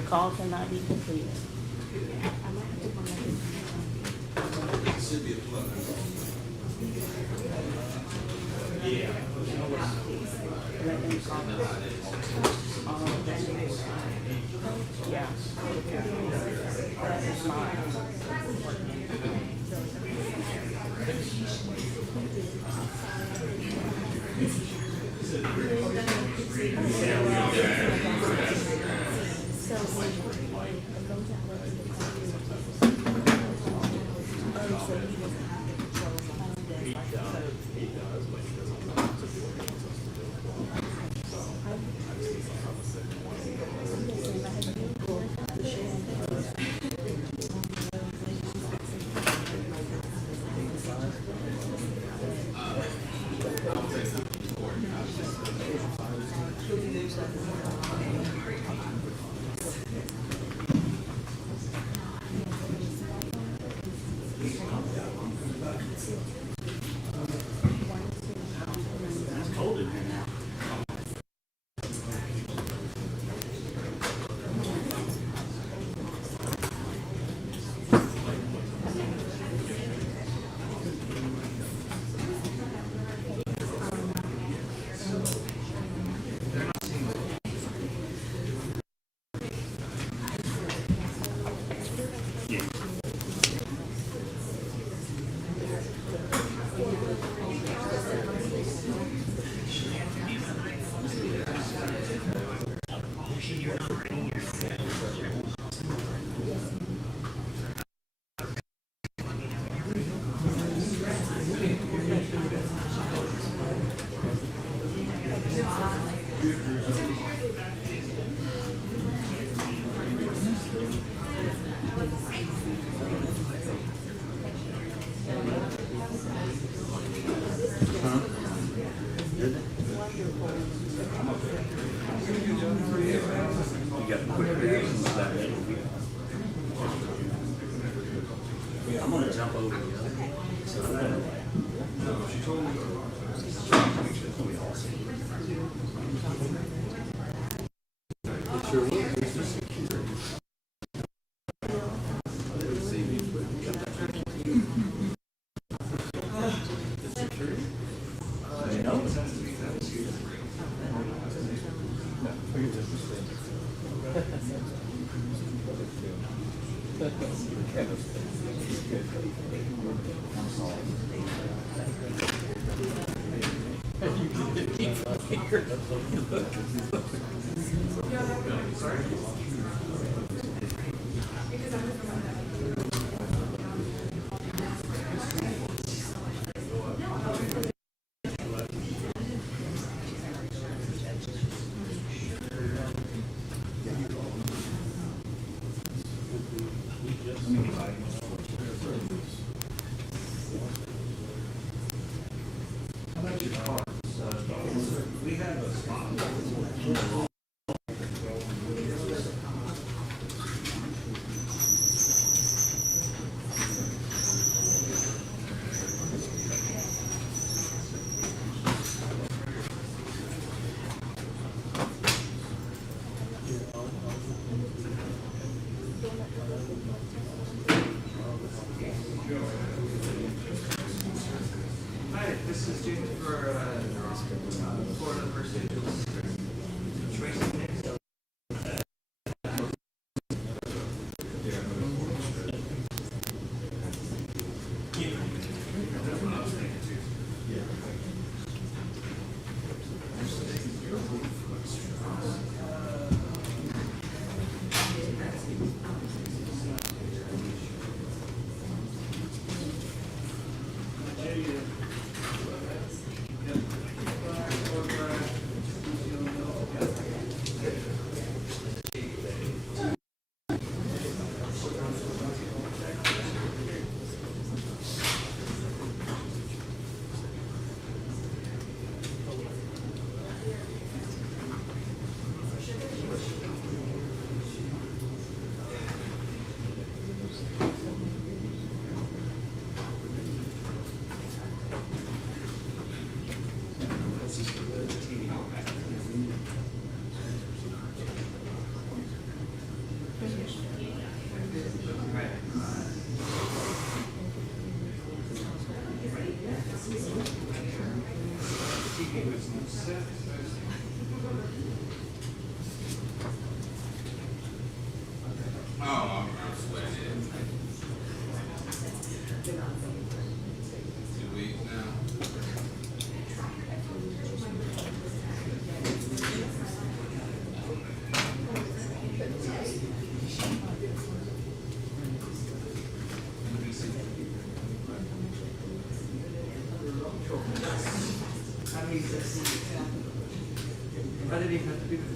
Your call cannot be completed. Yeah. Let them call yeah. That is mine. He does, but he doesn't want to do what he wants us to do. So I just need to have a second one. It's cold in here now. I'm gonna jump over you. So I'm gonna she told me it's gonna be awesome. It sure will. It's just secure. We have a spot. Hi, this is student for Florida Grandmother Tracey I didn't even have to do that.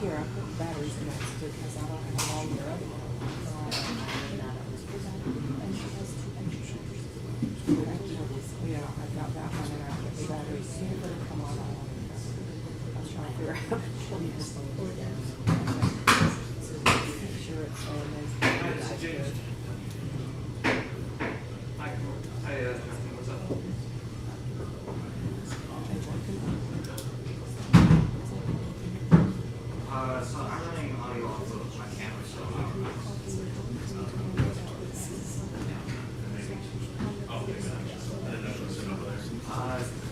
Here, I put batteries in that because I don't have all your other ones. Yeah, I got that one and I put the batteries in. Come on, I was trying to figure out. Make sure it's on this. What's up? So I'm running audio off of my camera, so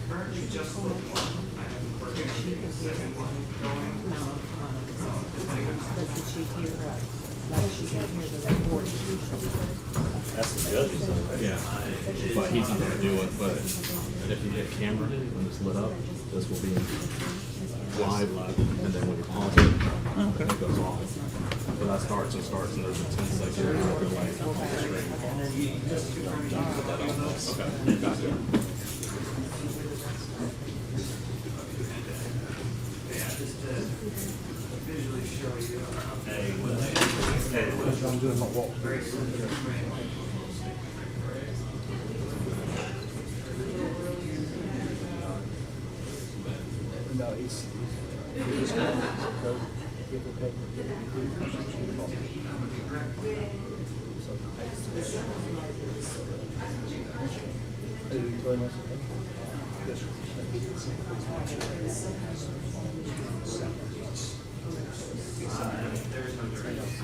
currently just the one. I have working the second one going. Does the chief hear what? Like she can hear the recording. That's the judge's though. Yeah. But he's not gonna do it, but if you hit camera when it's lit up, this will be live, and then when you pause it, it goes off. But that starts and there's a 10-second delay on the screen. Okay, gotcha. Yeah, just to visually show you. I'm doing my walk. Very similar. No, he's There is no direction.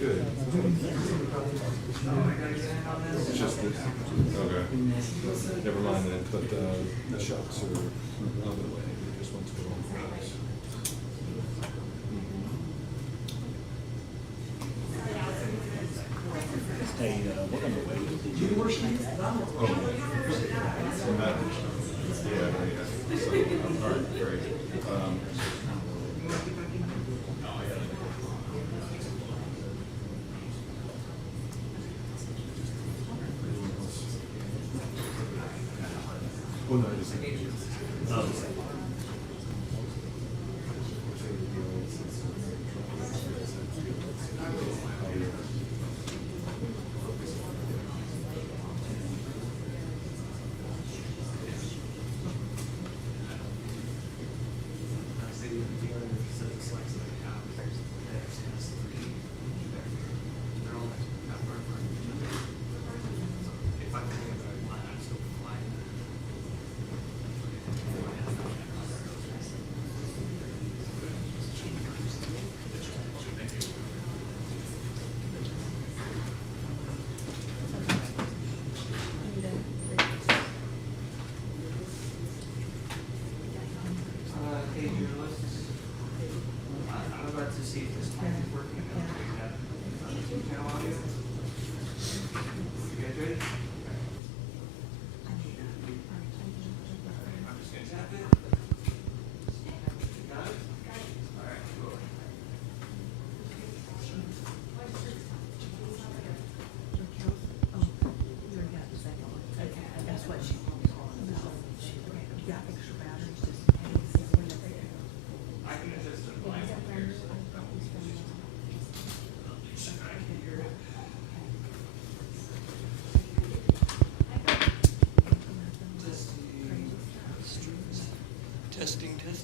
Good. It's just this. Okay. Never mind then, but the shots are other way. They just want to go on first. Hey, we're gonna wait. Oh. So that, yeah. So, all right, great. Well, no, I just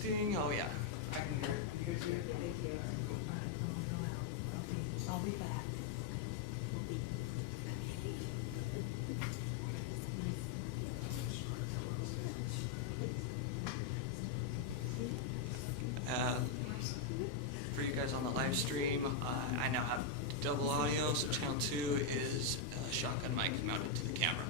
Testing. Oh yeah, I can hear it. You guys hear it? Thank you. I'll be back. For you guys on the live stream, I now have double audio, so channel 2 is a shotgun mic mounted to the camera.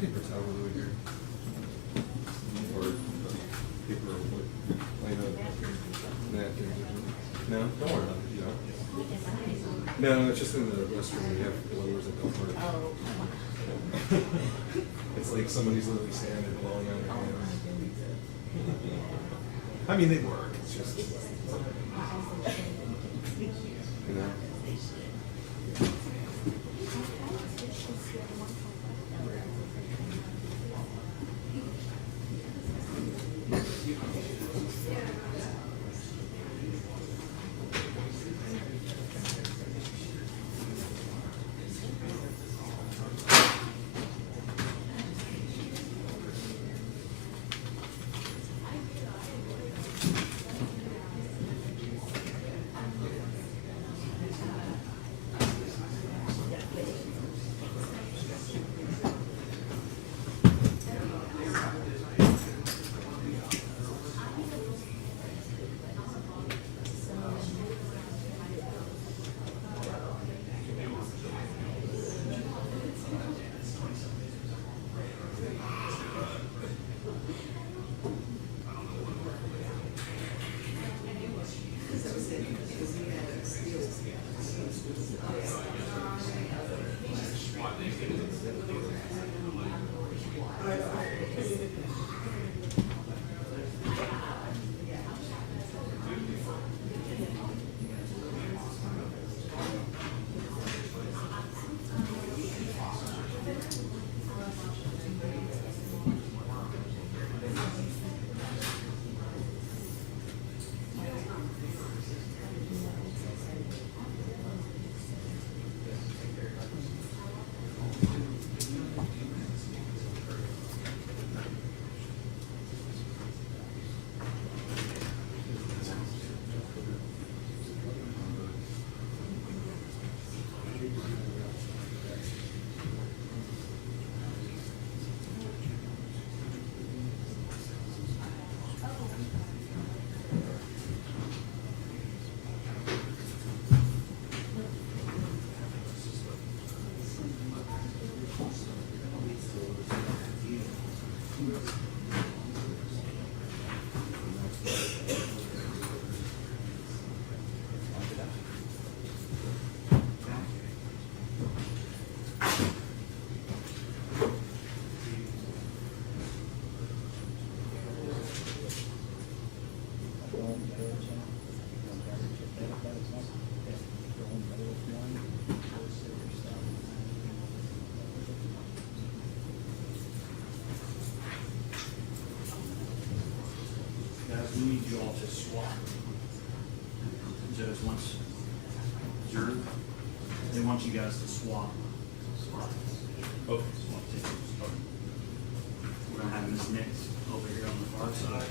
Paper towel over here. Or paper wood. Line up napkins or something. No, don't worry about it, you know. No, it's just in the restroom we have blowers that don't work. Oh. It's like somebody's literally standing and blowing on their hands. I mean, they work, it's just, you know. We need you all to swap. Judge wants, jury, they want you guys to swap. Okay. We're gonna have Ms. Nix over here on the far side.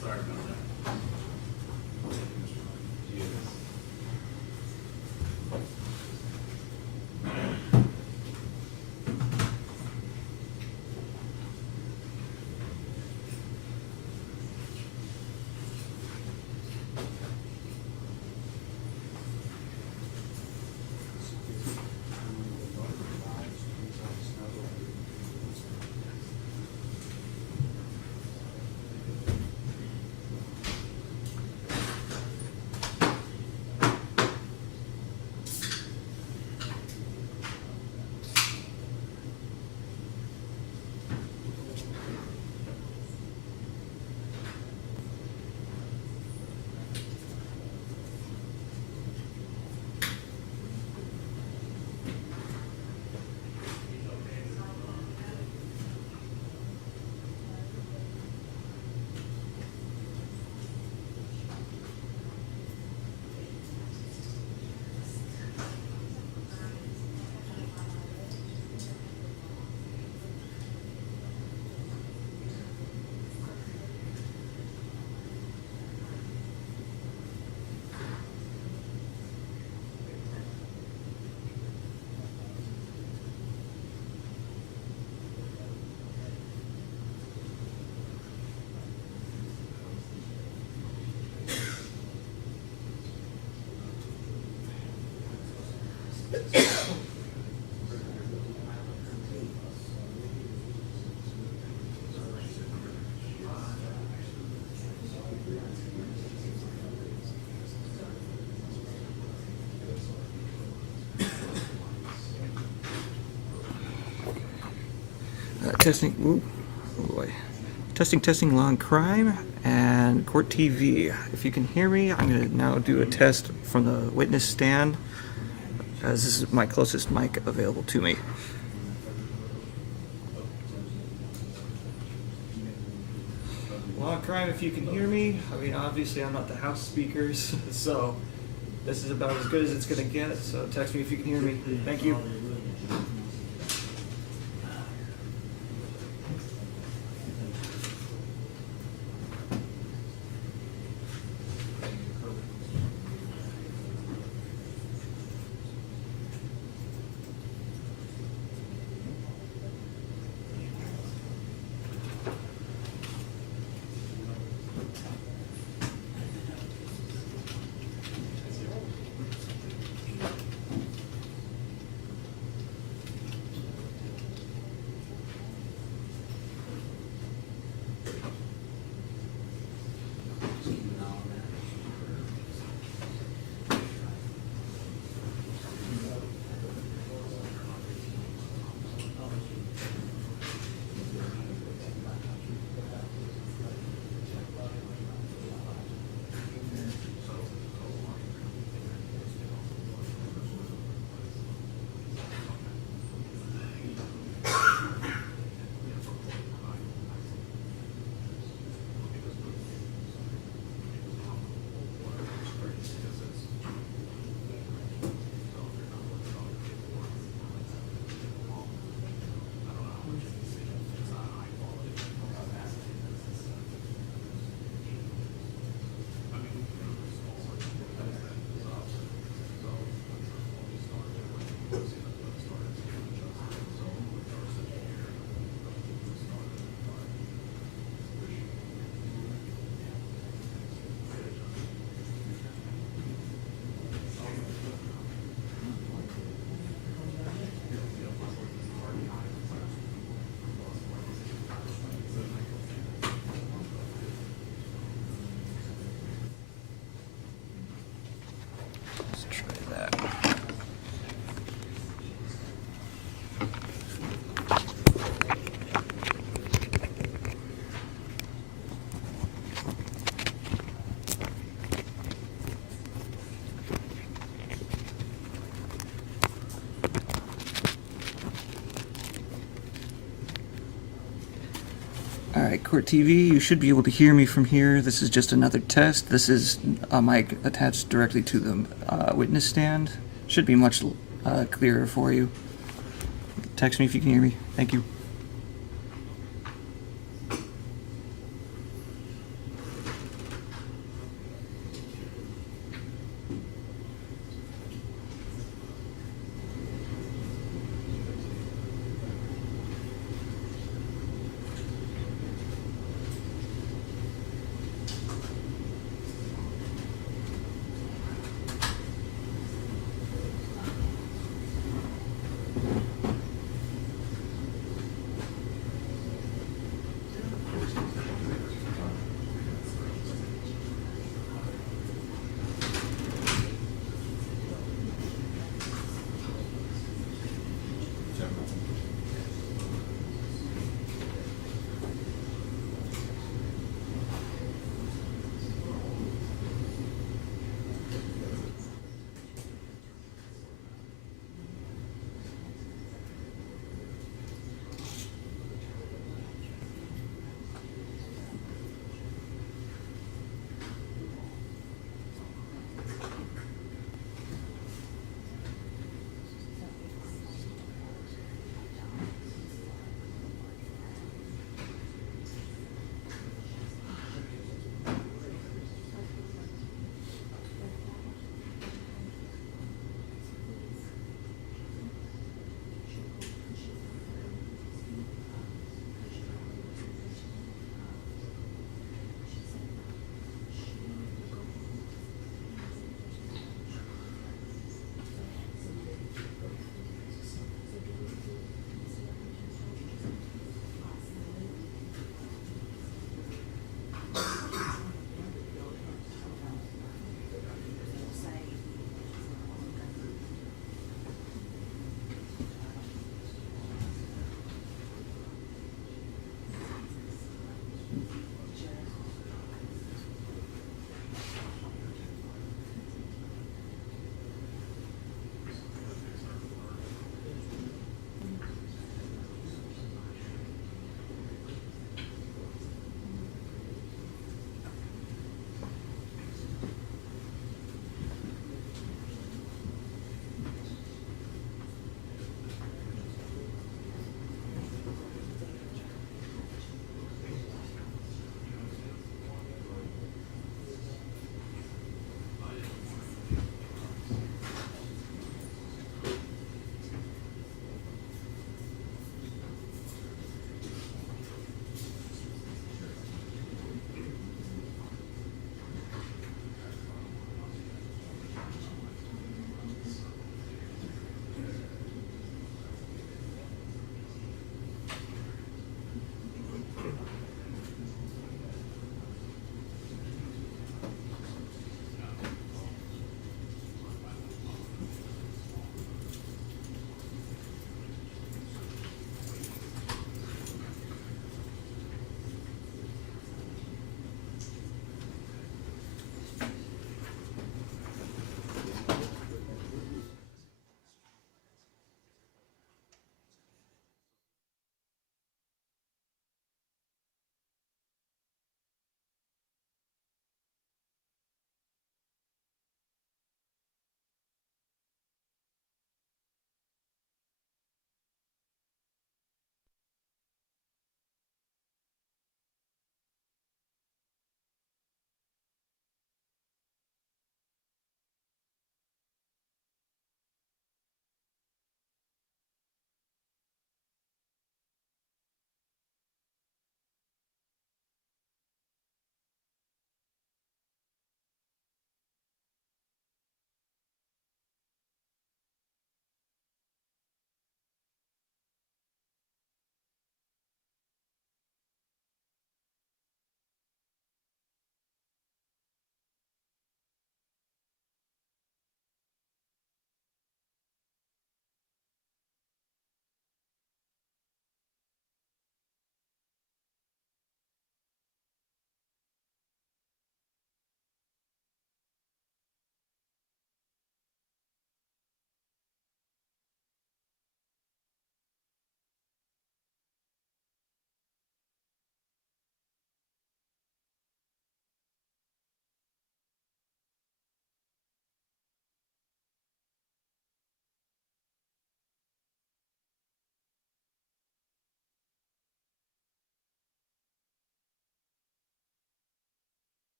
Sorry about that. Testing, oh boy. Testing, law and crime, and court TV. If you can hear me, I'm gonna now do a test from the witness stand, as this is my closest mic available to me. Law and crime, if you can hear me. I mean, obviously I'm not the House speakers, so this is about as good as it's gonna get, so text me if you can hear me. Thank you. Let's try that. Alright, Court TV, you should be able to hear me from here. This is just another test. This is a mic attached directly to the witness stand. Should be much clearer for you. Text me if you can hear me. Thank you.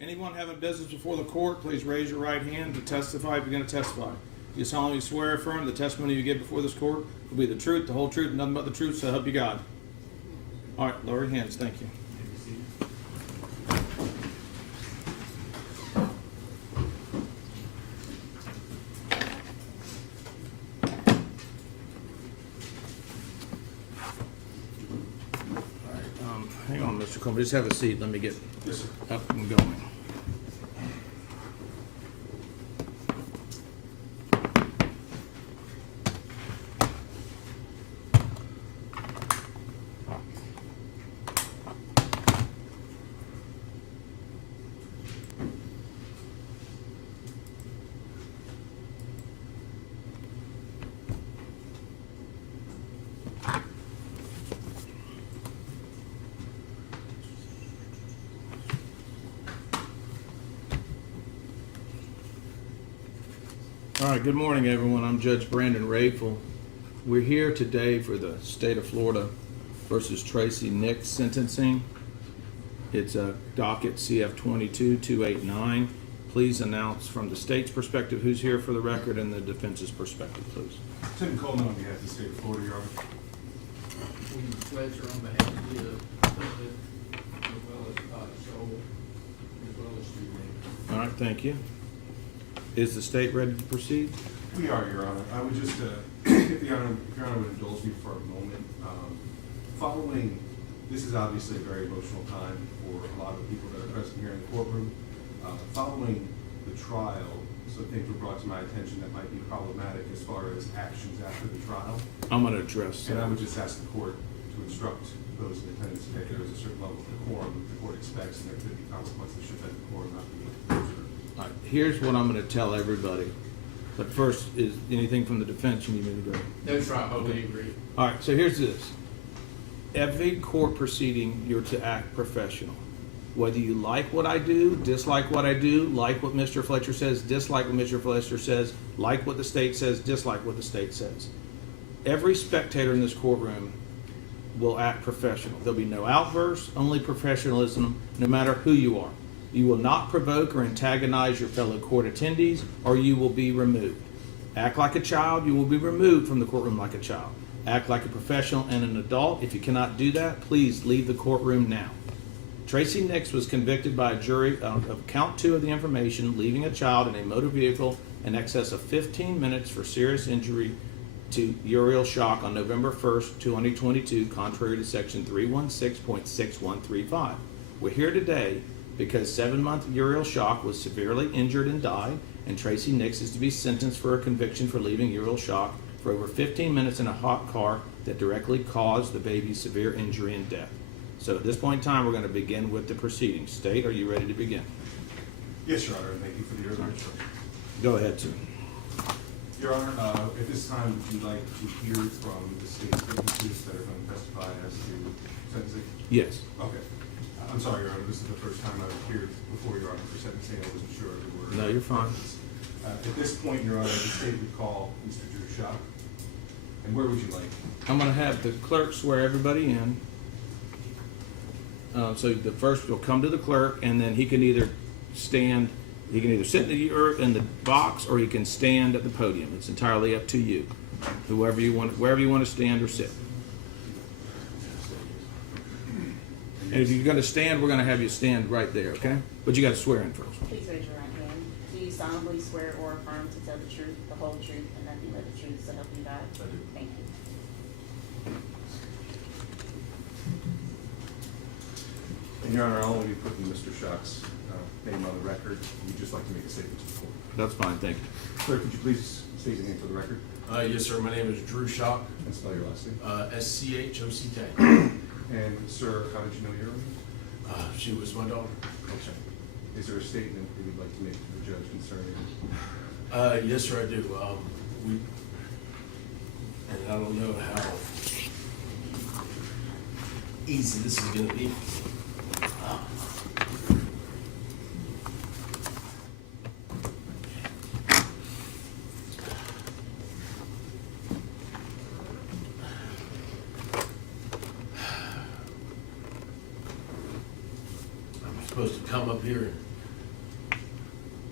Anyone having business before the court, please raise your right hand to testify if you're going to testify. You solemnly swear or affirm the testimony you give before this court will be the truth, the whole truth, and nothing but the truth, so help you God. All right, lower your hands. Thank you. All right, hang on, Mr. Coleman. Just have a seat. Let me get up and going. All right, good morning, everyone. I'm Judge Brandon RAFOOL. We're here today for the state of Florida versus Tracey Nix sentencing. It's a docket CF 22-289. Please announce from the state's perspective who's here for the record and the defense's perspective, please. Tim Coleman on behalf of the state of Florida, Your Honor. William Fletcher on behalf of the defendant, as well as Joel, as well as Steve. All right, thank you. Is the state ready to proceed? We are, Your Honor. I would just, if Your Honor would indulge me for a moment. Following, this is obviously a very emotional time for a lot of people that are present here in the courtroom. Following the trial, some things were brought to my attention that might be problematic as far as actions after the trial. I'm going to address And I that. would just ask the court to instruct those in attendance that there is a certain level of decorum the court expects, and there could be consequences should that decorum not be observed. All right, here's what I'm going to tell everybody. But first, is anything from the defense you need me to go? That's right, I would agree. All right, so here's this. Every court proceeding, you're to act professional. Whether you like what I do, dislike what I do, like what Mr. Fletcher says, dislike what Mr. Fletcher says, like what the state says, dislike what the state says. Every spectator in this courtroom will act professional. There'll be no outbursts, only professionalism, no matter who you are. You will not provoke or antagonize your fellow court attendees, or you will be removed. Act like a child, you will be removed from the courtroom like a child. Act like a professional and an adult. If you cannot do that, please leave the courtroom now. Tracey Nix was convicted by a jury of count 2 of the information, leaving a child in a motor vehicle in excess of 15 minutes for serious injury to Uriel Schock on November 1st, 2022, contrary to section 316.6135. We're here today because 7-month Uriel Schock was severely injured and died, and Tracey Nix is to be sentenced for a conviction for leaving Uriel Schock for over 15 minutes in a hot car that directly caused the baby's severe injury and death. So at this point in time, we're going to begin with the proceedings. State, are you ready to begin? Yes, Your Honor, and thank you for the earlier instruction. Go ahead, sir. Your Honor, at this time, would you like to hear from the state's witnesses that are going to testify as to sentencing? Yes. Okay. I'm sorry, Your Honor, this is the first time I've appeared before Your Honor for sentencing. I wasn't sure if you were. No, you're fine. At this point, Your Honor, the state would call Mr. Uriel Schock. And where would you like? I'm going to have the clerk swear everybody in. So the first will come to the clerk, and then he can either stand, he can either sit in the box, or he can stand at the podium. It's entirely up to you. Wherever you want to stand or sit. And if you're going to stand, we're going to have you stand right there, okay? But you got to swear in first. Please raise your right hand. Do you solemnly swear or affirm to tell the truth, the whole truth, and nothing but the truth, so help you God? I do. Thank you. And Your Honor, I'll only be putting Mr. Schock's name on the record. We'd just like to make a statement to the court. That's fine, thank you. Clerk, could you please state your name for the record Yes, sir, my name is Drew Schock, and spell your last name? SCHOCK. And sir, how did you know your name? She was my daughter. Okay. Is there a statement that you'd like to make to the judge concerning? Yes, sir, I do. And I don't know how easy this is gonna be. I'm supposed to come up here and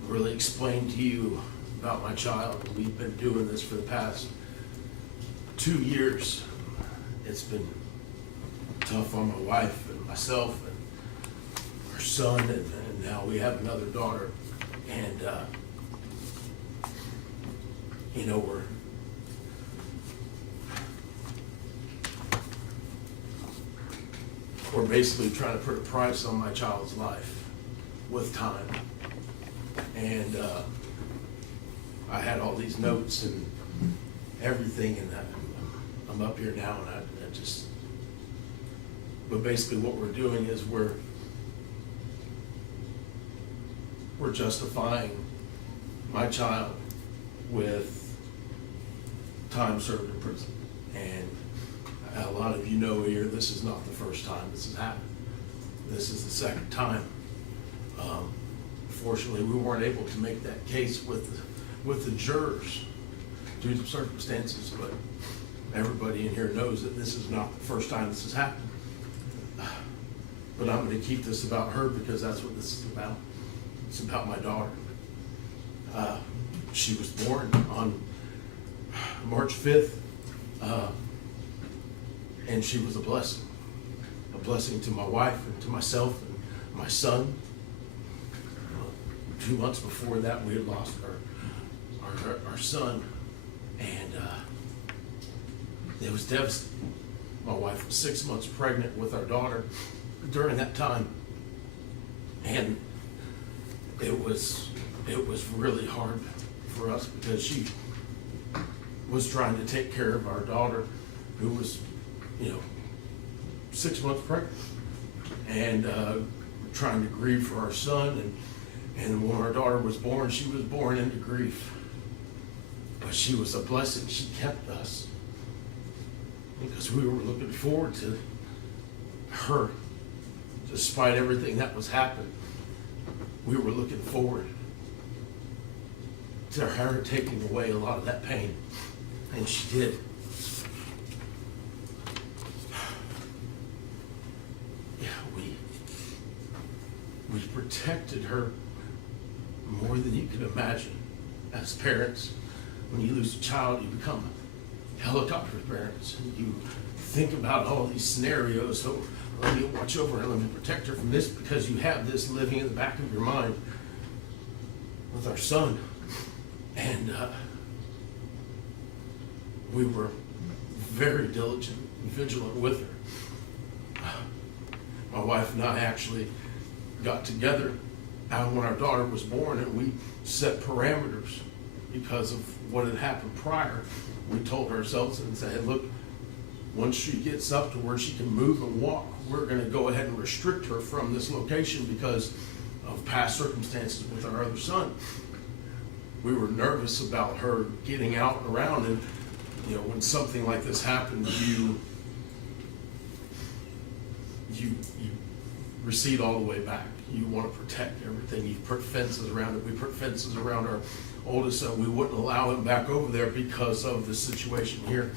really explain to you about my child. We've been doing this for the past 2 years. It's been tough on my wife and myself and our son, and now we have another daughter. And, you know, we're basically trying to put a price on my child's life with time. And I had all these notes and everything, and I'm up here now, and I just, but basically what we're doing is we're justifying my child with time served in prison. And a lot of you know here, this is not the first time this has happened. This is the second time. Fortunately, we weren't able to make that case with the jurors due to circumstances, but everybody in here knows that this is not the first time this has happened. But I'm going to keep this about her because that's what this is about. It's about my daughter. She was born on March 5th, and she was a blessing to my wife and to myself and my son. 2 months before that, we had lost our son, and it was devastating. My wife was 6 months pregnant with our daughter during that time, and it was really hard for us because she was trying to take care of our daughter, who was, 6 months pregnant, and trying to grieve for our son. And when our daughter was born, she was born into grief. But she was a blessing. She kept us because we were looking forward to her. Despite everything that was happening, we were looking forward to her taking away a lot of that pain. And she did. Yeah, we protected her more than you can imagine. As parents, when you lose a child, you become helicopter parents, and you think about all these scenarios. So let me watch over her, let me protect her from this, because you have this living in the back of your mind with our son. And we were very diligent and vigilant with her. My wife and I actually got together when our daughter was born, and we set parameters because of what had happened prior. We told ourselves and said, hey, look, once she gets up to where she can move and walk, we're going to go ahead and restrict her from this location because of past circumstances with our other son. We were nervous about her getting out and around, and when something like this happens, you recede all the way back. You want to protect everything. You put fences around it. We put fences around our oldest son. We wouldn't allow him back over there because of the situation here.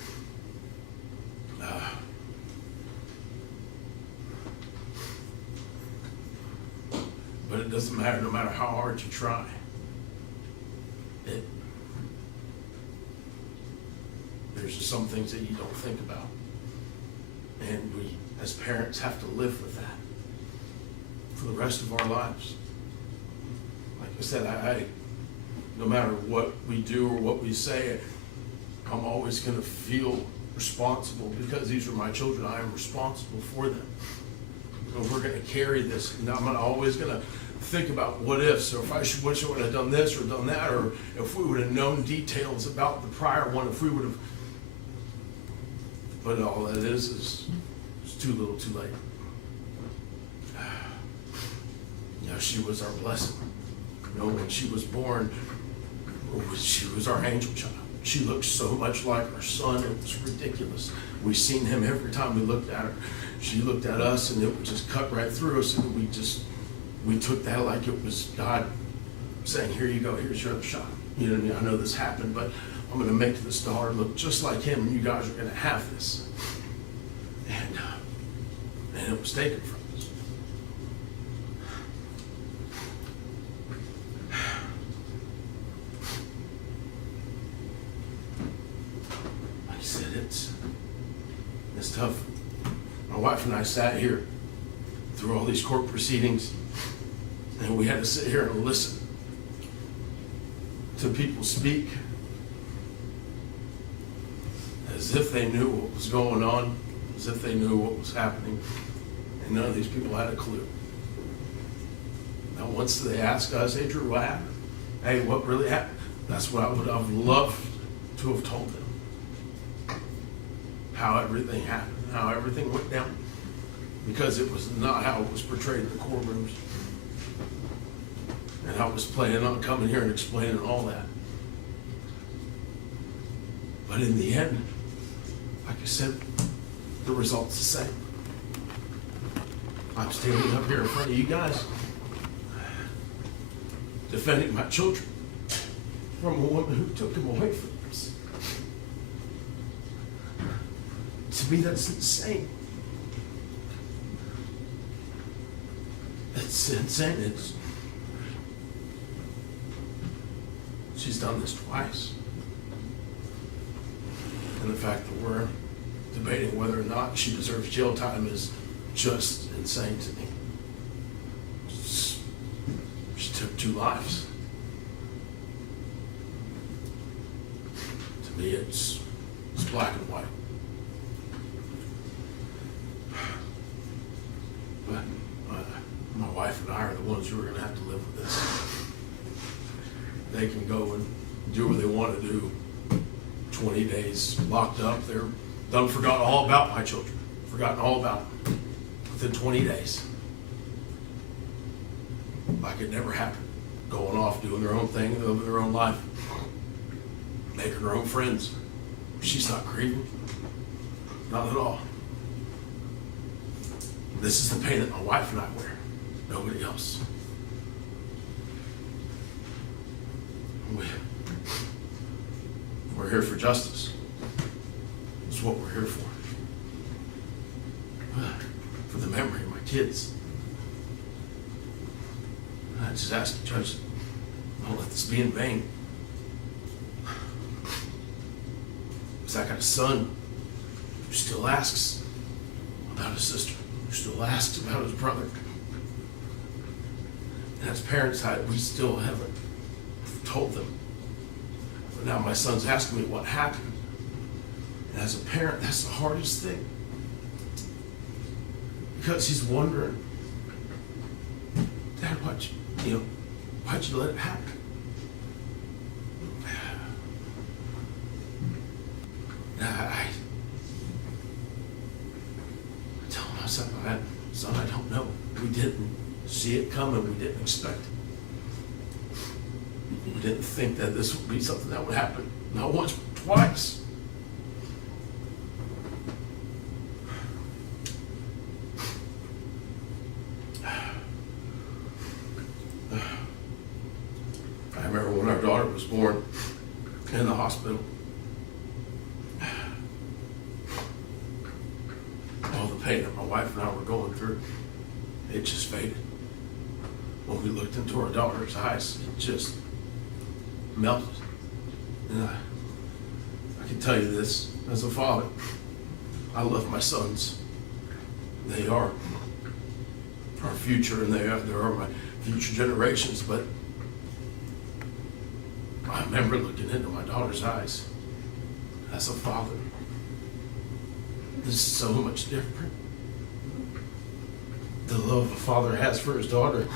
But it doesn't matter, no matter how hard you try. There's just some things that you don't think about. And we, as parents, have to live with that for the rest of our lives. Like I said, I no matter what we do or what we say, I'm always going to feel responsible because these are my children. I am responsible for them. We're going to carry this, and I'm always going to think about what ifs, or if I wish I would have done this or done that, or if we would have known details about the prior one, if we would have. But all that is too little, too late. She was our blessing. When she was born, she was our angel child. She looked so much like our son, it was ridiculous. We seen him every time we looked at her. She looked at us, and it would just cut right through us, and we took that like it was God saying, here you go, here's your other shot. You know what I mean? I know this happened, but I'm going to make this daughter look just like him, and you guys are going to have this. And it was taken from us. tough. My wife and I sat here through all these court proceedings, and we had to sit here and listen to people speak as if they knew what was going on, as if they knew what was happening, and none of these people had a clue. Now, once they asked us, hey, Drew, what happened? Hey, what really happened? That's what I would have loved to have told them. How everything happened, how everything went down. Because it was not how it was portrayed in the courtrooms. And I was planning on coming here and explaining all that. But in the end, like I said, the result's the same. I'm standing up here in front of you guys, defending my children from a woman who took them away from us. To me, that's insane. It's insane. She's done this twice. And the fact that we're debating whether or not she deserves jail time is just insane to me. She took 2 lives. To me, it's black and white. But my wife and I are the ones who are going to have to live with this. They can go and do what they want to do. 20 days locked up. They're done, forgotten all about my children. Forgotten all about them within 20 days. Like it never happened. Going off, doing their own thing, living their own life. Making her own friends. She's not grieving. Not at all. This is the pain that my wife and I wear. Nobody else. We're here for justice. That's what we're here for. For the memory of my kids. I just ask the judge, don't let this be in vain. Because I got a son who still asks about his sister, who still asks about his brother. And as parents, we still haven't told them. But now my son's asking me what happened. And as a parent, that's the hardest thing. Because he's wondering, Dad, why'd you let it happen? I tell him, son, I don't know. We didn't see it coming. We didn't expect it. We didn't think that this would be something that would happen. Not once, but twice. I remember when our daughter was born in the hospital. All the pain that my wife and I were going through, it just faded. When we looked into our daughter's eyes, it just melted. And I can tell you this, as a father, I love my sons. They are our future, and they are my future generations, but I remember looking into my daughter's eyes as a father. This is so much different. The love a father has for his daughter,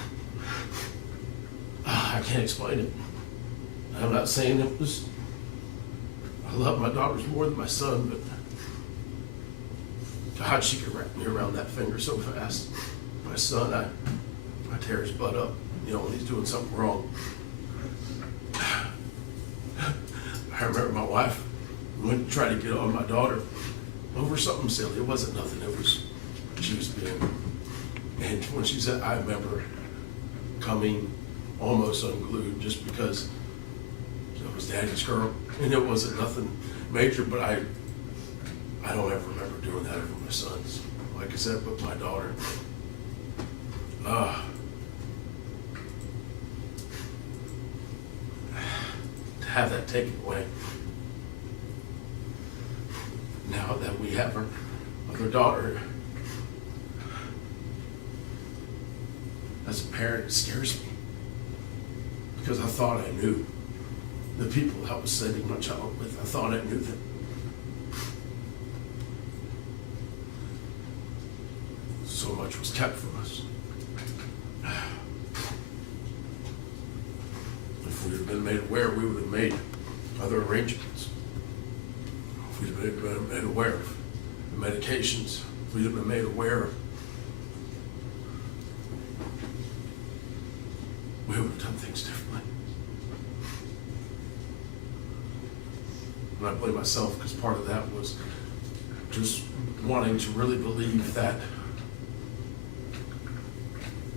I can't explain it. I'm not saying it was, I love my daughters more than my son, but God, she could wrap me around that finger so fast. My son, I tear his butt up, when he's doing something wrong. I remember my wife went to try to get on my daughter over something silly. It wasn't nothing. She was being, and when she said, I remember coming almost unglued just because it was Daddy's girl, and it wasn't nothing major, but I don't ever remember doing that over my sons. Like I said, with my daughter. To have that taken away. Now that we have her of their daughter. As a parent, it scares me. Because I thought I knew the people I was sending my child with. I thought I knew them. So much was kept from us. If we would have been made aware, we would have made other arrangements. If we'd have been made aware of the medications, if we'd have been made aware of, we would have done things differently. And I blame myself because part of that was just wanting to really believe that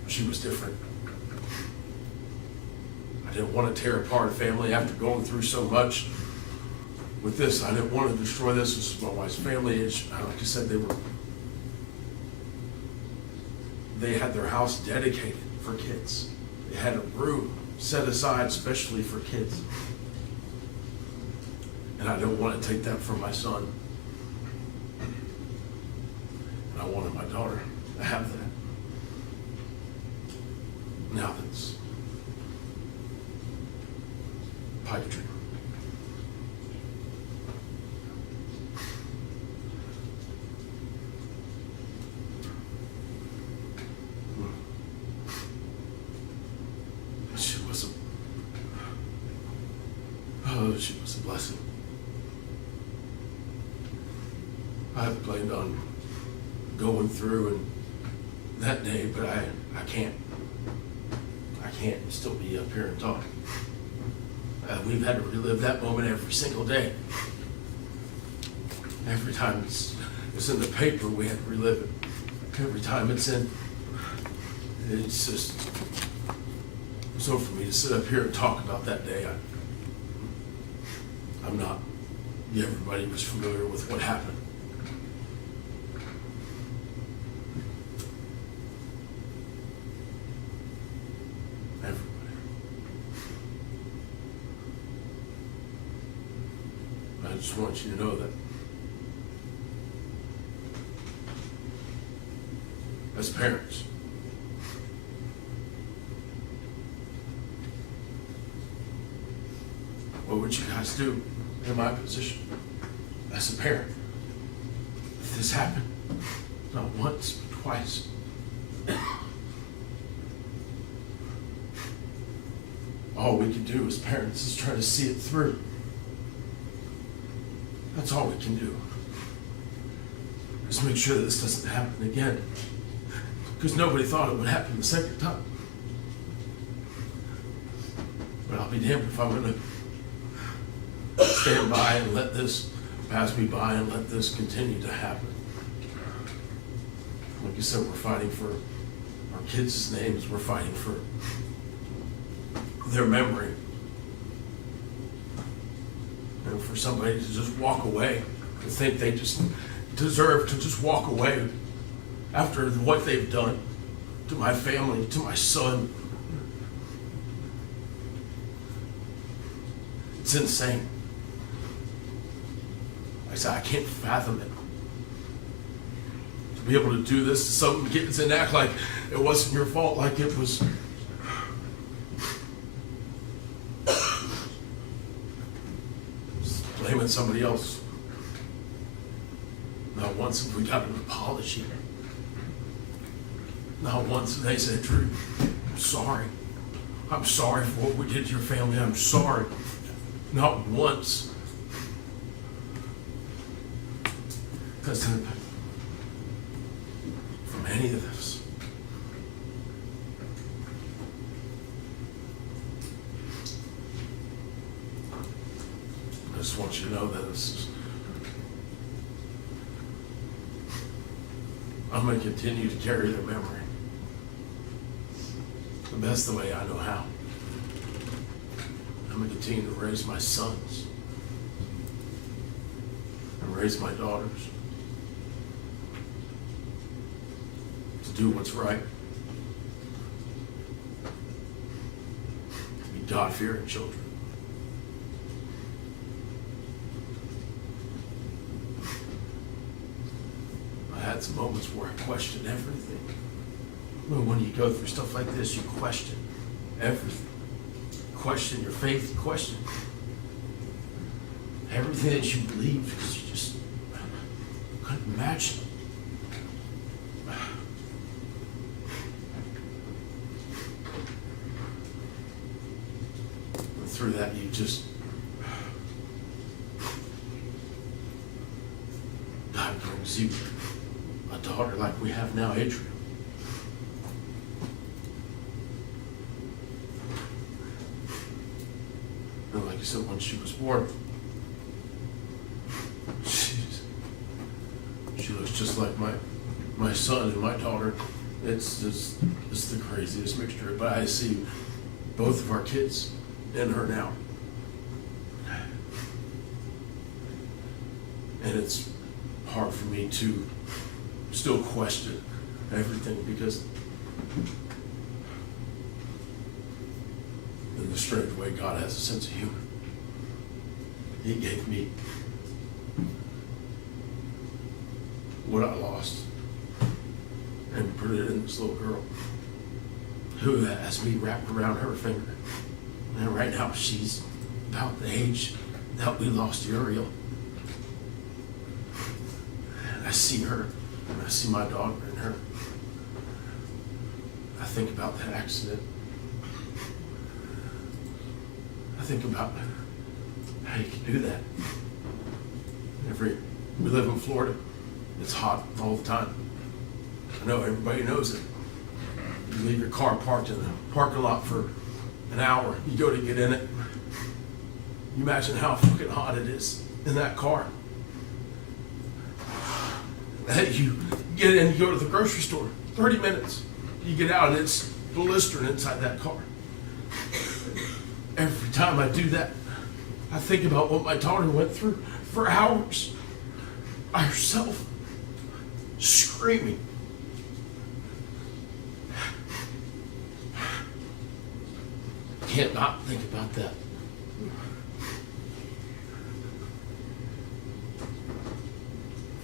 she was different. I didn't want to tear apart a family after going through so much with this. I didn't want to destroy this. This is my wife's family. Like I said, they had their house dedicated for kids. They had a room set aside especially for kids. And I didn't want to take that from my son. And I wanted my daughter to have that. Now that's pipe dream. She was a blessing. I've planned on going through and that day, but I can't still be up here and talk. We've had to relive that moment every single day. Every time it's in the paper, we had to relive it. Every time it's just so for me to sit up here and talk about that day. I'm not. Everybody was familiar with what happened. Everybody. I just want you to know that as parents, what would you guys do in my position as a parent if this happened? Not once, but twice. All we can do as parents is try to see it through. That's all we can do. Just make sure that this doesn't happen again. Because nobody thought it would happen the second time. But I'll be damned if I'm going to stand by and let this pass me by and let this continue to happen. Like you said, we're fighting for our kids' names. We're fighting for their memory. And for somebody to just walk away, to think they just deserve to just walk away after what they've done to my family, to my son. It's insane. Like I said, I can't fathom it. To be able to do this to some kids and act like it wasn't your fault, like it was. Just blaming somebody else. Not once have we got an apology. Not once have they said, Drew, I'm sorry. I'm sorry for what we did to your family. I'm sorry. Not once. Because from any of this, I just want you to know that this is, I'm going to continue to carry their memory the best the way I know how. I'm going to continue to raise my sons and raise my daughters to do what's right, to be God-fearing children. some moments where I question everything. Well, when you go through stuff like this, you question everything. Question your faith, question everything that you believe, because you just couldn't imagine. And through that, you just, God brings you a daughter like we have now, Adrian. And like I said, when she was born, she looks just like my son and my daughter. It's the craziest mixture. But I see both of our kids in her now. And it's hard for me to still question everything, because in the strange way God has a sense of humor. He gave me what I lost and put it in this little girl who has me wrapped around her finger. And right now she's about the age that we lost Uriel. And I see her, and I see my daughter in her. I think about that accident. I think about how you can do that. We live in Florida. It's hot all the time. I know everybody knows it. You leave your car parked in the parking lot for an hour. You go to get in it. You imagine how fucking hot it is in that car. Hey, you get in, you go to the grocery store, 30 minutes. You get out and it's blistering inside that car. Every time I do that, I think about what my daughter went through for hours by herself, screaming. Can't not think about that.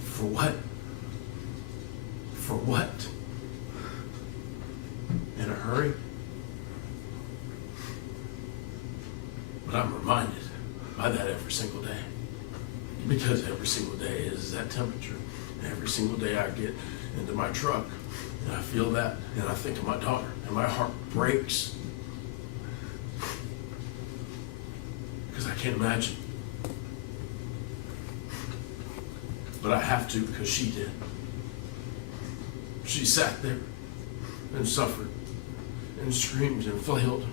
For what? For what? In a hurry? But I'm reminded by that every single day. Because every single day is that temperature. And every single day I get into my truck and I feel that and I think of my daughter and my heart breaks. Because I can't imagine. But I have to, because she did. She sat there and suffered and screamed and flailed.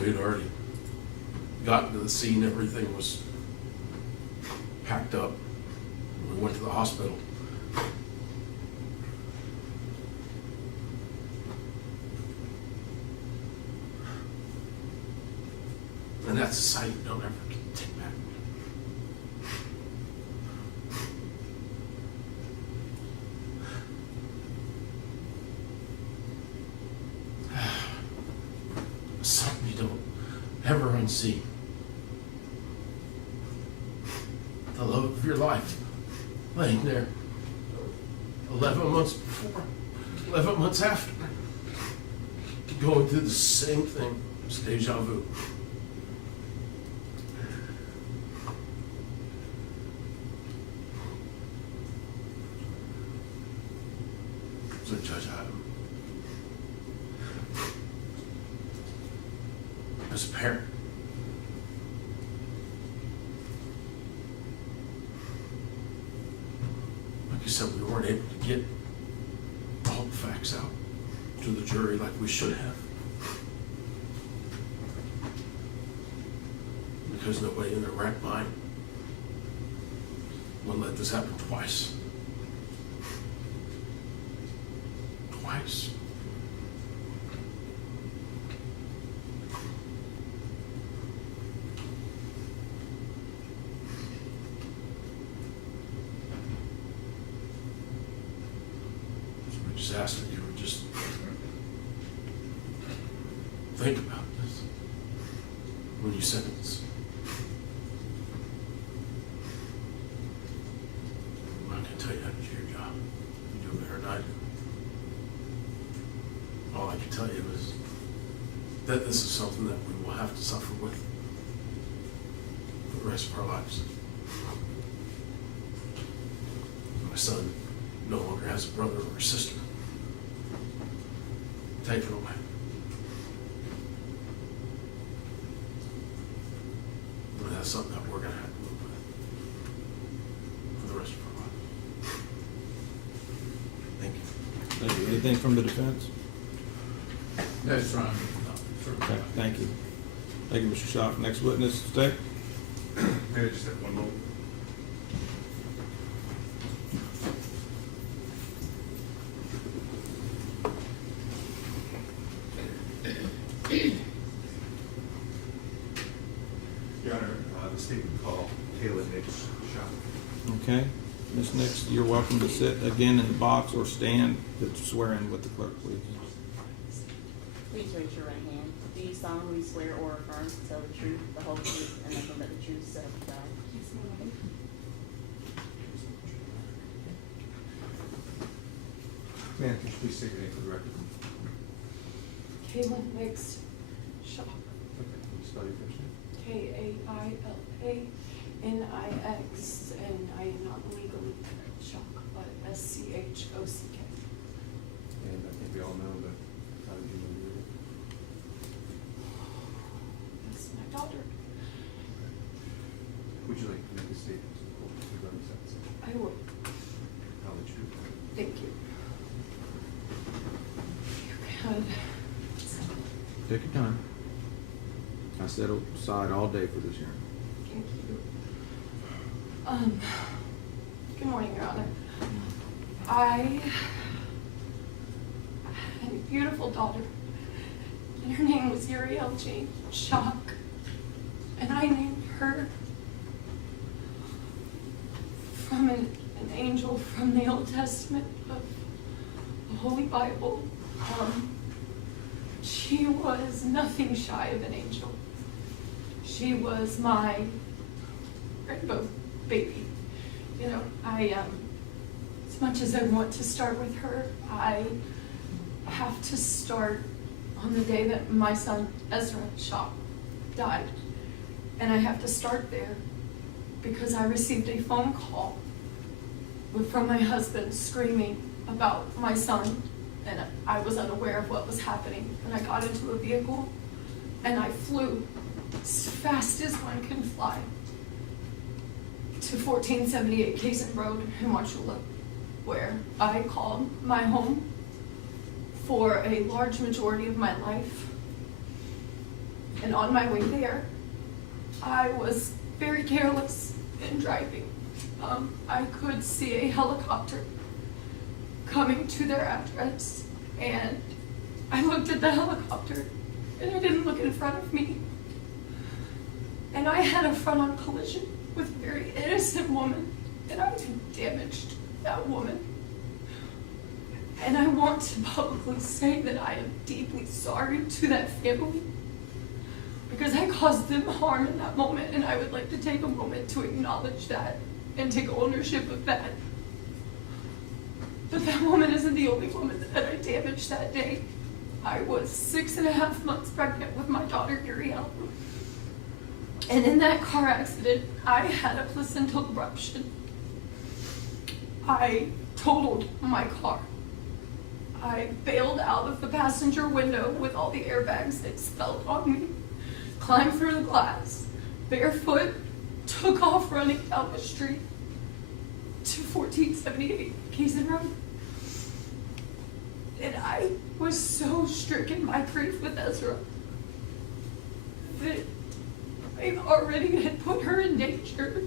We had already gotten to the scene. Everything was packed up. We went to the hospital. And that's a sight you don't ever take back. Something you don't ever unsee. The love of your life laying there 11 months before, 11 months after, going through the same thing. It's deja vu. So Judge Adam, as a parent, like you said, we weren't able to get all the facts out to the jury like we should have. Because nobody in their right mind would let this happen twice. Twice. So we just asked that you would just think about this when you sentence. can tell you is that this is something that we will have to suffer with for the rest of our lives. My son no longer has a brother or a sister. Take it away. And that's something that we're going to have to live with for the rest of our lives. Thank you. Thank you. Anything from the defense? That's fine. Okay, thank you. Thank you, Mr. Schock. Next witness, stay. Maybe just have one moment. Your Honor, the state would call Kayla Nix shot. Okay. Ms. Nix, you're welcome to sit again in the box or stand to swear in with the clerk, please. Please raise your right hand. Do you solemnly swear or affirm to tell the truth, the whole truth, and nothing but the truth, so help you God? Ma'am, can you please state your name for the record? Kayla Nix Schock. Okay, can you spell your first name? Kailanix, and I am not legally Schock, but Schock. And I think we all know that, how did you know Uriel? That's my daughter. Would you like to make a statement to the court regarding sentencing? I would. How would you? Thank you. God. Take your time. I set aside all day for this hearing. Thank you. Good morning, Your Honor. I had a beautiful daughter, and her name was Uriel Schock, and I named her from an angel from the Old Testament of the Holy Bible. She was nothing shy of an angel. She was my rainbow baby. You know, as much as I want to start with her, I have to start on the day that my son, Ezra Schock, died. And I have to start there because I received a phone call from my husband screaming about my son, and I was unaware of what was happening. And I got into a vehicle and I flew as fast as one can fly to 1478 Kaysen Road in Wauchula, where I called my home for a large majority of my life. And on my way there, I was very careless in driving. I could see a helicopter coming to their address, and I looked at the helicopter and I didn't look in front of me. And I had a front-on collision with a very innocent woman, and I damaged that woman. And I want to publicly say that I am deeply sorry to that family because I caused them harm in that moment, and I would like to take a moment to acknowledge that and take ownership of that. But that woman isn't the only woman that I damaged that day. I was 6.5 months pregnant with my daughter, Uriel. And in that car accident, I had a placental rupture. I totaled my car. I bailed out of the passenger window with all the airbags expelled on me, climbed through the glass, barefoot, took off running down the street to 1478 Kaysen Road. And I was so stricken by grief with Ezra that I already had put her in danger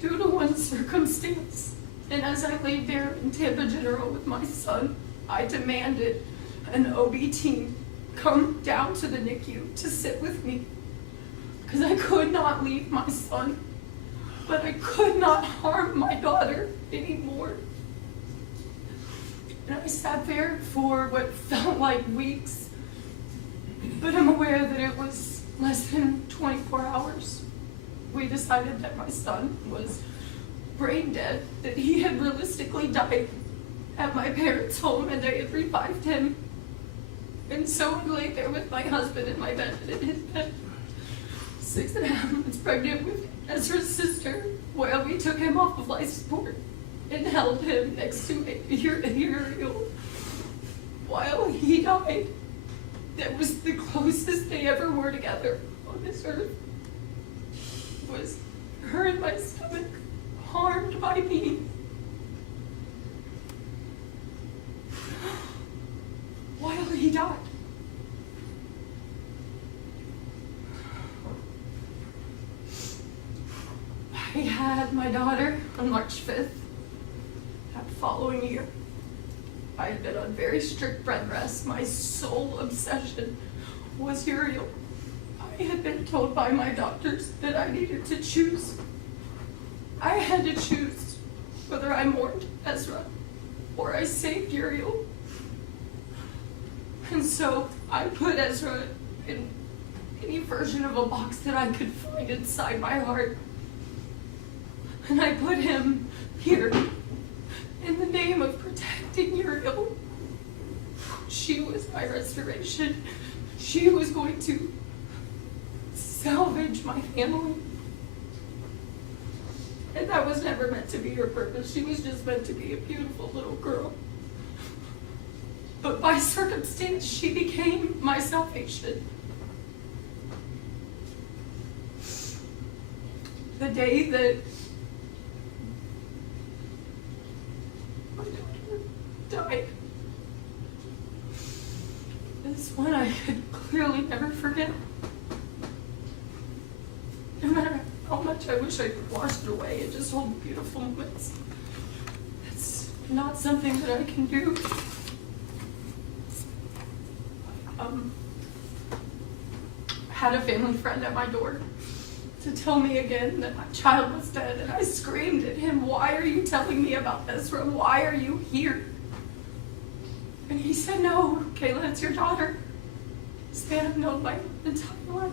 due to one circumstance. And as I laid there in Tampa General with my son, I demanded an OB team come down to the NICU to sit with me because I could not leave my son, but I could not harm my daughter anymore. And I sat there for what felt like weeks, but I'm aware that it was less than 24 hours. We decided that my son was brain dead, that he had realistically died at my parents' home, and they had revived him. And so I lay there with my husband in my bed and in his bed, 6.5 months pregnant with Ezra's sister, while we took him off of life support and held him next to Uriel while he died. That was the closest they ever were together on this earth. Was her in my stomach, harmed by me. While he died. I had my daughter on March 5th. That following year, I had been on very strict bed rest. My sole obsession was Uriel. I had been told by my doctors that I needed to choose. I had to choose whether I mourned Ezra or I saved Uriel. And so I put Ezra in any version of a box that I could find inside my heart. And I put him here in the name of protecting Uriel. She was my restoration. She was going to salvage my family. And that was never meant to be her purpose. She was just meant to be a beautiful little girl. But by circumstance, she became my salvation. The day that my daughter died is one I could clearly never forget. No matter how much I wish I could wash it away and just hold beautiful moments, it's not something that I can do. Had a family friend at my door to tell me again that my child was dead, and I screamed at him, "Why are you telling me about this? Why are you here?" And he said, "No, Kayla, it's your daughter. This man I've known my entire life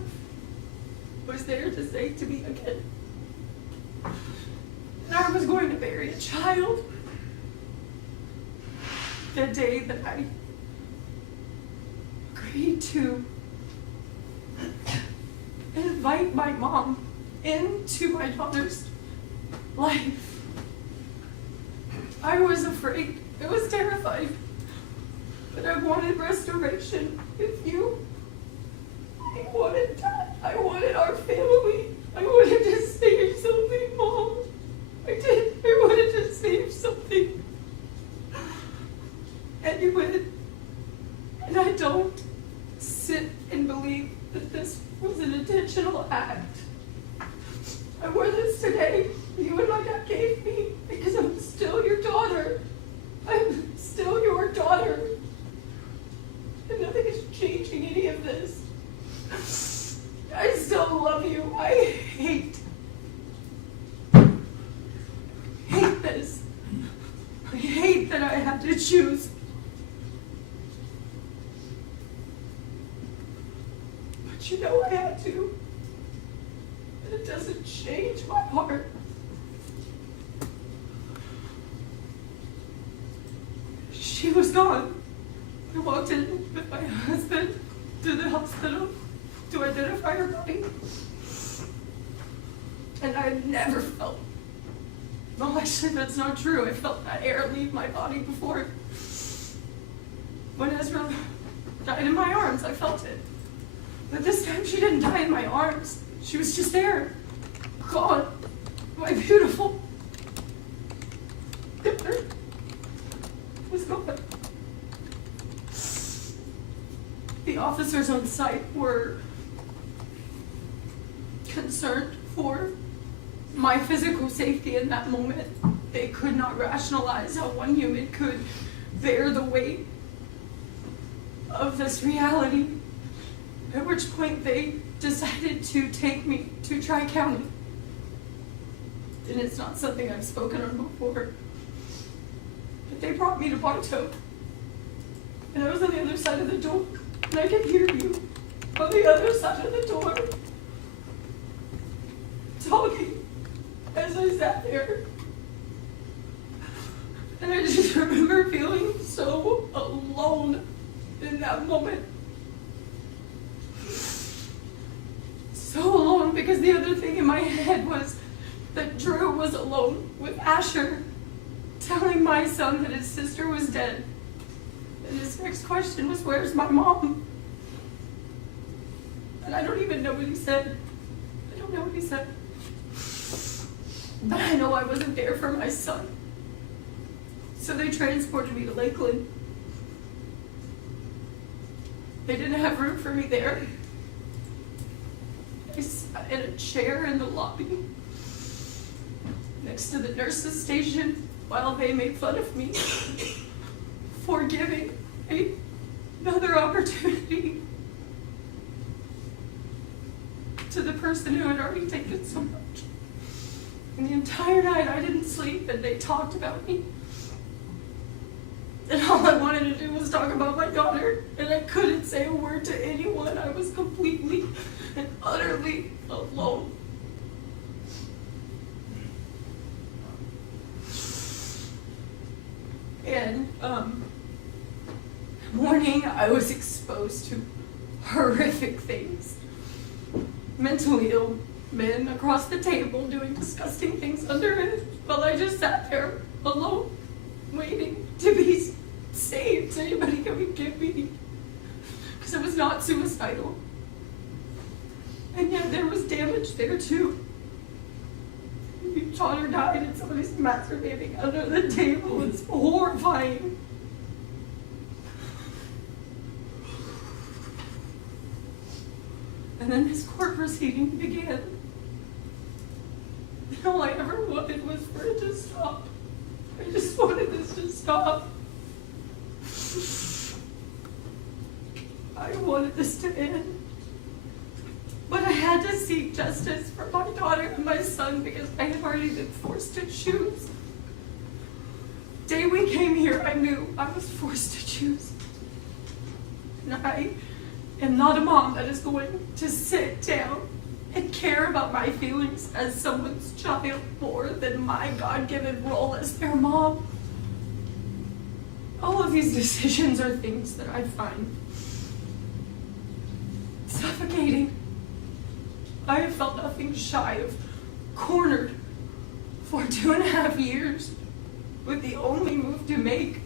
was there to say to me again that I was going to bury a child." The day that I agreed to invite my mom into my daughter's life, I was afraid. I was terrified. But I wanted restoration with you. I wanted that. I wanted our family. I wanted to save something, Mom. I did. I wanted to save something. And you went. And I don't sit and believe that this was an intentional act. I wore this today, you and my dad gave me, because I'm still your daughter. I'm still your daughter. And nothing is changing any of this. I still love you. I hate this. I hate that I have to choose. But you know I had to. And it doesn't change my heart. She was gone. I walked in with my husband to the hospital to identify her body. And I had never felt, no, actually that's not true. I felt that air leave my body before. When Ezra died in my arms, I felt it. But this time she didn't die in my arms. She was just there. Gone. My beautiful daughter was gone. The officers on site were concerned for my physical safety in that moment. They could not rationalize how one human could bear the weight of this reality, at which point they decided to take me to Tri-County. And it's not something I've spoken on before, but they brought me to Bartow. And I was on the other side of the door, and I could hear you on the other side of the door talking as I sat there. And I just remember feeling so alone in that moment. So alone, because the other thing in my head was that Drew was alone with Asher, telling my son that his sister was dead. And his next question was, where's my mom? And I don't even know what he said. I don't know what he said. But I know I wasn't there for my son. So they transported me to Lakeland. They didn't have room for me there. I sat in a chair in the lobby next to the nurse's station while they made fun of me for giving another opportunity to the person who had already taken so much. And the entire night I didn't sleep, and they talked about me. And all I wanted to do was talk about my daughter, and I couldn't say a word to anyone. I was completely and utterly alone. And morning I was exposed to horrific things. Mentally ill men across the table doing disgusting things under it, while I just sat there alone, waiting to be saved. Anybody could give me, because I was not suicidal. And yet there was damage there too. Your daughter died and somebody's masturbating under the table. It's horrifying. And then this court proceeding began. And all I ever wanted was for it to stop. I just wanted this to stop. I wanted this to end. But I had to seek justice for my daughter and my son because I had already been forced to choose. The day we came here, I knew I was forced to choose. And I am not a mom that is going to sit down and care about my feelings as someone's child more than my God-given role as their mom. All of these decisions are things that I find suffocating. I have felt nothing shy of cornered for 2.5 years, with the only move to make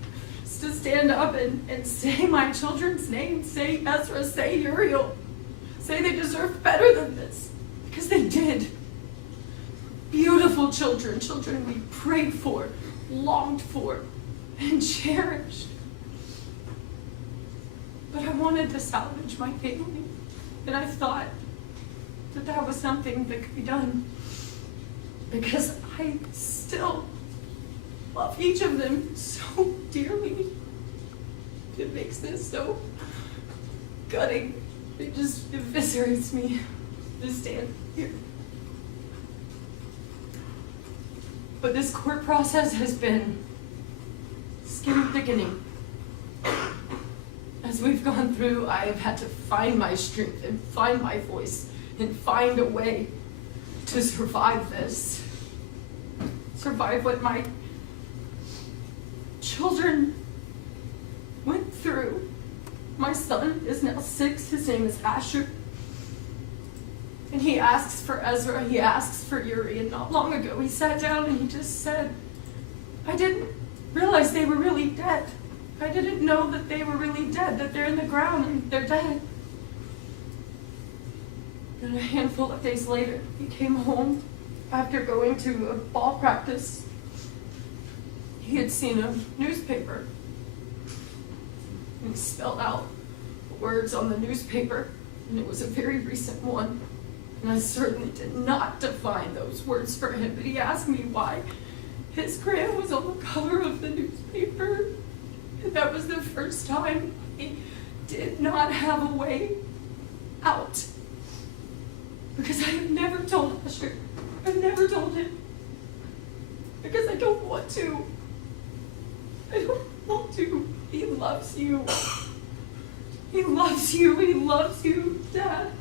is to stand up and say my children's names, say Ezra, say Uriel, say they deserve better than this, because they did. Beautiful children, children we prayed for, longed for, and cherished. But I wanted to salvage my family, and I thought that was something that could be done, because I still love each of them so dearly. It makes this so gutting. It just eviscerates me to stand here. But this court process has been skin thickening. As we've gone through, I have had to find my strength and find my voice and find a way to survive this. Survive what my children went through. My son is now 6, his name is Asher. And he asks for Ezra, he asks for Uri, and not long ago he sat down and he just said, I didn't realize they were really dead. I didn't know that they were really dead, that they're in the ground and they're dead. And a handful of days later, he came home after going to a ball practice. He had seen a newspaper, and he spelled out words on the newspaper, and it was a very recent one. And I certainly did not define those words for him, but he asked me why his grand was on the cover of the newspaper. And that was the first time he did not have a way out. Because I have never told Asher. I've never told him. Because I don't want to. I don't want to. He loves you. He loves you. He loves you, Dad.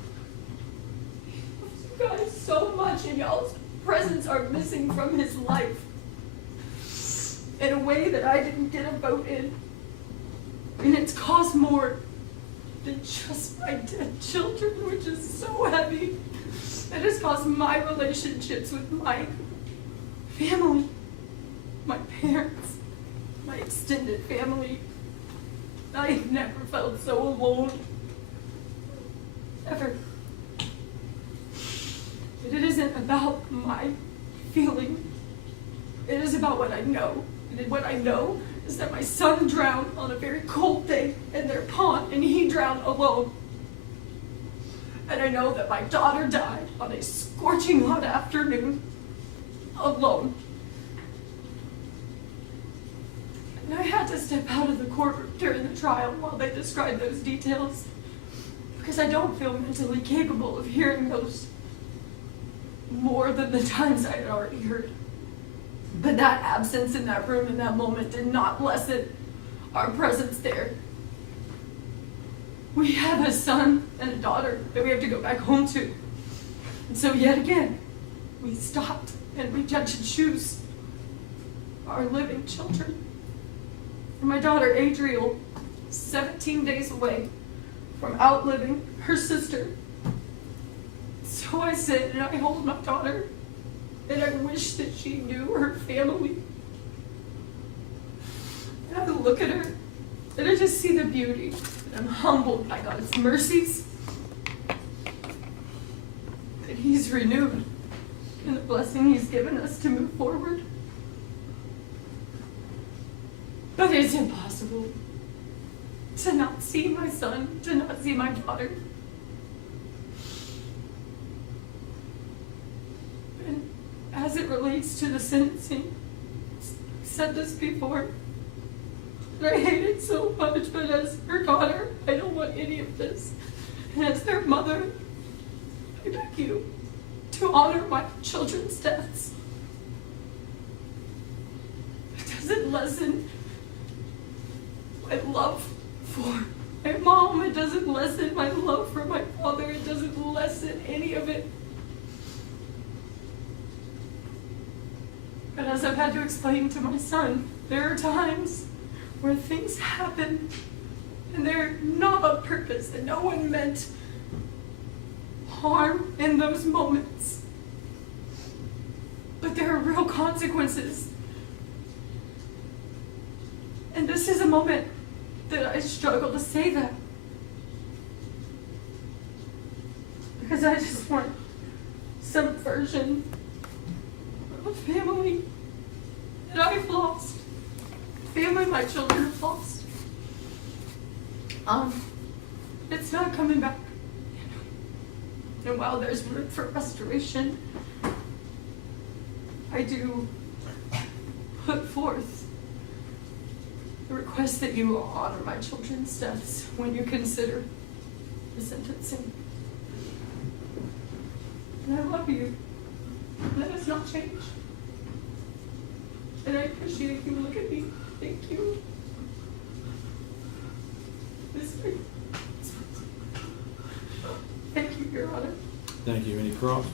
He loves you guys so much, and y'all's presence are missing from his life in a way that I didn't get a vote in. And it's caused more than just my dead children, which is so heavy. It has caused my relationships with my family, my parents, my extended family. I have never felt so alone. Ever. But it isn't about my feeling. It is about what I know. And what I know is that my son drowned on a very cold day in their pond, and he drowned alone. And I know that my daughter died on a scorching hot afternoon, alone. And I had to step out of the courtroom during the trial while they described those details, because I don't feel mentally capable of hearing those more than the times I had already heard. But that absence in that room in that moment did not lessen our presence there. We have a son and a daughter that we have to go back home to. And so yet again, we stopped and we judged and choose our living children. For my daughter, Adriel, 17 days away from outliving her sister. So I sit and I hold my daughter, and I wish that she knew her family. And I look at her, and I just see the beauty. And I'm humbled by God's mercies. That He's renewed, and the blessing He's given us to move forward. But it's impossible to not see my son, to not see my daughter. And as it relates to the sentencing, I've said this before, and I hate it so much, but as her daughter, I don't want any of this. And as their mother, I beg you to honor my children's deaths. It doesn't lessen my love for my mom. It doesn't lessen my love for my father. It doesn't lessen any of it. But as I've had to explain to my son, there are times where things happen and they're not on purpose and no one meant harm in those moments. But there are real consequences. And this is a moment that I struggle to say that. Because I just want some version of family that I've lost. Family my children have lost. It's not coming back. And while there's room for restoration, I do put forth the request that you honor my children's deaths when you consider the sentencing. And I love you. Let us not change. And I appreciate you. Look at me. Thank you. Thank you, Your Honor. Thank you. Any cross?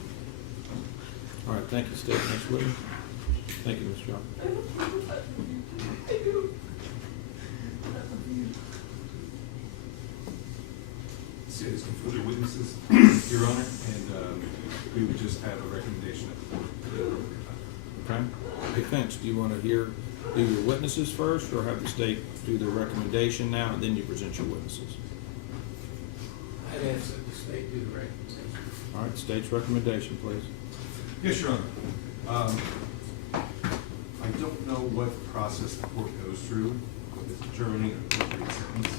All right, thank you, State. Next witness. Thank you, Ms. Johnson. I do. State is concluded witnesses, Your Honor, and we would just have a recommendation of the court. Okay. Defense, do you want to do your witnesses first, or have the state do their recommendation now, and then you present your witnesses? I'd ask that the state do the recommendation. All right, state's recommendation, please. Yes, Your Honor. I don't know what process the court goes through with its adjourning or appropriate sentence,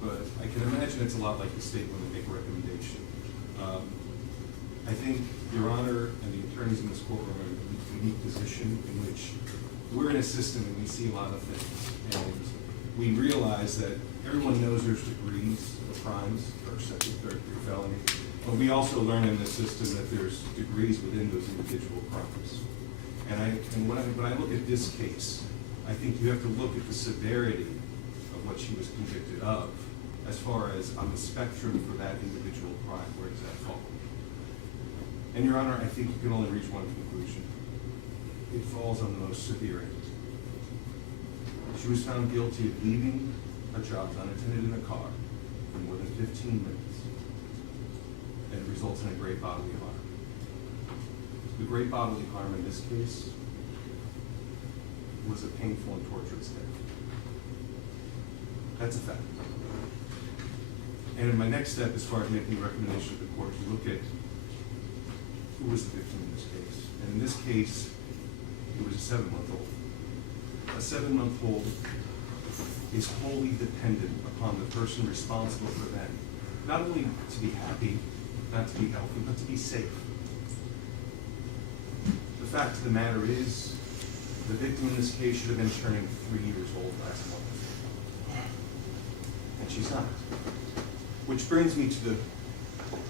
but I can imagine it's a lot like the state when they make a recommendation. I think Your Honor and the attorneys in this courtroom are in a unique position in which we're in a system and we see a lot of things, and we realize that everyone knows there's degrees of crimes, first, second, third degree felony, but we also learn in this system that there's degrees within those individual crimes. And when I look at this case, I think you have to look at the severity of what she was convicted of, as far as on the spectrum for that individual crime, where does that fall? And Your Honor, I think you can only reach one conclusion. It falls on the most severe end. She was found guilty of leaving her child unattended in a car for more than 15 minutes, and it results in a great bodily harm. The great bodily harm in this case was a painful and torturous death. That's a fact. And in my next step, as far as making a recommendation to the court, to look at who was the victim in this case. And in this case, it was a 7-month-old. A 7-month-old is wholly dependent upon the person responsible for them, not only to be happy, not to be healthy, but to be safe. The fact of the matter is, the victim in this case should have been turning 3 years old last month. And she's not. Which brings me to the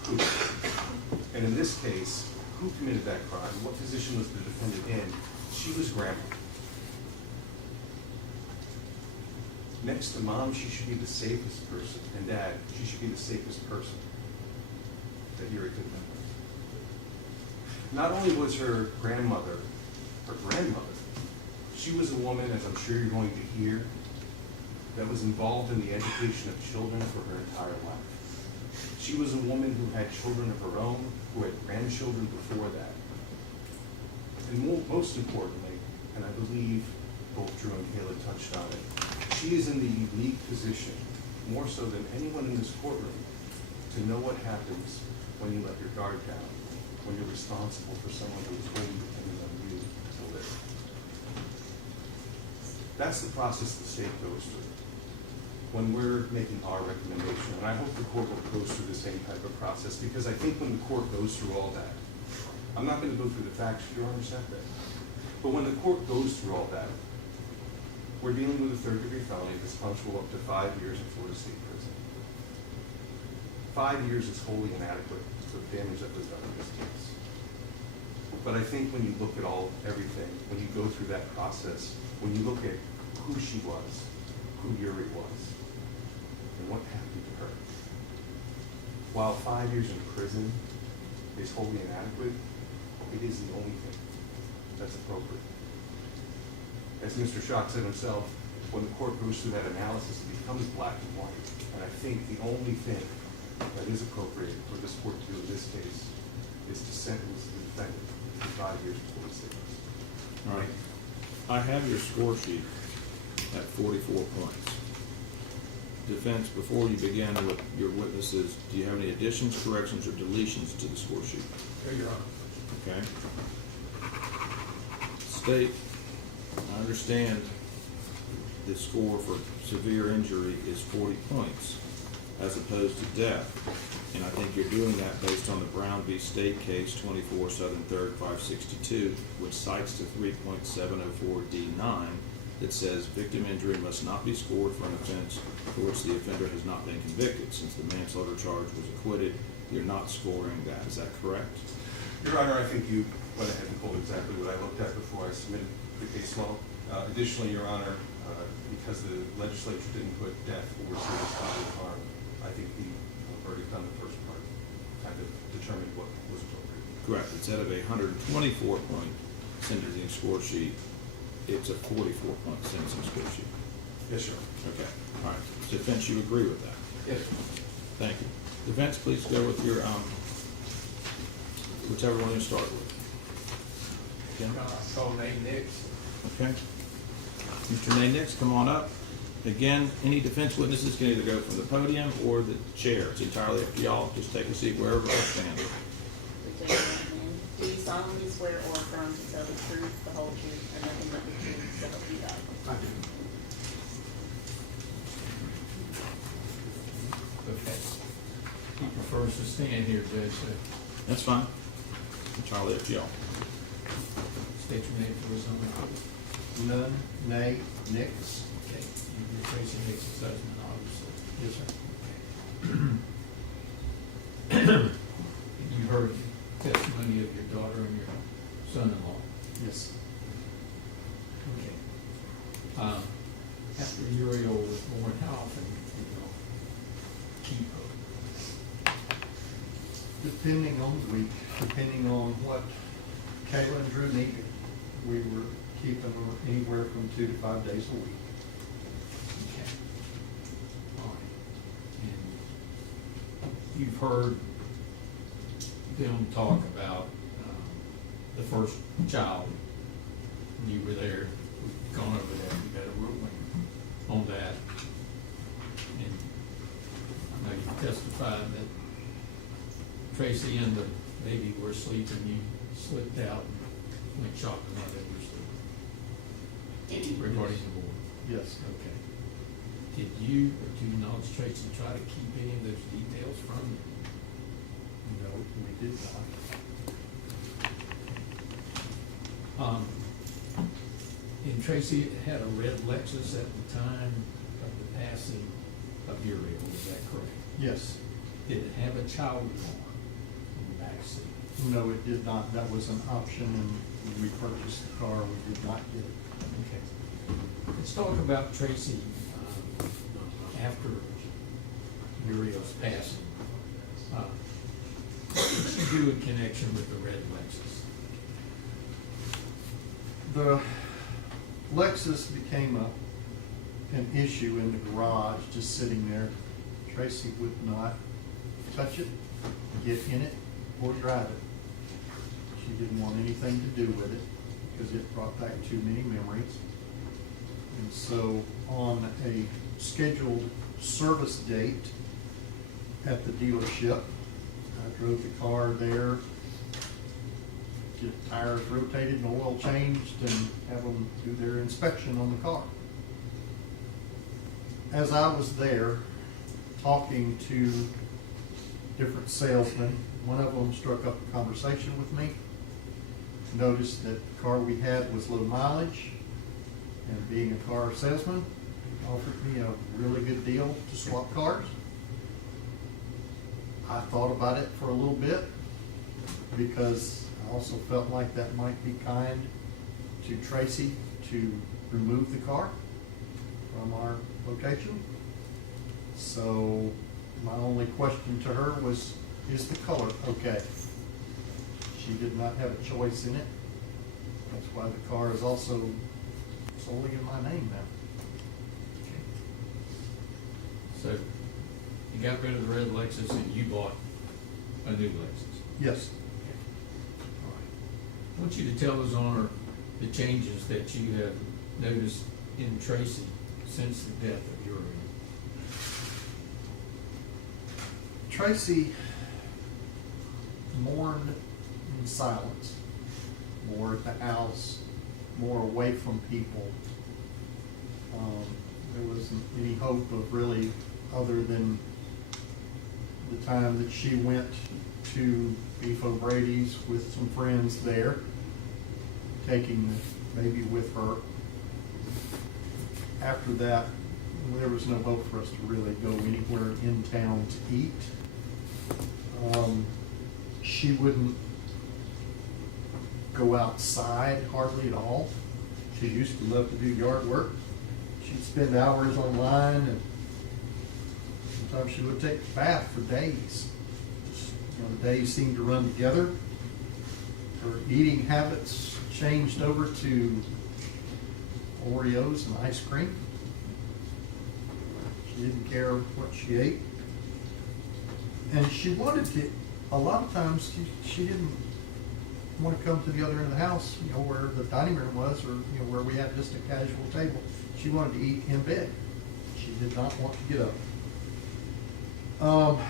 who. And in this case, who committed that crime? What position was the defendant in? She was grandma. Next to mom, she should be the safest person. And dad, she should be the safest person that Uri could have been. Not only was her grandmother her grandmother, she was a woman, as I'm sure you're going to hear, that was involved in the education of children for her entire life. She was a woman who had children of her own, who had grandchildren before that. And most importantly, and I believe both Drew and Kayla touched on it, she is in the unique position, more so than anyone in this courtroom, to know what happens when you let your guard down, when you're responsible for someone who is wholly dependent on you to live. That's the process the state goes through when we're making our recommendation. And I hope the court will go through the same type of process, because I think when the court goes through all that, I'm not going to go through the facts, you understand that. But when the court goes through all that, we're dealing with a third-degree felony that's punishable up to 5 years in Florida State Prison. 5 years is wholly inadequate for the damage that was done in this case. But I think when you look at everything, when you go through that process, when you look at who she was, who Uri was, and what happened to her, while 5 years in prison is wholly inadequate, it is the only thing that's appropriate. As Mr. Schock said himself, when the court goes through that analysis, it becomes black and white. And I think the only thing that is appropriate for this court to do in this case is to sentence the defendant to 5 years before the state. All right. I have your score sheet at 44 points. Defense, before you begin with your witnesses, do you have any additions, corrections, or deletions to the score sheet? Here you are. Okay. State, I understand the score for severe injury is 40 points as opposed to death. And I think you're doing that based on the Brown v. State case 24 Southern 3rd 562, which cites to 3.704D9 that says victim injury must not be scored for an offense for which the offender has not been convicted. Since the manslaughter charge was acquitted, you're not scoring that. Is that correct? Your Honor, I think you went ahead and pulled exactly what I looked at before I submitted the case law. Additionally, Your Honor, because the legislature didn't put death or serious bodily harm, I think the verdict on the first part kind of determined what was appropriate. Correct. Instead of a 124-point sentencing score sheet, it's a 44-point sentencing score sheet. Yes, sir. Okay. All right. Defense, you agree with that? Yes. Thank you. Defense, please go with your, whichever one you start with. Kim? Call name Nix. Okay. Mr. Nix, come on up. Again, any defense witnesses can either go from the podium or the chair. It's entirely up to y'all. Just take a seat wherever you stand. Raise your right hand. Do you solemnly swear or affirm to tell the truth, the whole truth, and nothing but the truth, so help you God? I do. Okay. He prefers to stand here, Judge, so That's fine. Entirely up to y'all. state your name for his own record. None, nay, Nix. Okay, you're Tracey Nix's husband, obviously. Yes, sir. You heard the testimony of your daughter and your son-in-law. Yes. Okay. After Uriel was born, how often did you keep her? Depending on the week, depending on what Kayla and Drew needed, we were keeping her anywhere from 2 to 5 days a week. Okay. All right. And you've heard them talk about the first child. You were there, we've gone over that, you got a ruling on that. And I know you testified that Tracey and the baby were asleep and you slipped out and went shopping while they were asleep. Regarding the board. Yes. Okay. Did you, or do you knowledge Tracey try to keep any of those details from you? No, we did not. And Tracey had a red Lexus at the time of the passing of Uriel, is that correct? Yes. Did it have a child in the back seat? No, it did not. That was an option, and when we purchased the car, we did not get it. Okay. Let's talk about Tracey after Uriel's passing. What did she do in connection with the red Lexus? The Lexus became an issue in the garage, just sitting there. Tracey would not touch it, get in it, or drive it. She didn't want anything to do with it because it brought back too many memories. And so on a scheduled service date at the dealership, I drove the car there, get tires rotated and oil changed, and have them do their inspection on the car. As I was there talking to different salesmen, one of them struck up a conversation with me, noticed that the car we had was low mileage, and being a car salesman, offered me a really good deal to swap cars. I thought about it for a little bit because I also felt like that might be kind to Tracey to remove the car from our location. So my only question to her was, is the color okay? She did not have a choice in it. That's why the car is also solely in my name now. So you got rid of the red Lexus and you bought a new Lexus? Yes. All right. I want you to tell us, Honor, the changes that you have noticed in Tracey since the death of Uriel. Tracey mourned in silence, more at the house, more away from people. There wasn't any hope of really, other than the time that she went to Beef O'Brady's with some friends there, taking the baby with her. After that, there was no hope for us to really go anywhere in town to eat. She wouldn't go outside hardly at all. She used to love to do yard work. She'd spend hours online, and sometimes she would take a bath for days. The days seemed to run together. Her eating habits changed over to Oreos and ice cream. She didn't care what she ate. And she wanted to, a lot of times, she didn't want to come to the other end of the house, where the dining room was, or, where we had just a casual table. She wanted to eat in bed. She did not want to get up.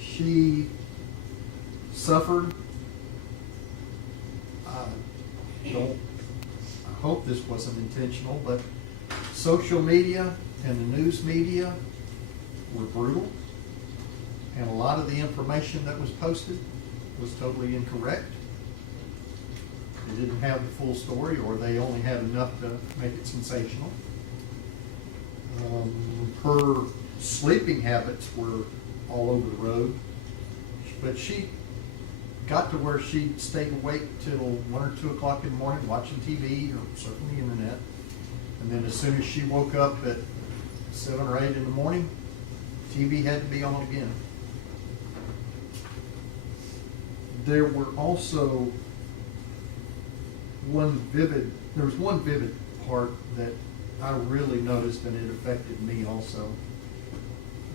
She suffered. I hope this wasn't intentional, but social media and the news media were brutal, and a lot of the information that was posted was totally incorrect. They didn't have the full story, or they only had enough to make it sensational. Her sleeping habits were all over the road, but she got to where she stayed awake till 1 or 2 o'clock in the morning watching TV or surfing the internet. And then as soon as she woke up at 7 or 8 in the morning, TV had to be on again. There were also one vivid part that I really noticed, and it affected me also.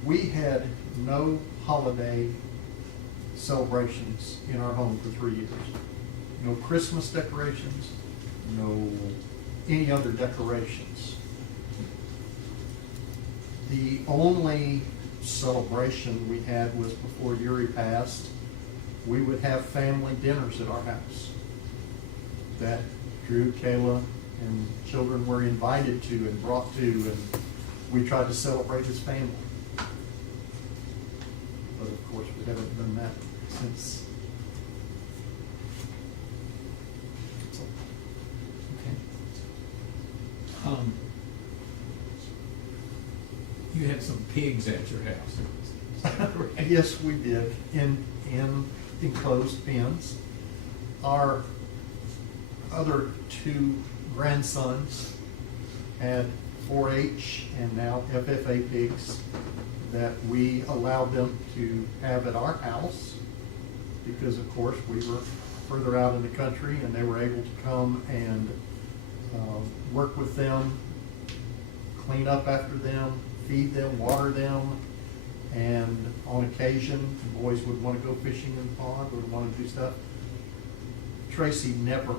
We had no holiday celebrations in our home for 3 years. No Christmas decorations, no any other decorations. The only celebration we had was before Uri passed. We would have family dinners at our house that Drew, Kayla, and children were invited to and brought to, and we tried to celebrate as family. But of course, we haven't done that since. Okay. You had some pigs at your house. Yes, we did, in enclosed pens. Our other two grandsons had 4-H and now FFA pigs that we allowed them to have at our house because, of course, we were further out in the country and they were able to come and work with them, clean up after them, feed them, water them, and on occasion, the boys would want to go fishing in the pond, would want to do stuff. Tracey never,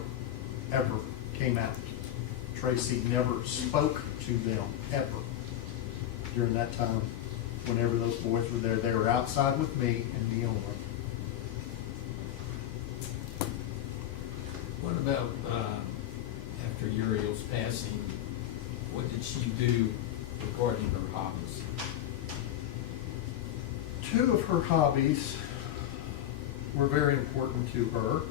ever came out. Tracey never spoke to them, ever, during that time. Whenever those boys were there, they were outside with me and me only. What about after Uriel's passing, what did she do regarding her hobbies? Two of her hobbies were very important to her,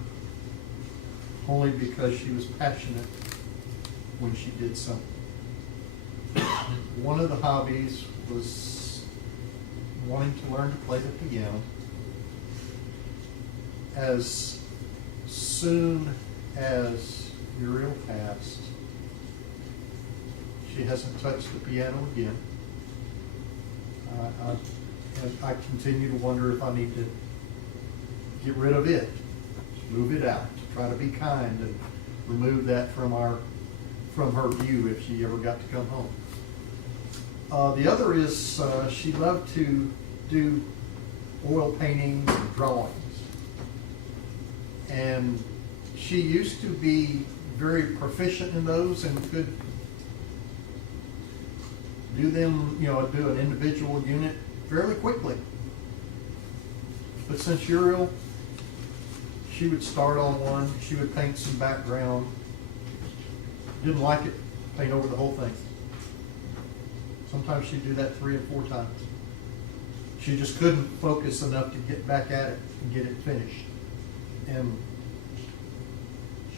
only because she was passionate when she did something. One of the hobbies was wanting to learn to play the piano. As soon as Uriel passed, she hasn't touched the piano again. I continue to wonder if I need to get rid of it, move it out, try to be kind and remove that from her view if she ever got to come home. The other is she loved to do oil paintings and drawings. And she used to be very proficient in those and could do them, do an individual unit fairly quickly. But since Uriel, she would start on one, she would paint some background, didn't like it, paint over the whole thing. Sometimes she'd do that 3 or 4 times. She just couldn't focus enough to get back at it and get it finished. And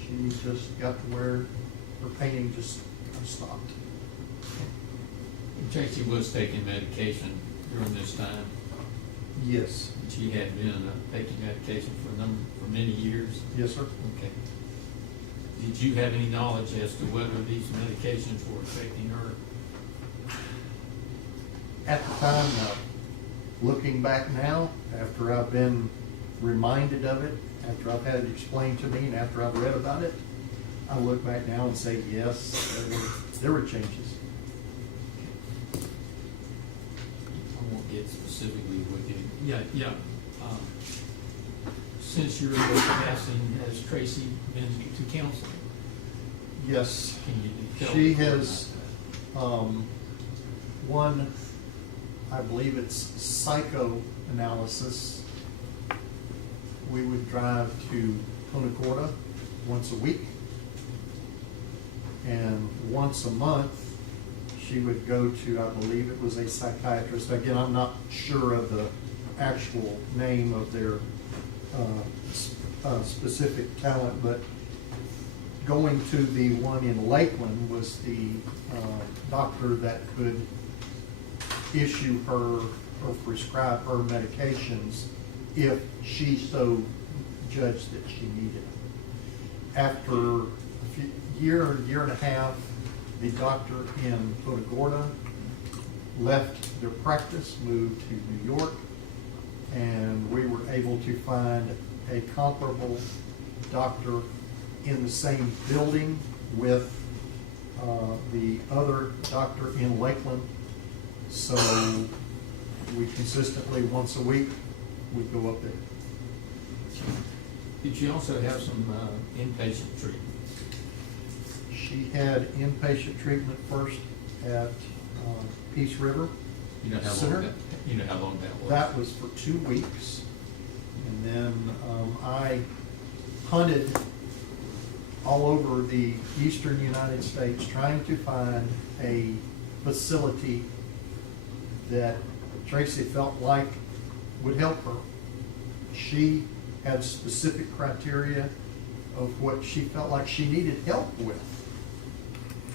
she just got to where her painting just stopped. Tracey was taking medication during this time. Yes. She had been taking medication for many years. Yes, sir. Okay. Did you have any knowledge as to whether these medications were affecting her? At the time, looking back now, after I've been reminded of it, after I've had it explained to me, and after I've read about it, I look back now and say, yes, there were changes. I won't get specifically with you. Yeah. Since your passing, has Tracey been to counseling? Yes. Can you tell She me has one, I believe it's psychoanalysis. We would drive to Punta Gorda once a week. And once a month, she would go to, I believe it was a psychiatrist. Again, I'm not sure of the actual name of their specific talent, but going to the one in Lakeland was the doctor that could issue her or prescribe her medications if she so judged that she needed it. After a year and a half, the doctor in Punta Gorda left their practice, moved to New York, and we were able to find a comparable doctor in the same building with the other doctor in Lakeland. So we consistently, once a week, we go up there. Did she also have some inpatient treatment? She had inpatient treatment first at Peace River You know how Center. long that, you know how long that was? That was for 2 weeks. And then I hunted all over the eastern United States trying to find a facility that Tracey felt like would help her. She had specific criteria of what she felt like she needed help with.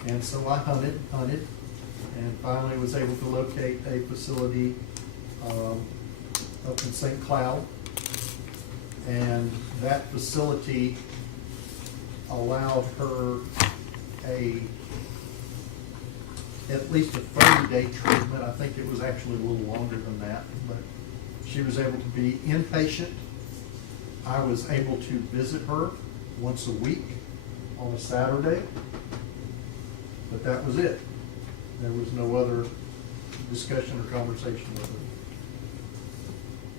And so I hunted, and finally was able to locate a facility up in St. Cloud. And that facility allowed her at least a 30-day treatment. I think it was actually a little longer than that, but she was able to be inpatient. I was able to visit her once a week on a Saturday, but that was it. There was no other discussion or conversation with her.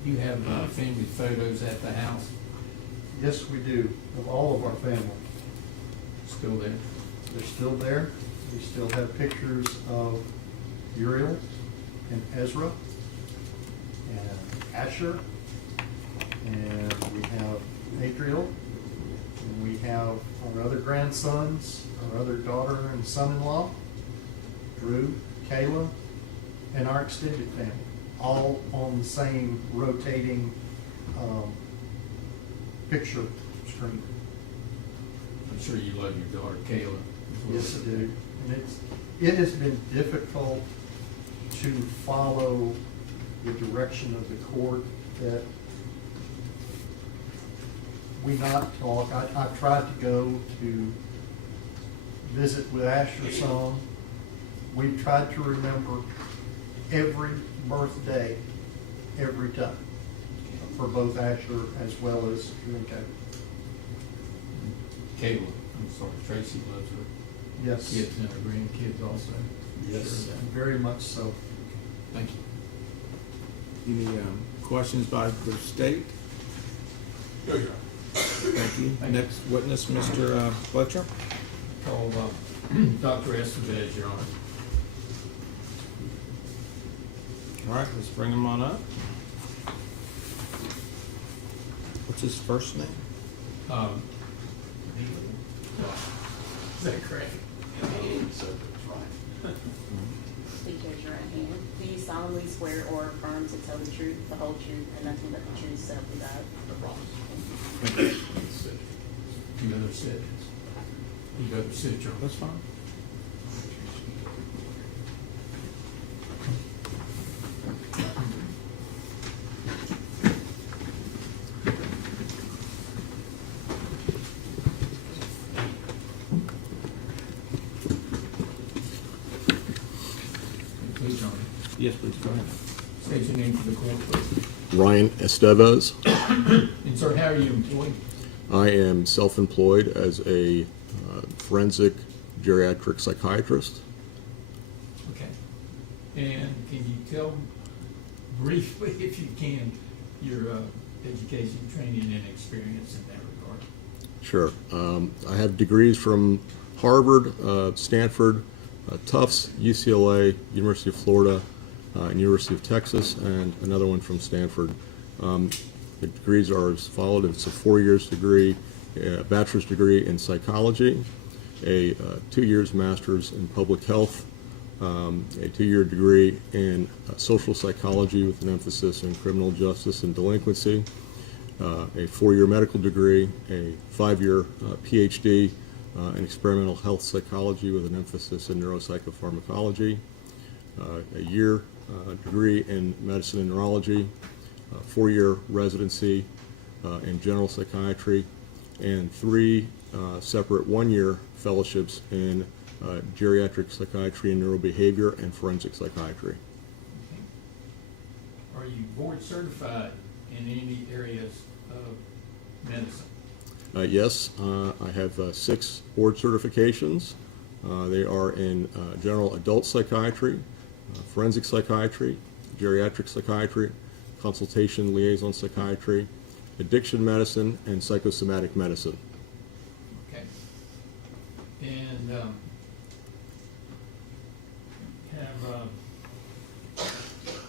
Do you have family photos at the house Yes, we do, of all of our family. still there? They're still there. We still have pictures of Uriel and Ezra and Asher, and we have Adriel, and we have our other grandsons, our other daughter and son-in-law, Drew, Kayla, and our extended family, all on the same rotating picture screen. I'm sure you love your daughter Kayla. as well. Yes, I do. And it has been difficult to follow the direction of the court that we not talk. I've tried to go to visit with Asher some. We've tried to remember every birthday, every time, for both Asher as well as Kayla. Kayla, I'm sorry, Tracey loves her Yes. kids and her grandkids also. Yes, Sure of that. very much so. Thank you. Any questions by the state? Thank you. Next witness, Mr. Fletcher. Call Dr. Estevez, Your Honor. All right, let's bring him on up. What's his first name? Is that correct? Please raise your right hand. Do you solemnly swear or affirm to tell the truth, the whole truth, and nothing but the truth, so help you God? You other sit. You other sit, Your Honor. That's fine. Please, Your Honor. Yes, please, go ahead. State your name for the court, please. Ryan Estevez. And sir, how are you employed? I am self-employed as a forensic geriatric psychiatrist. Okay. And can you tell briefly, if you can, your education, training, and experience in that regard? Sure. I have degrees from Harvard, Stanford, Tufts, UCLA, University of Florida, and University of Texas, and another one from Stanford. The degrees are as followed. It's a 4 years degree, a bachelor's degree in psychology, a 2 years master's in public health, a 2-year degree in social psychology with an emphasis in criminal justice and delinquency, a 4-year medical degree, a 5-year PhD in experimental health psychology with an emphasis in neuropsychopharmacology, a year degree in medicine and neurology, 4-year residency in general psychiatry, and 3 separate 1-year fellowships in geriatric psychiatry and neurobehavior and forensic psychiatry. Okay. Are you board certified in any areas of medicine? Yes, I have 6 board certifications. They are in general adult psychiatry, forensic psychiatry, geriatric psychiatry, consultation liaison psychiatry, addiction medicine, and psychosomatic medicine. Okay. And have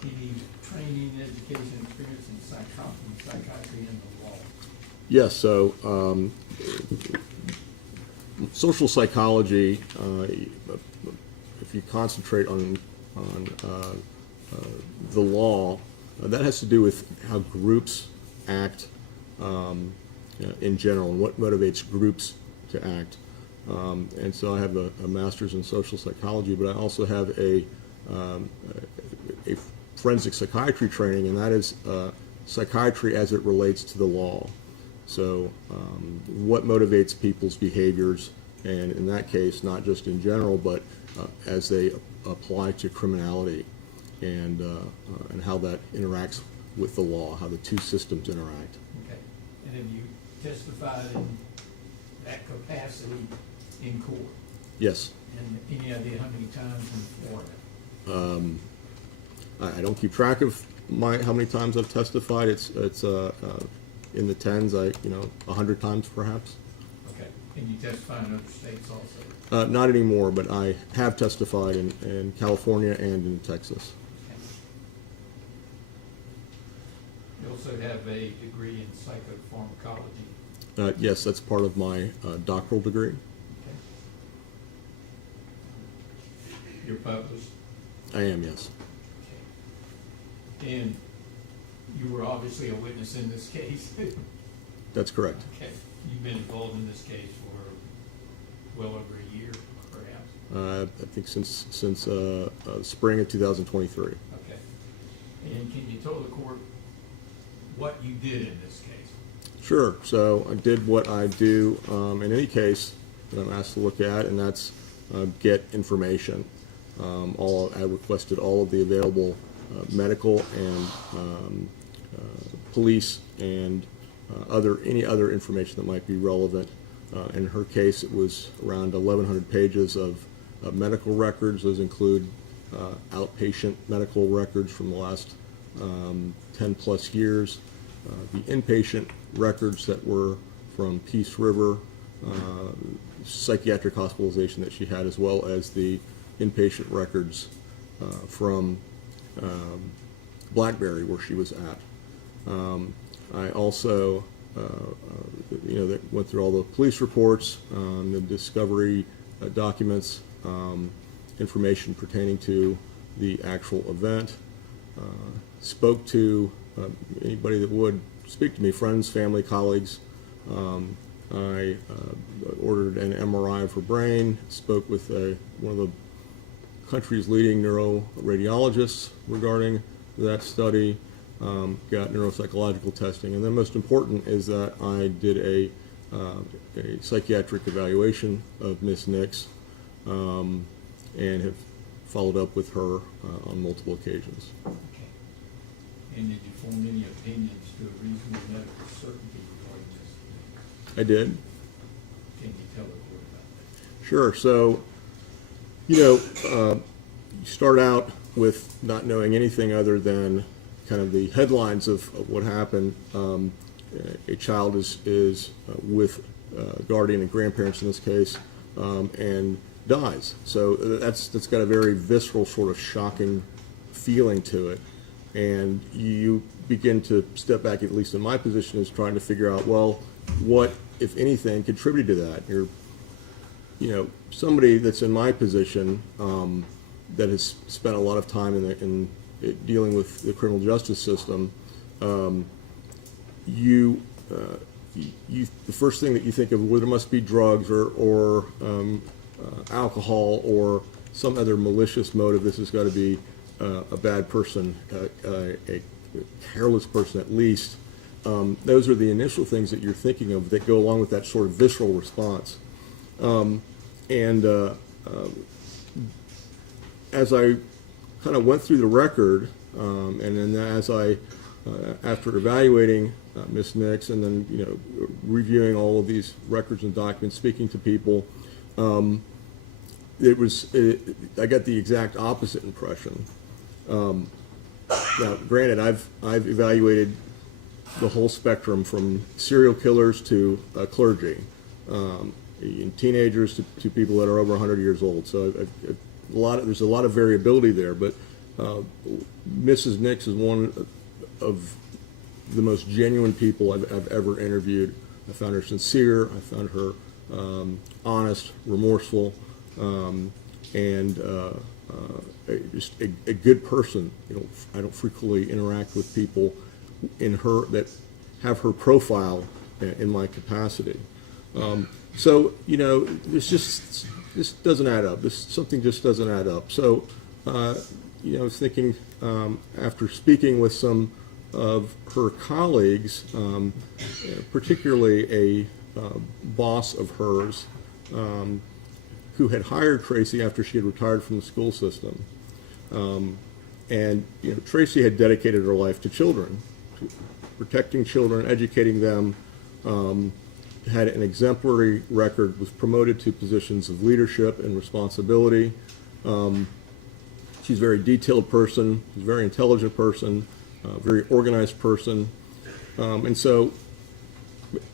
any training, education, experience in psychiatry and the law? Yes, so social psychology, if you concentrate on the law, that has to do with how groups act in general and what motivates groups to act. And so I have a master's in social psychology, but I also have a forensic psychiatry training, and that is psychiatry as it relates to the law. So what motivates people's behaviors, and in that case, not just in general, but as they apply to criminality, and how that interacts with the law, how the two systems interact. Okay. And have you testified in that capacity in court? Yes. And any idea how many times in Florida? I don't keep track of how many times I've testified. It's in the tens, 100 times perhaps. Okay. And you testify in other states also? Not anymore, but I have testified in California and in Texas. Okay. You also have a degree in psychopharmacology? Yes, that's part of my doctoral degree. Okay. You're published? I am, yes. Okay. And you were obviously a witness in this case? That's correct. Okay. You've been involved in this case for well over a year, perhaps? I think since spring of 2023. Okay. And can you tell the court what you did in this case? Sure. So I did what I do in any case that I'm asked to look at, and that's get information. I requested all of the available medical and police and any other information that might be relevant. In her case, it was around 1,100 pages of medical records. Those include outpatient medical records from the last 10 plus years, the inpatient records that were from Peace River, psychiatric hospitalization that she had, as well as the inpatient records from Blackberry, where she was at. I also, that went through all the police reports, the discovery documents, information pertaining to the actual event. Spoke to anybody that would speak to me, friends, family, colleagues. I ordered an MRI of her brain, spoke with one of the country's leading neuroradiologists regarding that study, got neuropsychological testing, and then most important is that I did a psychiatric evaluation of Miss Nix, and have followed up with her on multiple occasions. Okay. And did you form any opinions to a reasonable medical certainty regarding this? I did. Can you tell the court about that? Sure. So, you start out with not knowing anything other than kind of the headlines of what happened. A child is with guardian and grandparents in this case, and dies. So that's got a very visceral, sort of shocking feeling to it. And you begin to step back, at least in my position, is trying to figure out, well, what, if anything, contributed to that? You're, somebody that's in my position, that has spent a lot of time in dealing with the criminal justice system, the first thing that you think of, well, there must be drugs or alcohol or some other malicious motive. This has got to be a bad person, a careless person at least. Those are the initial things that you're thinking of that go along with that sort of visceral response. As I kind of went through the record, and then as I, after evaluating Ms. Nix, and then reviewing all of these records and documents, speaking to people, I got the exact opposite impression. Now, granted, I've evaluated the whole spectrum from serial killers to clergy, and teenagers to people that are over 100 years old. So there's a lot of variability there. But Mrs. Nix is one of the most genuine people I've ever interviewed. I found her sincere. I found her honest, remorseful, and just a good person. I don't frequently interact with people that have her profile in my capacity. So this doesn't add up. Something just doesn't add up. So I was thinking after speaking with some of her colleagues, particularly a boss of hers who had hired Tracey after she had retired from the school system. And Tracey had dedicated her life to children, to protecting children, educating them, had an exemplary record, was promoted to positions of leadership and responsibility. She's a very detailed person, she's a very intelligent person, very organized person. And so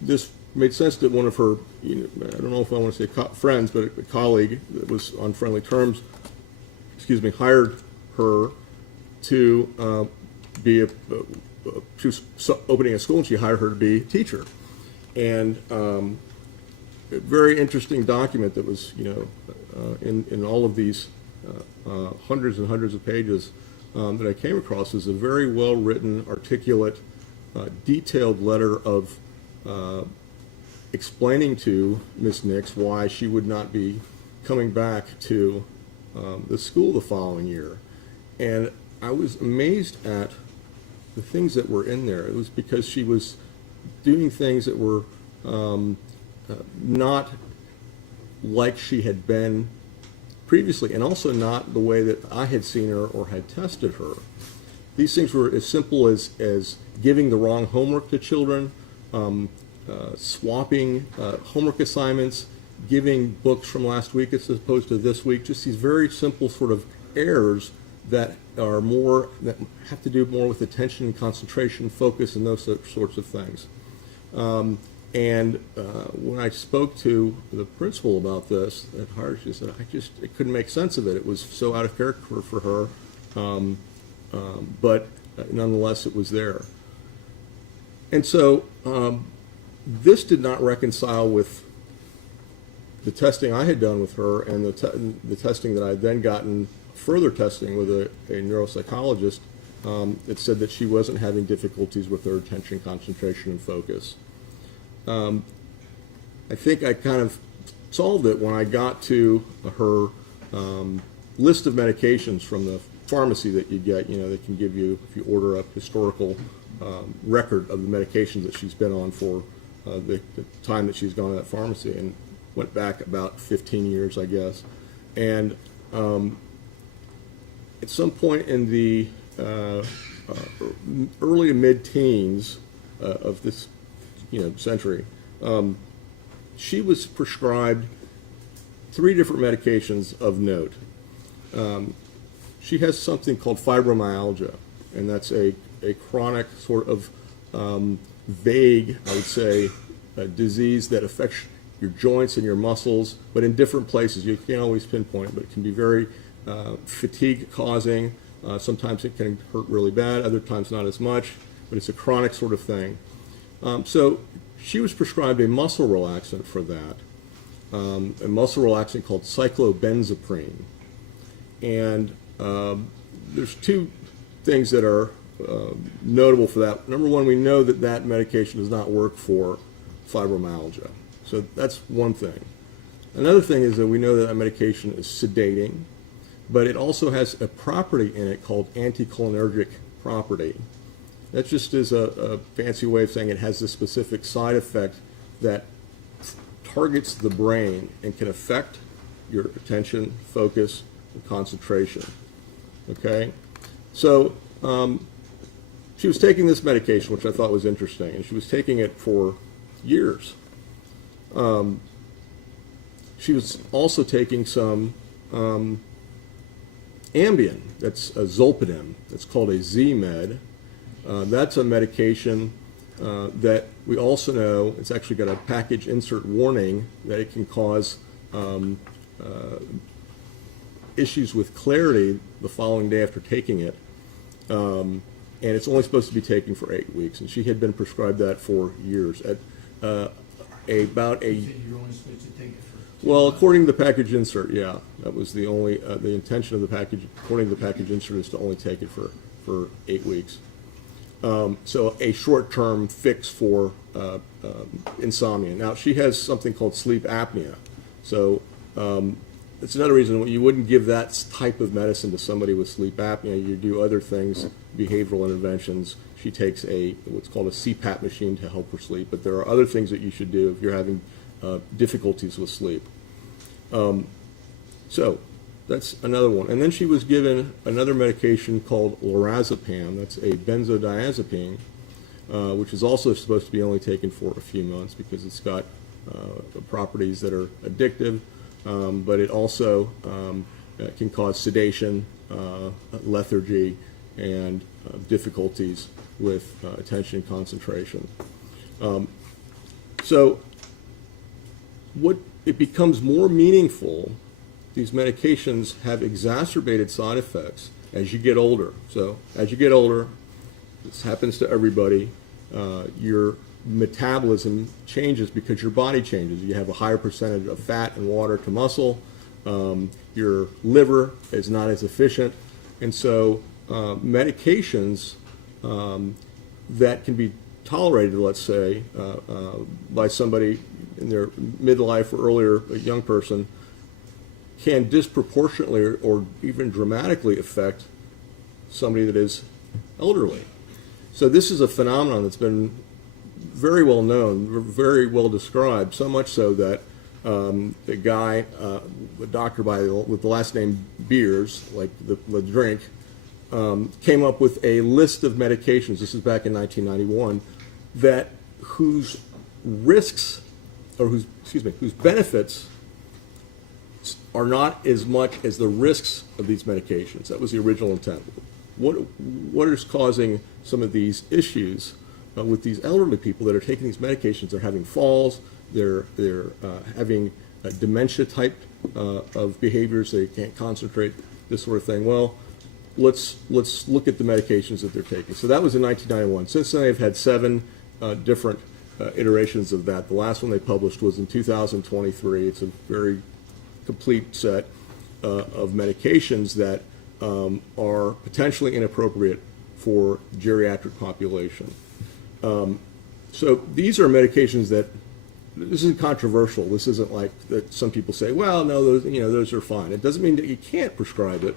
this made sense that one of her, I don't know if I want to say friends, but a colleague that was on friendly terms, hired her to be she was opening a school, and she hired her to be a teacher. And a very interesting document that was, in all of these hundreds and hundreds of pages that I came across is a very well-written, articulate, detailed letter of explaining to Ms. Nix why she would not be coming back to the school the following year. And I was amazed at the things that were in there. It was because she was doing things that were not like she had been previously, and also not the way that I had seen her or had tested her. These things were as simple as giving the wrong homework to children, swapping homework assignments, giving books from last week as opposed to this week, just these very simple sort of errors that have to do more with attention, concentration, focus, and those sorts of things. And when I spoke to the principal about this at Hart, she said, I couldn't make sense of it. It was so out of character for her, but nonetheless, it was there. And so this did not reconcile with the testing I had done with her and the testing that I had then gotten, further testing with a neuropsychologist that said that she wasn't having difficulties with her attention, concentration, and focus. I think I kind of solved it when I got to her list of medications from the pharmacy that you get. They can give you, if you order a historical record of the medications that she's been on for the time that she's gone to that pharmacy, and went back about 15 years, I guess. And at some point in the early to mid-teens of this century, she was prescribed 3 different medications of note. She has something called fibromyalgia, and that's a chronic sort of vague, I would say, disease that affects your joints and your muscles, but in different places. You can't always pinpoint it, but it can be very fatigue-causing. Sometimes it can hurt really bad, other times not as much, but it's a chronic sort of thing. So she was prescribed a muscle relaxant for that, a muscle relaxant called cyclobenzaprine. And there's 2 things that are notable for that. Number one, we know that that medication does not work for fibromyalgia. So that's one thing. Another thing is that we know that medication is sedating, but it also has a property in it called anticholinergic property. That just is a fancy way of saying it has this specific side effect that targets the brain and can affect your attention, focus, and concentration. Okay? So she was taking this medication, which I thought was interesting, and she was taking it for years. She was also taking some Ambien, that's a Zolpidem. It's called a Z-Med. That's a medication that we also know, it's actually got a package insert warning that it can cause issues with clarity the following day after taking it. And it's only supposed to be taken for 8 weeks. And she had been prescribed that for years. At about a... You're only supposed to take it for... Well, according to the package insert, yeah. That was the only, the intention of the package, according to the package insert, is to only take it for 8 weeks. So a short-term fix for insomnia. Now, she has something called sleep apnea. So it's another reason you wouldn't give that type of medicine to somebody with sleep apnea. You do other things, behavioral interventions. She takes what's called a CPAP machine to help her sleep. But there are other things that you should do if you're having difficulties with sleep. So that's another one. And then she was given another medication called lorazepam. That's a benzodiazepine, which is also supposed to be only taken for a few months because it's got properties that are addictive, but it also can cause sedation, lethargy, and difficulties with attention and concentration. So it becomes more meaningful. These medications have exacerbated side effects as you get older. So as you get older, this happens to everybody, your metabolism changes because your body changes. You have a higher percentage of fat and water to muscle. Your liver is not as efficient. And so medications that can be tolerated, let's say, by somebody in their midlife or earlier, a young person, can disproportionately or even dramatically affect somebody that is elderly. So this is a phenomenon that's been very well known, very well described, so much so that the guy, a doctor with the last name Beers, like the drink, came up with a list of medications, this is back in 1991, whose risks, or whose benefits are not as much as the risks of these medications. That was the original intent. What is causing some of these issues with these elderly people that are taking these medications? They're having falls, they're having dementia type of behaviors, they can't concentrate, this sort of thing. Well, let's look at the medications that they're taking. So that was in 1991. Since then, they've had 7 different iterations of that. The last one they published was in 2023. It's a very complete set of medications that are potentially inappropriate for geriatric population. So these are medications that, this isn't controversial. This isn't like that some people say, well, no, those are fine. It doesn't mean that you can't prescribe it,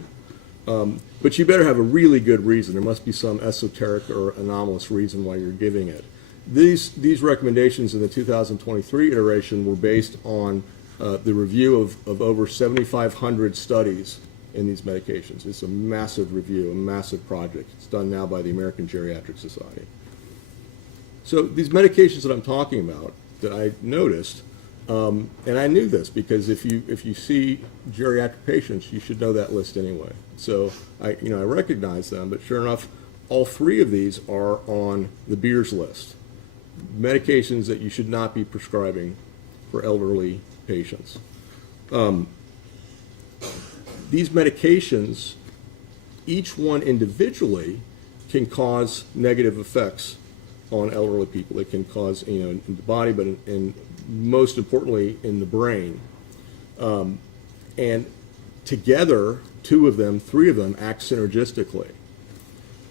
but you better have a really good reason. There must be some esoteric or anomalous reason why you're giving it. These recommendations in the 2023 iteration were based on the review of over 7,500 studies in these medications. It's a massive review, a massive project. It's done now by the American Geriatric Society. So these medications that I'm talking about that I noticed, and I knew this because if you see geriatric patients, you should know that list anyway. So I recognize them, but sure enough, all 3 of these are on the Beers list. Medications that you should not be prescribing for elderly patients. These medications, each one individually, can cause negative effects on elderly people. They can cause, in the body, but most importantly in the brain. And together, 2 of them, 3 of them act synergistically.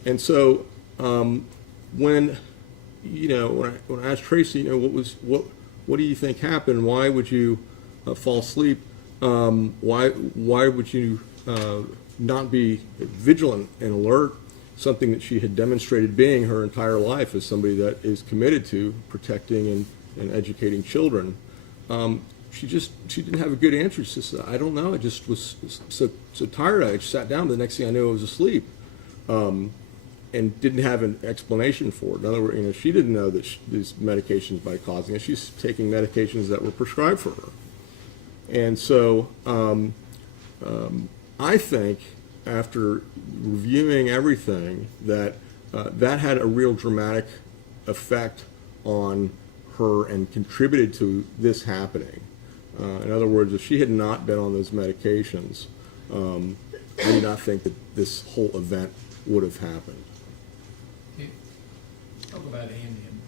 And so when I asked Tracey, what do you think happened? Why would you fall asleep? Why would you not be vigilant and alert? Something that she had demonstrated being her entire life as somebody that is committed to protecting and educating children. She didn't have a good answer. She said, I don't know. I just was so tired. I just sat down. The next thing I knew, I was asleep. And didn't have an explanation for it. In other words, she didn't know that these medications might be causing it. She's taking medications that were prescribed for her. And so I think after reviewing everything, that that had a real dramatic effect on her and contributed to this happening. In other words, if she had not been on those medications, I do not think that this whole event would have happened. Okay. Talk about Ambien.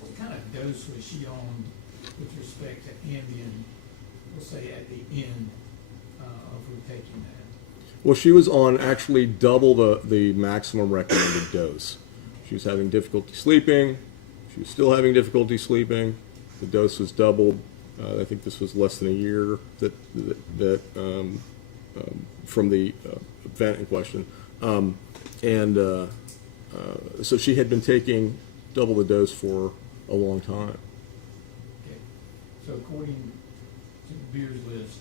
What kind of dose was she on with respect to Ambien, we'll say at the end of her taking that? Well, she was on actually double the maximum recommended dose. She was having difficulty sleeping. She was still having difficulty sleeping. The dose was doubled. I think this was less than a year from the event in question. So she had been taking double the dose for a long time. Okay. So according to Beer's list,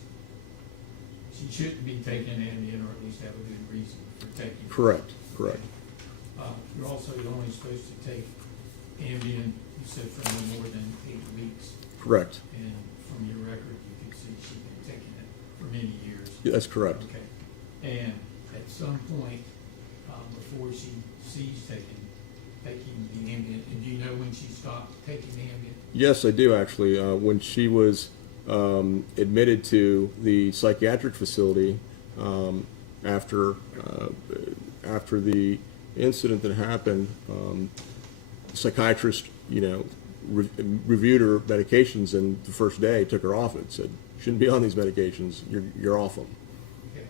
she shouldn't be taking Ambien, or at least have a good reason for taking it. Correct, correct. You're also only supposed to take Ambien, you said, for no more than 8 weeks. Correct. And from your record, you can see she's been taking it for many years. Yeah, that's correct. Okay. And at some point, before she ceased taking the Ambien, and do you know when she stopped taking the Ambien? Yes, I do actually. When she was admitted to the psychiatric facility after the incident that happened, the psychiatrist, reviewed her medications, and the first day took her off it. Said, "You shouldn't be on these medications. You're off them." Okay.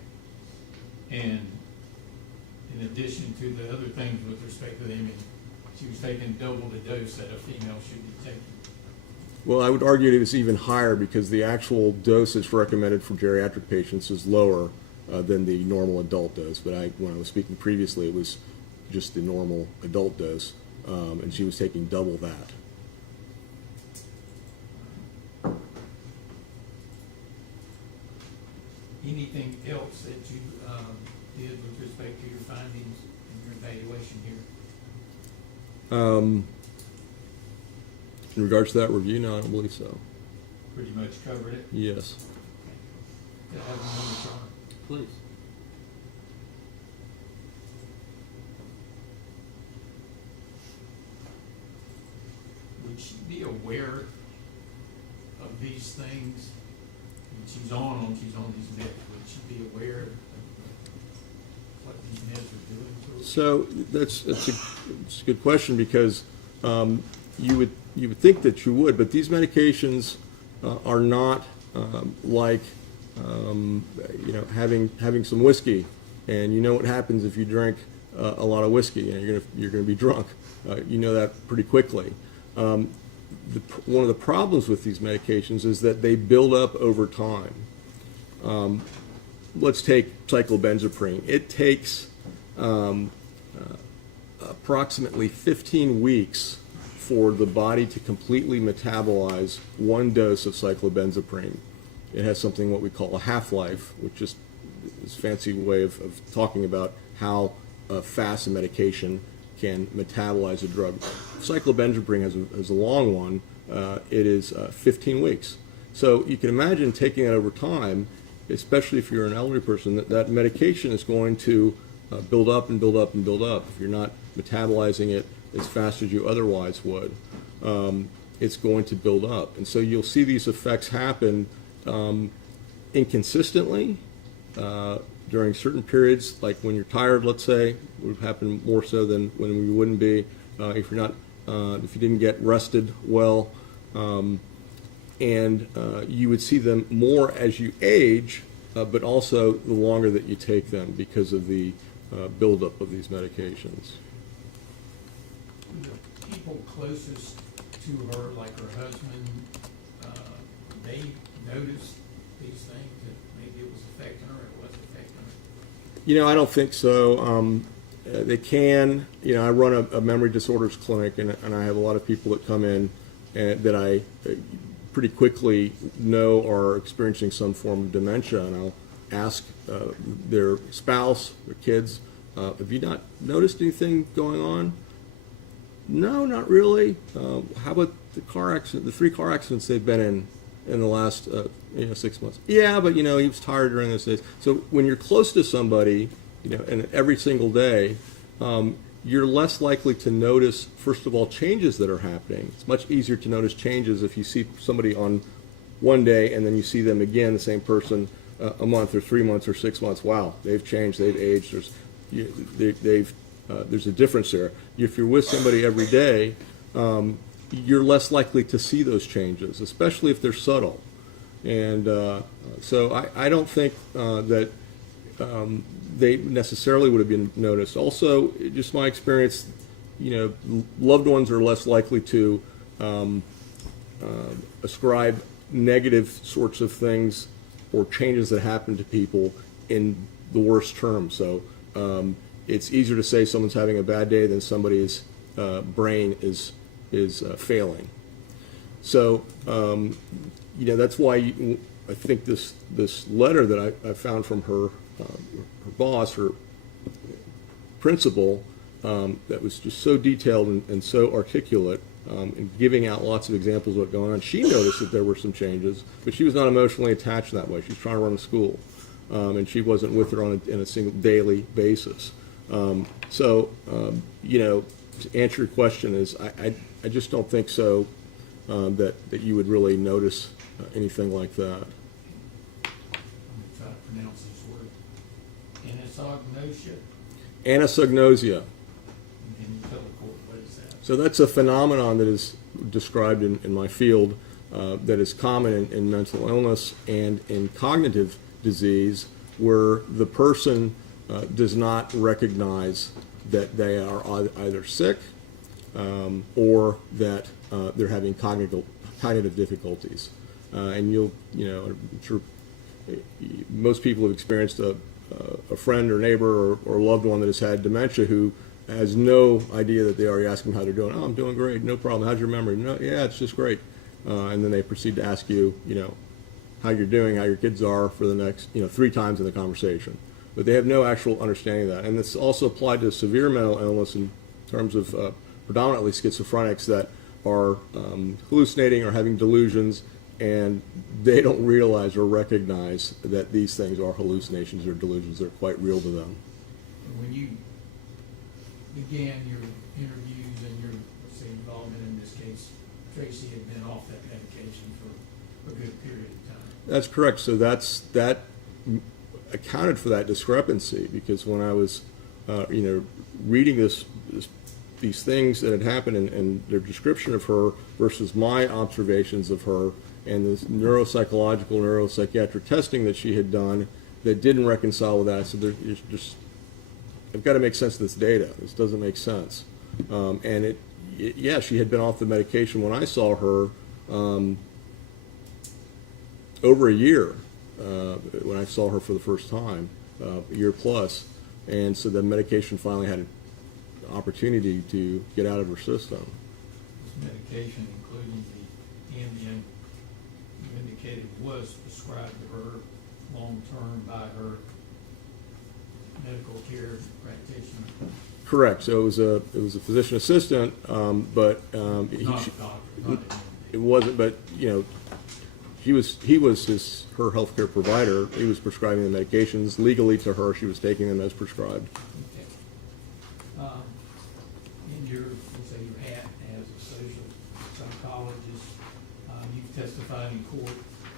And in addition to the other things with respect to the Ambien, she was taking double the dose that a female should be taking. Well, I would argue it was even higher because the actual dose that's recommended for geriatric patients is lower than the normal adult dose. But when I was speaking previously, it was just the normal adult dose, and she was taking double that. Anything else that you did with respect to your findings and your evaluation here? In regards to that review, no, I don't believe so. Pretty much covered it? Yes. Could I have a moment, Sean? Please. Would she be aware of these things? And she's on these meds. Would she be aware of what these meds are doing to her? So it's a good question because you would think that you would, but these medications are not like having some whiskey, and you know what happens if you drink a lot of whiskey. You're gonna be drunk. You know that pretty quickly. One of the problems with these medications is that they build up over time. Let's take cyclobenzaprine. It takes approximately 15 weeks for the body to completely metabolize one dose of cyclobenzaprine. It has something what we call a half-life, which is this fancy way of talking about how fast a medication can metabolize a drug. Cyclobenzaprine has a long one. It is 15 weeks. So you can imagine taking that over time, especially if you're an elderly person, that medication is going to build up and build up and build up. If you're not metabolizing it as fast as you otherwise would, it's going to build up. And so you'll see these effects happen inconsistently during certain periods, like when you're tired, let's say, would happen more so than when we wouldn't be. If you didn't get rested well, and you would see them more as you age, but also the longer that you take them because of the buildup of these medications. The people closest to her, like her husband, they noticed these things, that maybe it was affecting her, it wasn't affecting her? I don't think so. They can. I run a memory disorders clinic, and I have a lot of people that come in that I pretty quickly know are experiencing some form of dementia, and I'll ask their spouse, their kids, have you not noticed anything going on? No, not really. How about the car accident, the 3 car accidents they've been in? in the last 6 months. Yeah, but he was tired during those days. So when you're close to somebody, and every single day, you're less likely to notice, first of all, changes that are happening. It's much easier to notice changes if you see somebody on one day and then you see them again, the same person, a month or 3 months or 6 months. Wow, they've changed, they've aged. There's a difference there. If you're with somebody every day, you're less likely to see those changes, especially if they're subtle. And so I don't think that they necessarily would have been noticed. Also, just my experience, loved ones are less likely to ascribe negative sorts of things or changes that happen to people in the worst terms. So it's easier to say someone's having a bad day than somebody's brain is failing. So that's why I think this letter that I found from her boss, her principal, that was just so detailed and so articulate, and giving out lots of examples of what's going on. She noticed that there were some changes, but she was not emotionally attached that way. She was trying to run a school, and she wasn't with her on a single daily basis. To answer your question is, I just don't think so, that you would really notice anything like that. I'm gonna try to pronounce this word. Anosognosia. Anosognosia. Can you tell the court what is that? So that's a phenomenon that is described in my field that is common in mental illness and in cognitive disease, where the person does not recognize that they are either sick or that they're having cognitive difficulties. And I'm sure most people have experienced a friend or neighbor or loved one that has had dementia who has no idea that they are. You ask them how they're doing. Oh, I'm doing great, no problem. How's your memory? No, yeah, it's just great. And then they proceed to ask you, how you're doing, how your kids are for the next, 3 times in the conversation. But they have no actual understanding of that. And this also applied to severe mental illness in terms of predominantly schizophrenics that are hallucinating or having delusions, and they don't realize or recognize that these things are hallucinations or delusions. They're quite real to them. When you began your interviews and your, let's say, involvement in this case, Tracey had been off that medication for a good period of time. That's correct. So that accounted for that discrepancy, because when I was, reading these things that had happened and their description of her versus my observations of her and this neuropsychological, neuropsychiatric testing that she had done that didn't reconcile with that. So there's just, I've got to make sense of this data. This doesn't make sense. And she had been off the medication when I saw her over a year, when I saw her for the first time, a year plus. And so the medication finally had an opportunity to get out of her system. This medication, including the Ambien, you indicated was prescribed to her long-term by her medical care practitioner. Correct. So it was a physician assistant, but Not a doctor. it wasn't. But he was her healthcare provider. He was prescribing the medications legally to her. She was taking them as prescribed. Okay. In your, let's say, your hat as a social psychologist, you've testified in court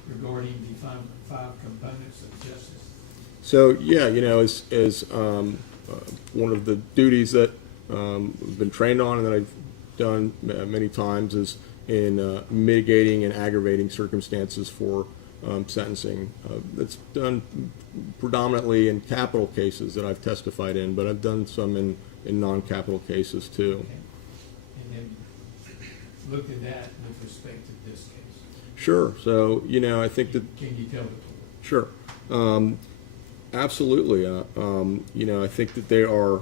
regarding the five components of justice. So as one of the duties that I've been trained on and that I've done many times is in mitigating and aggravating circumstances for sentencing. That's done predominantly in capital cases that I've testified in, but I've done some in non-capital cases too. Okay. And then looked at that with respect to this case. Sure. So I think that. Can you tell the court? Sure. Absolutely. I think that there are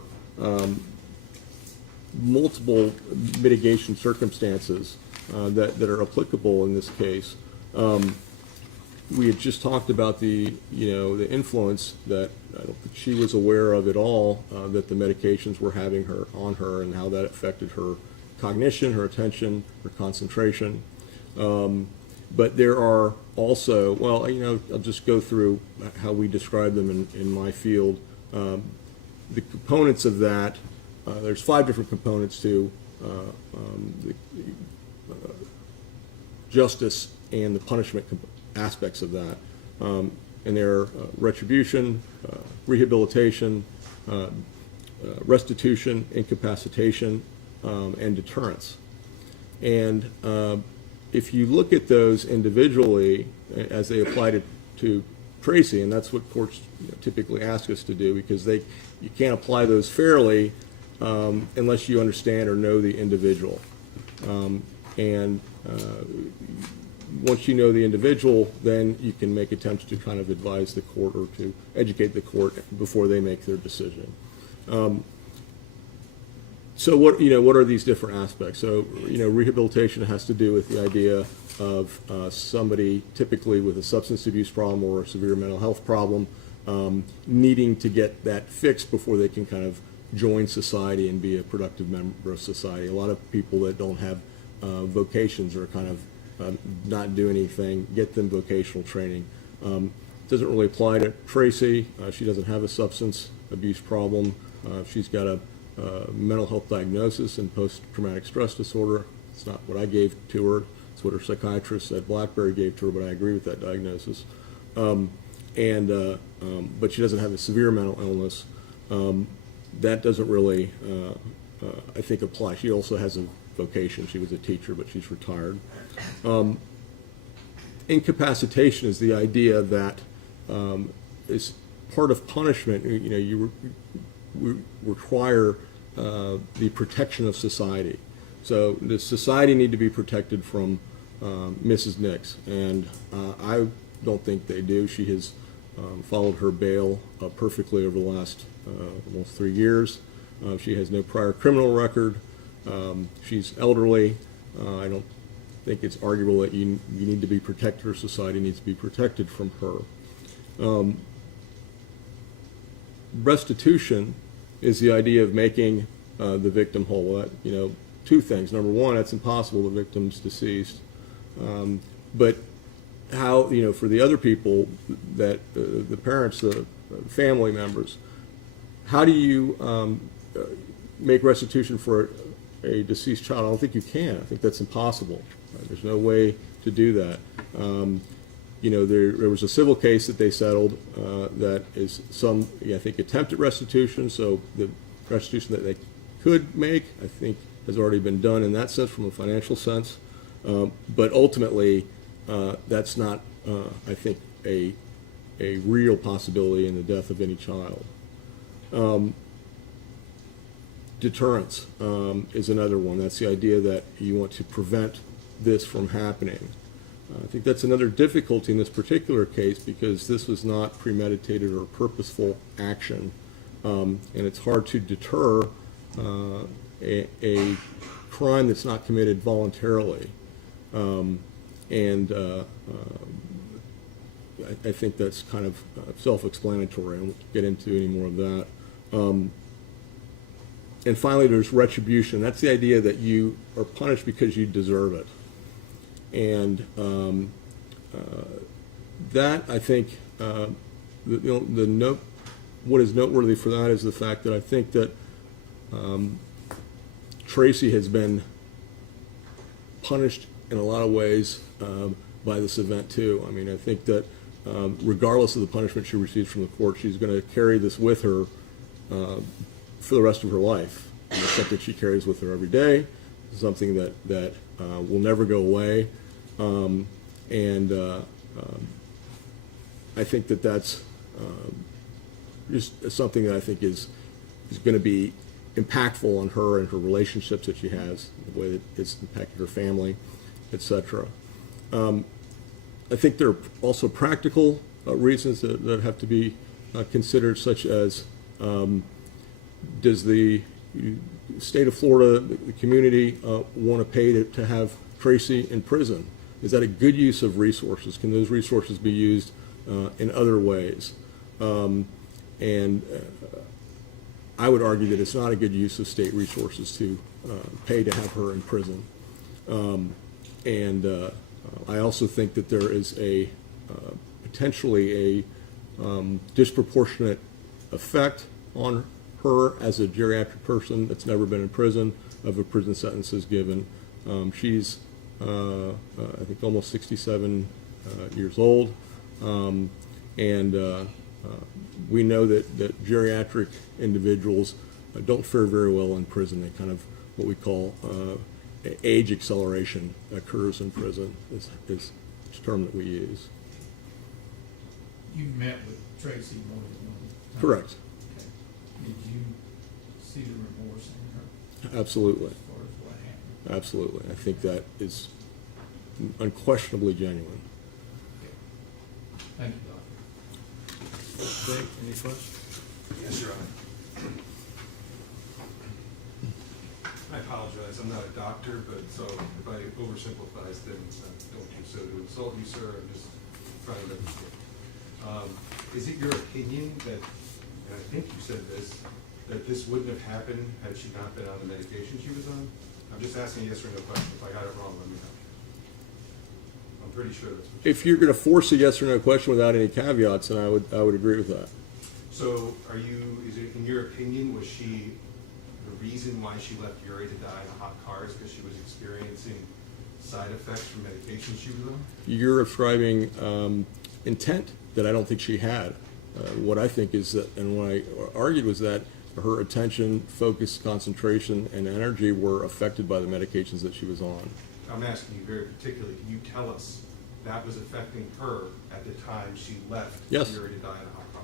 multiple mitigation circumstances that are applicable in this case. We had just talked about the influence that I don't think she was aware of at all, that the medications were having on her and how that affected her cognition, her attention, her concentration. But there are also, well, I'll just go through how we describe them in my field. The components of that, there's 5 different components to the justice and the punishment aspects of that. And they're retribution, rehabilitation, restitution, incapacitation, and deterrence. And if you look at those individually as they apply to Tracey, and that's what courts typically ask us to do, because you can't apply those fairly unless you understand or know the individual. Once you know the individual, then you can make attempts to kind of advise the court or to educate the court before they make their decision. So what are these different aspects? So rehabilitation has to do with the idea of somebody typically with a substance abuse problem or a severe mental health problem needing to get that fixed before they can kind of join society and be a productive member of society. A lot of people that don't have vocations or kind of not do anything, get them vocational training. Doesn't really apply to Tracey. She doesn't have a substance abuse problem. She's got a mental health diagnosis and post-traumatic stress disorder. It's not what I gave to her. It's what her psychiatrist at Blackberry gave to her, but I agree with that diagnosis. But she doesn't have a severe mental illness. That doesn't really, I think, apply. She also has a vocation. She was a teacher, but she's retired. Incapacitation is the idea that is part of punishment. You require the protection of society. So does society need to be protected from Mrs. Nix? And I don't think they do. She has followed her bail perfectly over the last almost 3 years. She has no prior criminal record. She's elderly. I don't think it's arguable that you need to be protected, or society needs to be protected from her. Restitution is the idea of making the victim whole. Two things. Number one, it's impossible. The victim's deceased. But how, for the other people, that the parents, the family members, how do you make restitution for a deceased child? I don't think you can. I think that's impossible. There's no way to do that. There was a civil case that they settled that is I think, attempted restitution. So the restitution that they could make, I think, has already been done in that sense, from a financial sense. But ultimately, that's not, I think, a real possibility in the death of any child. Deterrence is another one. That's the idea that you want to prevent this from happening. I think that's another difficulty in this particular case, because this was not premeditated or purposeful action, and it's hard to deter a crime that's not committed voluntarily. I think that's kind of self-explanatory. I won't get into any more of that. And finally, there's retribution. That's the idea that you are punished because you deserve it. And that, I think, what is noteworthy for that is the fact that I think that Tracey has been punished in a lot of ways by this event too. I mean, I think that regardless of the punishment she receives from the court, she's going to carry this with her for the rest of her life. And it's something she carries with her every day. It's something that will never go away. I think that that's just something that I think is going to be impactful on her and her relationships that she has, the way that it's impacted her family, etc. I think there are also practical reasons that have to be considered, such as does the state of Florida, the community, want to pay to have Tracey in prison? Is that a good use of resources? Can those resources be used in other ways? I would argue that it's not a good use of state resources to pay to have her in prison. I also think that there is a potentially a disproportionate effect on her as a geriatric person that's never been in prison of a prison sentences given. She's I think almost 67 years old, and we know that geriatric individuals don't fare very well in prison. They kind of what we call age acceleration occurs in prison is the term that we use. You met with Tracy more than one time? Correct. Okay. Did you see the remorse in her? Absolutely. As far as what happened? Absolutely. I think that is unquestionably genuine. Okay. Thank you, Doctor. Jake, any questions? Yes, Your Honor. I apologize, I'm not a doctor, but so if I oversimplify things, I don't do so to insult you, sir, I'm just trying to understand. Is it your opinion that, and I think you said this, that this wouldn't have happened had she not been on the medication she was on? I'm just asking a yes or no question. If I got it wrong, let me know. I'm pretty sure that's what you If you're going to force a yes or no question without any caveats, then I would agree with that. So is it, in your opinion, was she the reason why she left Uri to die in a hot car is because she was experiencing side effects from medication she was on? You're ascribing intent that I don't think she had. What I think is that, and what I argued was that her attention, focus, concentration, and energy were affected by the medications that she was on. I'm asking you very particularly, can you tell us that was affecting her at the time she left Yes. Uri to die in a hot car?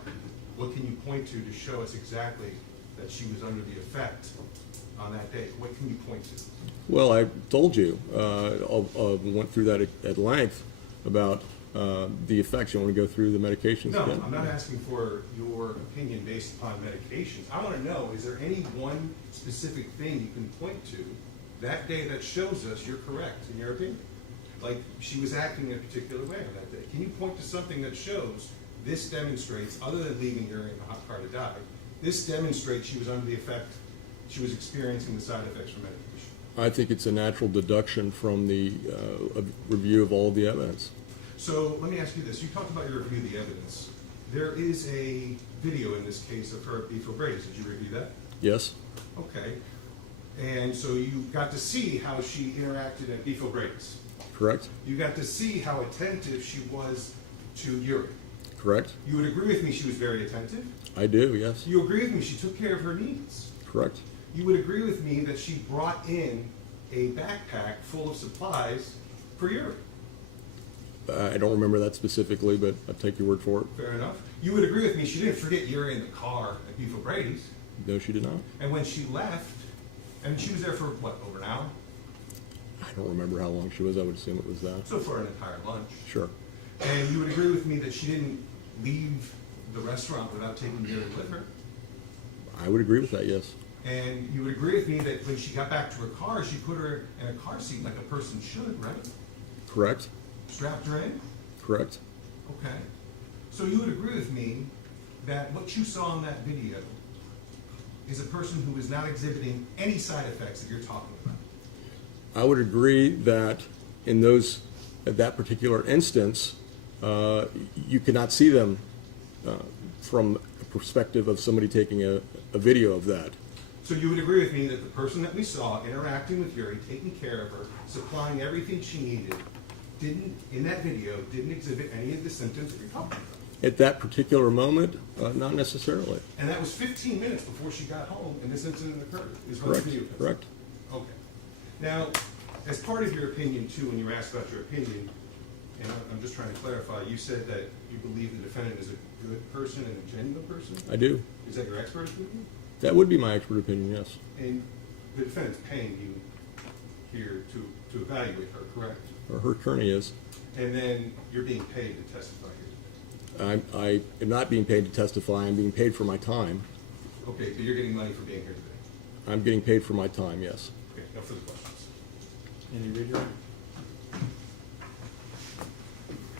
What can you point to show us exactly that she was under the effect on that day? What can you point to? Well, I told you, went through that at length about the effects. You want to go through the medications No, again? I'm not asking for your opinion based upon medications. I want to know, is there any one specific thing you can point to that day that shows us you're correct in your opinion? Like she was acting in a particular way on that day. Can you point to something that shows this demonstrates, other than leaving her in a hot car to die, this demonstrates she was under the effect, she was experiencing the side effects from medication? I think it's a natural deduction from the review of all of the evidence. So let me ask you this. You talked about your review of the evidence. There is a video in this case of her at Beef O'Brady's. Did you review that? Yes? Okay. And so you got to see how she interacted at Beef O'Brady's. Correct? You got to see how attentive she was to Uri. Correct? You would agree with me she was very attentive? I do, yes. You agree with me she took care of her needs? Correct? You would agree with me that she brought in a backpack full of supplies for Uri? I don't remember that specifically, but I'll take your word for it. Fair enough. You would agree with me she didn't forget Uri in the car at Beef O'Brady's? No, she did not. And when she left, and she was there for, what, over an hour? I don't remember how long she was. I would assume it was that. So for an entire lunch. Sure. And you would agree with me that she didn't leave the restaurant without taking Uri with her? I would agree with that, yes. And you would agree with me that when she got back to her car, she put her in a car seat like a person should, right? Correct? Strapped her in? Correct? Okay. So you would agree with me that what you saw in that video is a person who is not exhibiting any side effects that you're talking about? I would agree that in that particular instance, you could not see them from a perspective of somebody taking a video of that. So you would agree with me that the person that we saw interacting with Uri, taking care of her, supplying everything she needed, in that video, didn't exhibit any of the symptoms that you're talking about? At that particular moment, not necessarily. And that was 15 minutes before she got home and this incident occurred, is what Correct. the video says. Correct. Okay. Now, as part of your opinion too, when you were asked about your opinion, and I'm just trying to clarify, you said that you believe the defendant is a good person and a genuine person? I do. Is that your expert opinion? That would be my expert opinion, yes. And the defendant's paying you here to evaluate her, correct? Or her attorney is. And then you're being paid to testify here today? I am not being paid to testify. I'm being paid for my time. Okay, but you're getting money for being here today? I'm getting paid for my time, yes. Okay, no further questions. Any reader?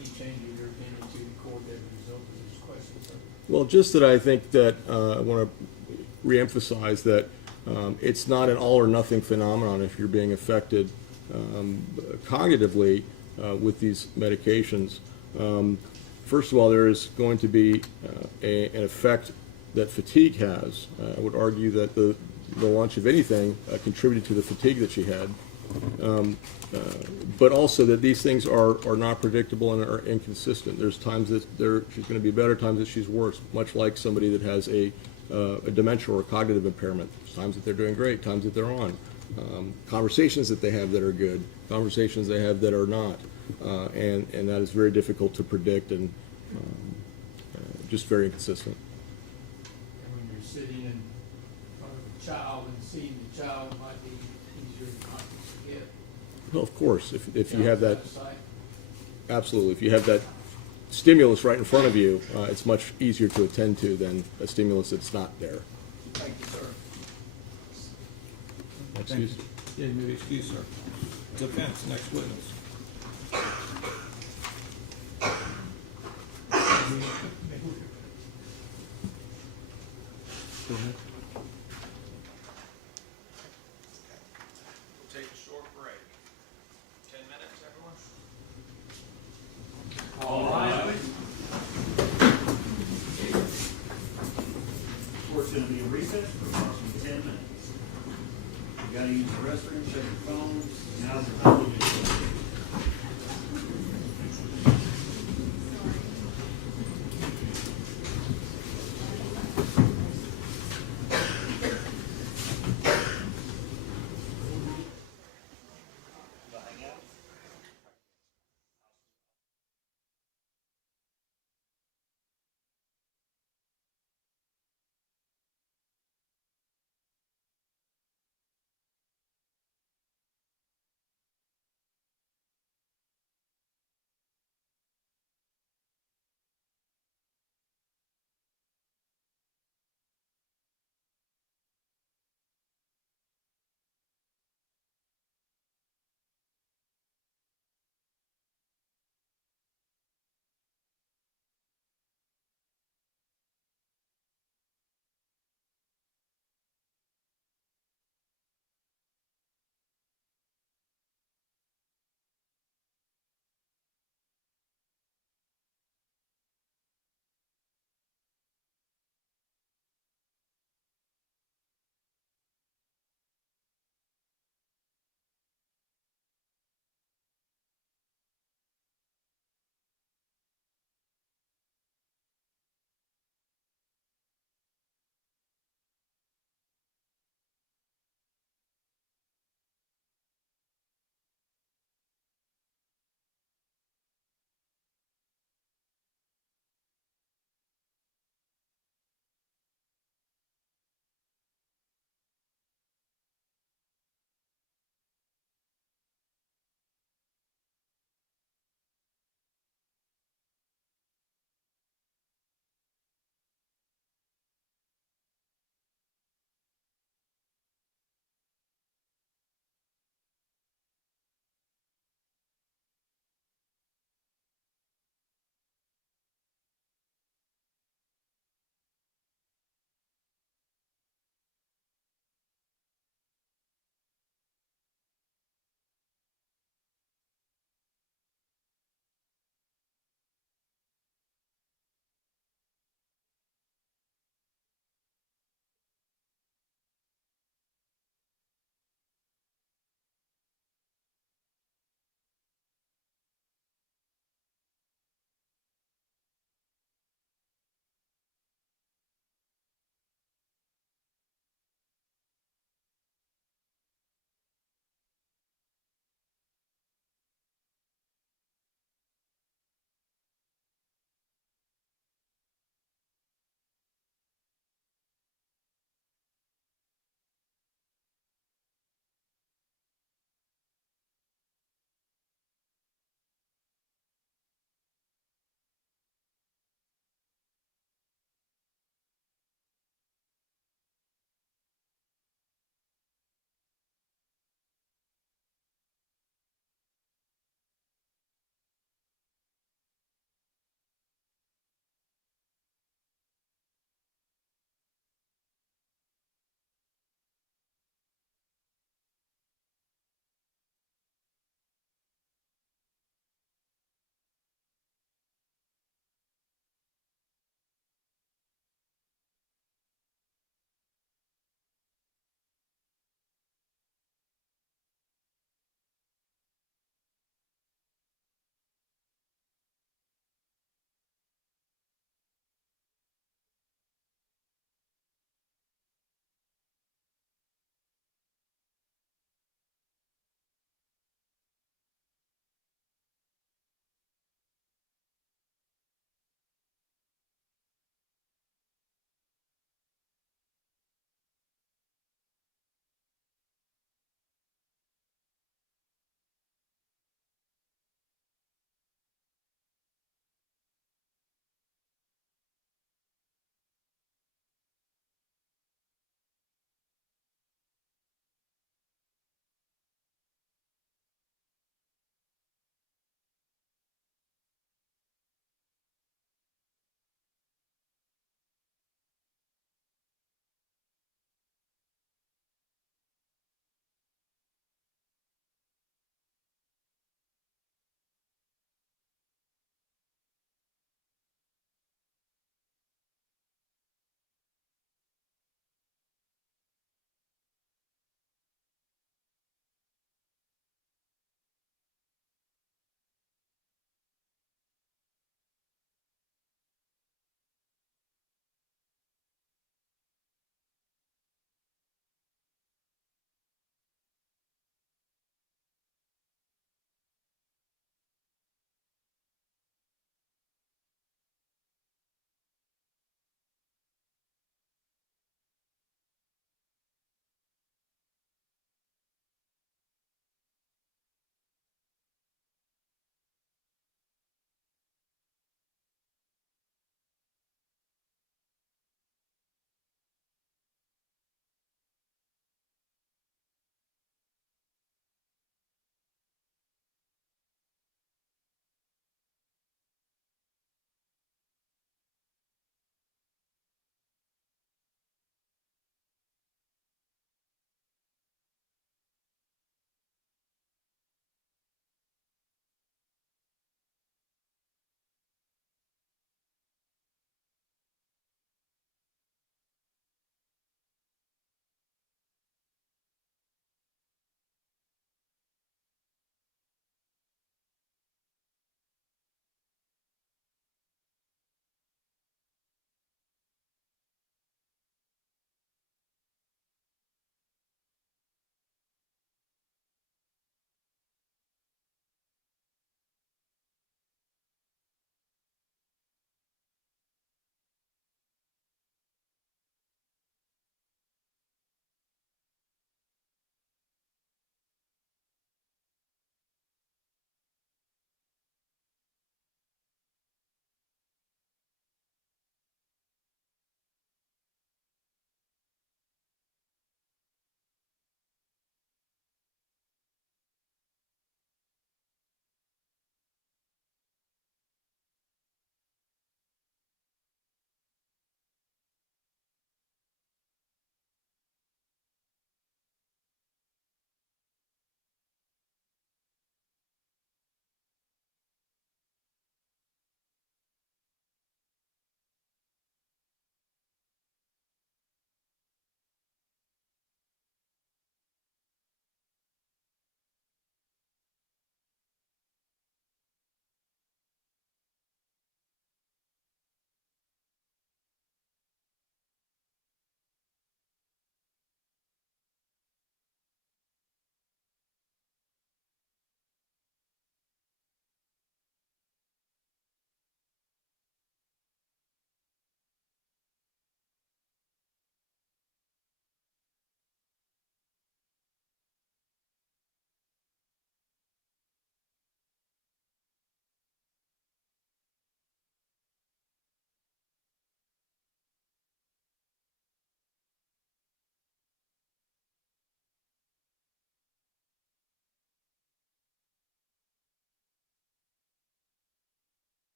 You changing your opinion to the court as a result of this question, sir? Well, just that I think that I want to reemphasize that it's not an all or nothing phenomenon if you're being affected cognitively with these medications. First of all, there is going to be an effect that fatigue has. I would argue that the launch of anything contributed to the fatigue that she had. But also that these things are not predictable and are inconsistent. There's times that she's going to be better, times that she's worse, much like somebody that has a dementia or a cognitive impairment. There's times that they're doing great, times that they're on. Conversations that they have that are good, conversations they have that are not. And that is very difficult to predict and just very inconsistent. And when you're sitting in front of a child and seeing the child, it might be easier not to forget. Well, of course, if you have that, Outside sight. absolutely, if you have that stimulus right in front of you, it's much easier to attend to than a stimulus that's not there. Thank you, sir. Excuse? Yeah, you may be excused, sir. Defense, next witness. Go ahead. We'll take a short break. 10 minutes, everyone? All right. Court's gonna be a recess for approximately 10 minutes. You gotta use the restroom, check your phones, now's the time to do it.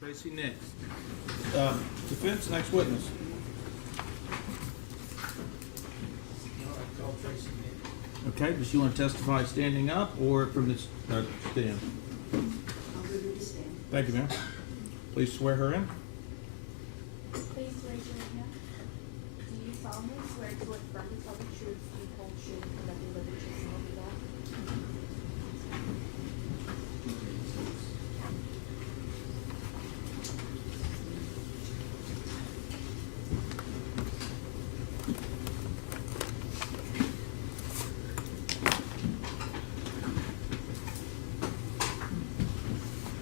Tracey Nix. Defense, next witness. Okay, does she want to testify standing up or from the stand? I'll go to the stand. Thank you, ma'am. Please swear her in. Please raise your hand. Do you solemnly swear to affirm to tell the truth, the whole truth, and nothing but the truth, so help you God?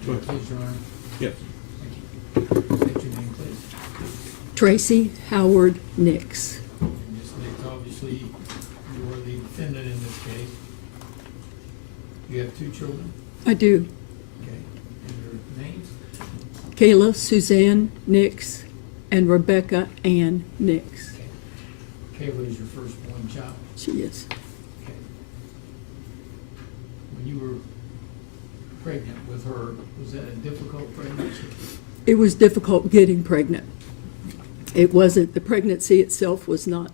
Go ahead. Please, Your Honor. Yes. Thank you. State your name, please. Tracy Howard Nix. And Ms. Nix, obviously, you are the defendant in this case. You have two children, I do. okay, and their names? Kayla Suzanne Nix and Rebecca Ann Nix. Okay. Kayla is your firstborn child. She is. Okay. When you were pregnant with her, was that a difficult pregnancy? It was difficult getting pregnant. It wasn't, the pregnancy itself was not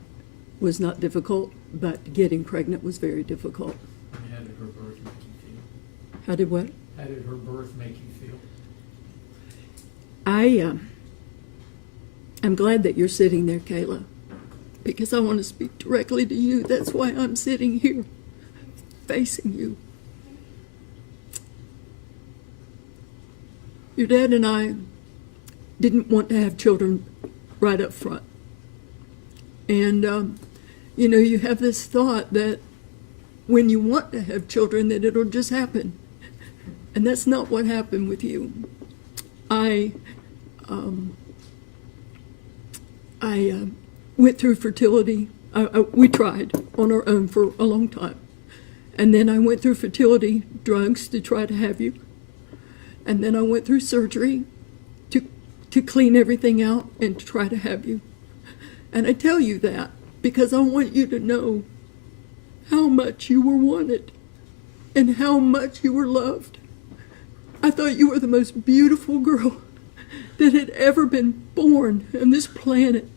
difficult, but getting pregnant was very difficult. And how did her birth make you feel? How did what? How did her birth make you feel? I'm glad that you're sitting there, Kayla, because I want to speak directly to you. That's why I'm sitting here, facing you. Your dad and I didn't want to have children right up front. And, you have this thought that when you want to have children, that it'll just happen. And that's not what happened with you. I went through fertility. We tried on our own for a long time. And then I went through fertility drugs to try to have you. And then I went through surgery to clean everything out and to try to have you. And I tell you that because I want you to know how much you were wanted and how much you were loved. I thought you were the most beautiful girl that had ever been born on this planet.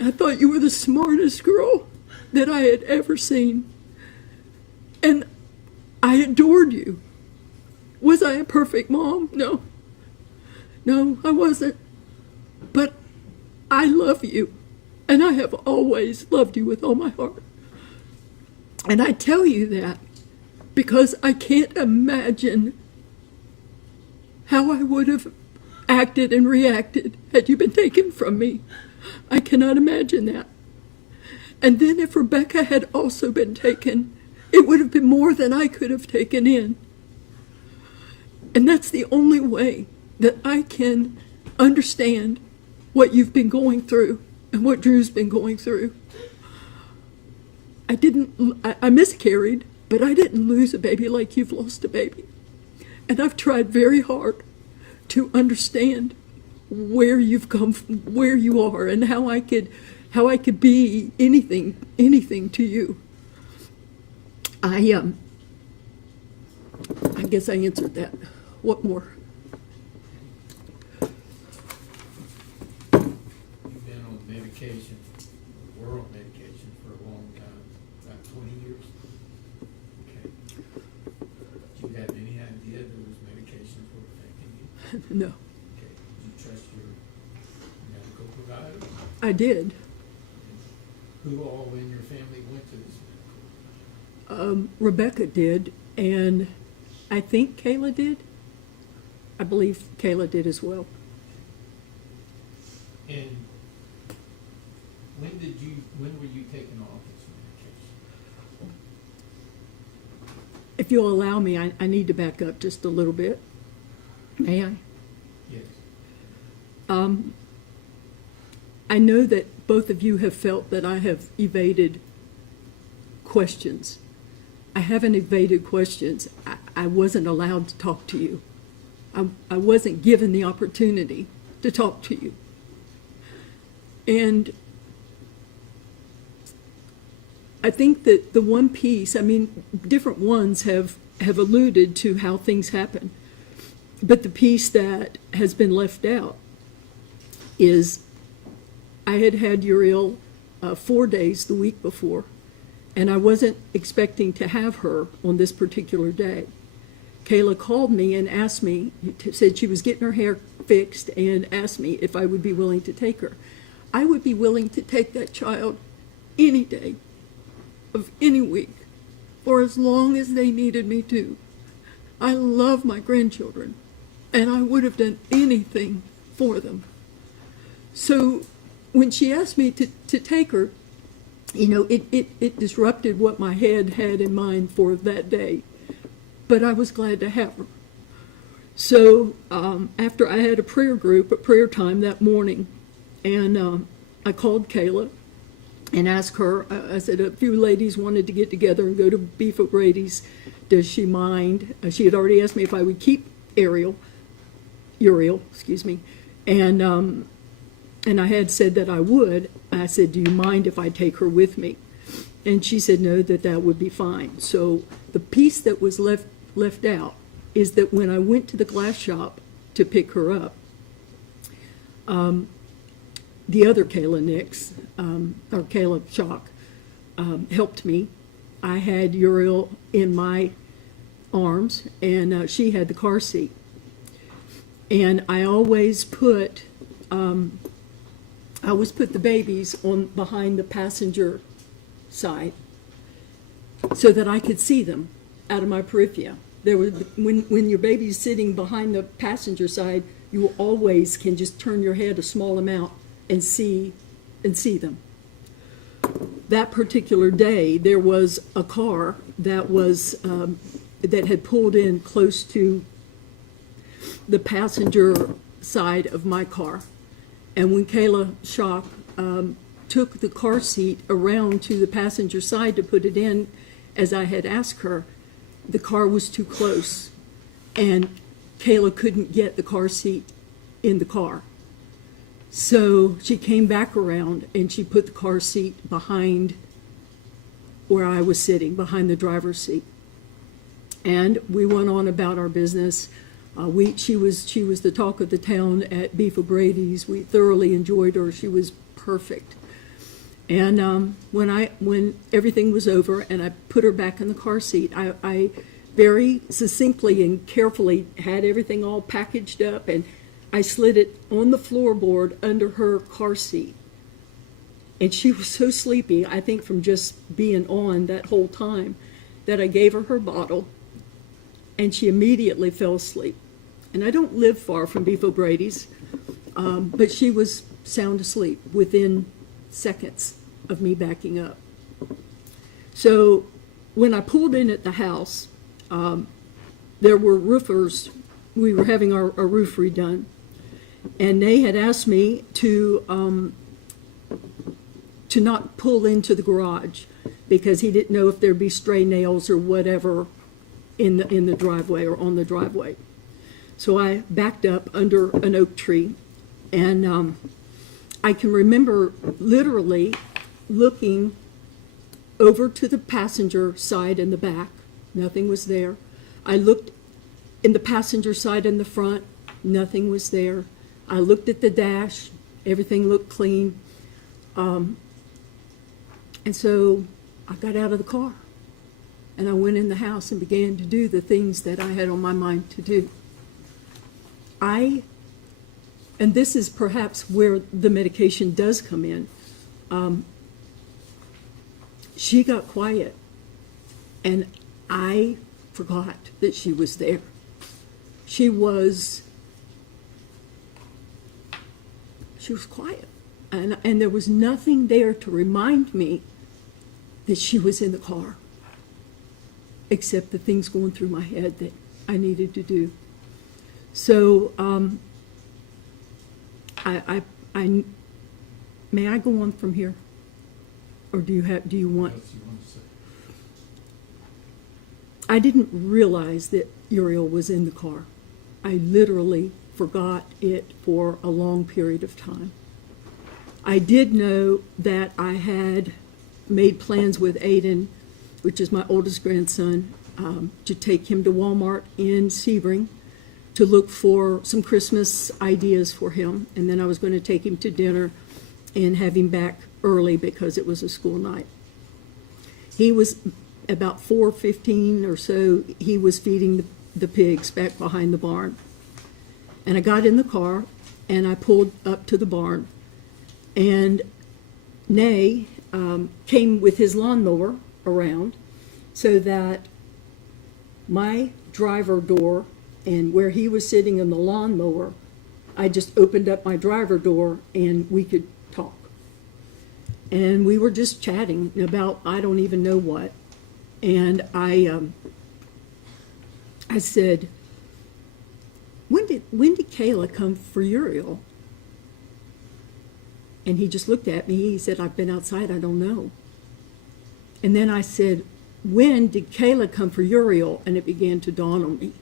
I thought you were the smartest girl that I had ever seen. And I adored you. Was I a perfect mom? No. No, I wasn't. But I love you. And I have always loved you with all my heart. And I tell you that because I can't imagine how I would have acted and reacted had you been taken from me. I cannot imagine that. And then if Rebecca had also been taken, it would have been more than I could have taken in. And that's the only way that I can understand what you've been going through and what Drew's been going through. I miscarried, but I didn't lose a baby like you've lost a baby. And I've tried very hard to understand where you've come from, where you are, and how I could be anything to you. I guess I answered that. What more? You've been on medication, were on medication for a long time, about 20 years. Okay. Do you have any idea those medications were affecting you? No. Okay. Do you trust your medical provider? I did. Who all in your family went to this medical? Rebecca did, and I think Kayla did. I believe Kayla did as well. And when were you taken off this medication? If you'll allow me, I need to back up just a little bit. May I? Yes. I know that both of you have felt that I have evaded questions. I haven't evaded questions. I wasn't allowed to talk to you. I wasn't given the opportunity to talk to you. And I think that the one piece, different ones have alluded to how things happen. But the piece that has been left out is I had Uriel 4 days the week before, and I wasn't expecting to have her on this particular day. Kayla called me and asked me, said she was getting her hair fixed, and asked me if I would be willing to take her. I would be willing to take that child any day of any week for as long as they needed me to. I love my grandchildren, and I would have done anything for them. So when she asked me to take her, you know, it disrupted what my head had in mind for that day. But I was glad to have her. So after I had a prayer group, a prayer time that morning, and I called Kayla and asked her, I said a few ladies wanted to get together and go to Beef O'Brady's. Does she mind? She had already asked me if I would keep Uriel, excuse me, and I had said that I would. I said, do you mind if I take her with me? And she said no, that would be fine. So the piece that was left out is that when I went to the glass shop to pick her up, the other Kayla Nix, or Kayla Schock, helped me. I had Uriel in my arms, and she had the car seat. And I always put the babies on behind the passenger side so that I could see them out of my periphery. When your baby's sitting behind the passenger side, you always can just turn your head a small amount and see them. That particular day, there was a car that was that had pulled in close to the passenger side of my car. And when Kayla Schock took the car seat around to the passenger side to put it in, as I had asked her, the car was too close, and Kayla couldn't get the car seat in the car. So she came back around and she put the car seat behind where I was sitting, behind the driver's seat. And we went on about our business. She was the talk of the town at Beef O'Brady's. We thoroughly enjoyed her. She was perfect. And when everything was over and I put her back in the car seat, I very succinctly and carefully had everything all packaged up, and I slid it on the floorboard under her car seat. And she was so sleepy, I think from just being on that whole time, that I gave her her bottle, and she immediately fell asleep. And I don't live far from Beef O'Brady's, but she was sound asleep within seconds of me backing up. So when I pulled in at the house, there were roofers. We were having our roof redone, and they had asked me to not pull into the garage because he didn't know if there'd be stray nails or whatever in the driveway or on the driveway. So I backed up under an oak tree, and I can remember literally looking over to the passenger side in the back. Nothing was there. I looked in the passenger side in the front. Nothing was there. I looked at the dash. Everything looked clean. And so I got out of the car, and I went in the house and began to do the things that I had on my mind to do. And this is perhaps where the medication does come in. She got quiet, and I forgot that she was there. She was quiet, and there was nothing there to remind me that she was in the car, except the things going through my head that I needed to do. So may I go on from here, or do you want? I didn't realize that Uriel was in the car. I literally forgot it for a long period of time. I did know that I had made plans with Aiden, which is my oldest grandson, to take him to Walmart in Sebring to look for some Christmas ideas for him, and then I was going to take him to dinner and have him back early because it was a school night. He was about 4:15 or so. He was feeding the pigs back behind the barn. And I got in the car, and I pulled up to the barn. And Nay came with his lawnmower around so that my driver door and where he was sitting in the lawnmower, I just opened up my driver door and we could talk. And we were just chatting about I don't even know what. And I said, when did Kayla come for Uriel? And he just looked at me. He said, I've been outside, I don't know. And then I said, when did Kayla come for Uriel? And it began to dawn on me.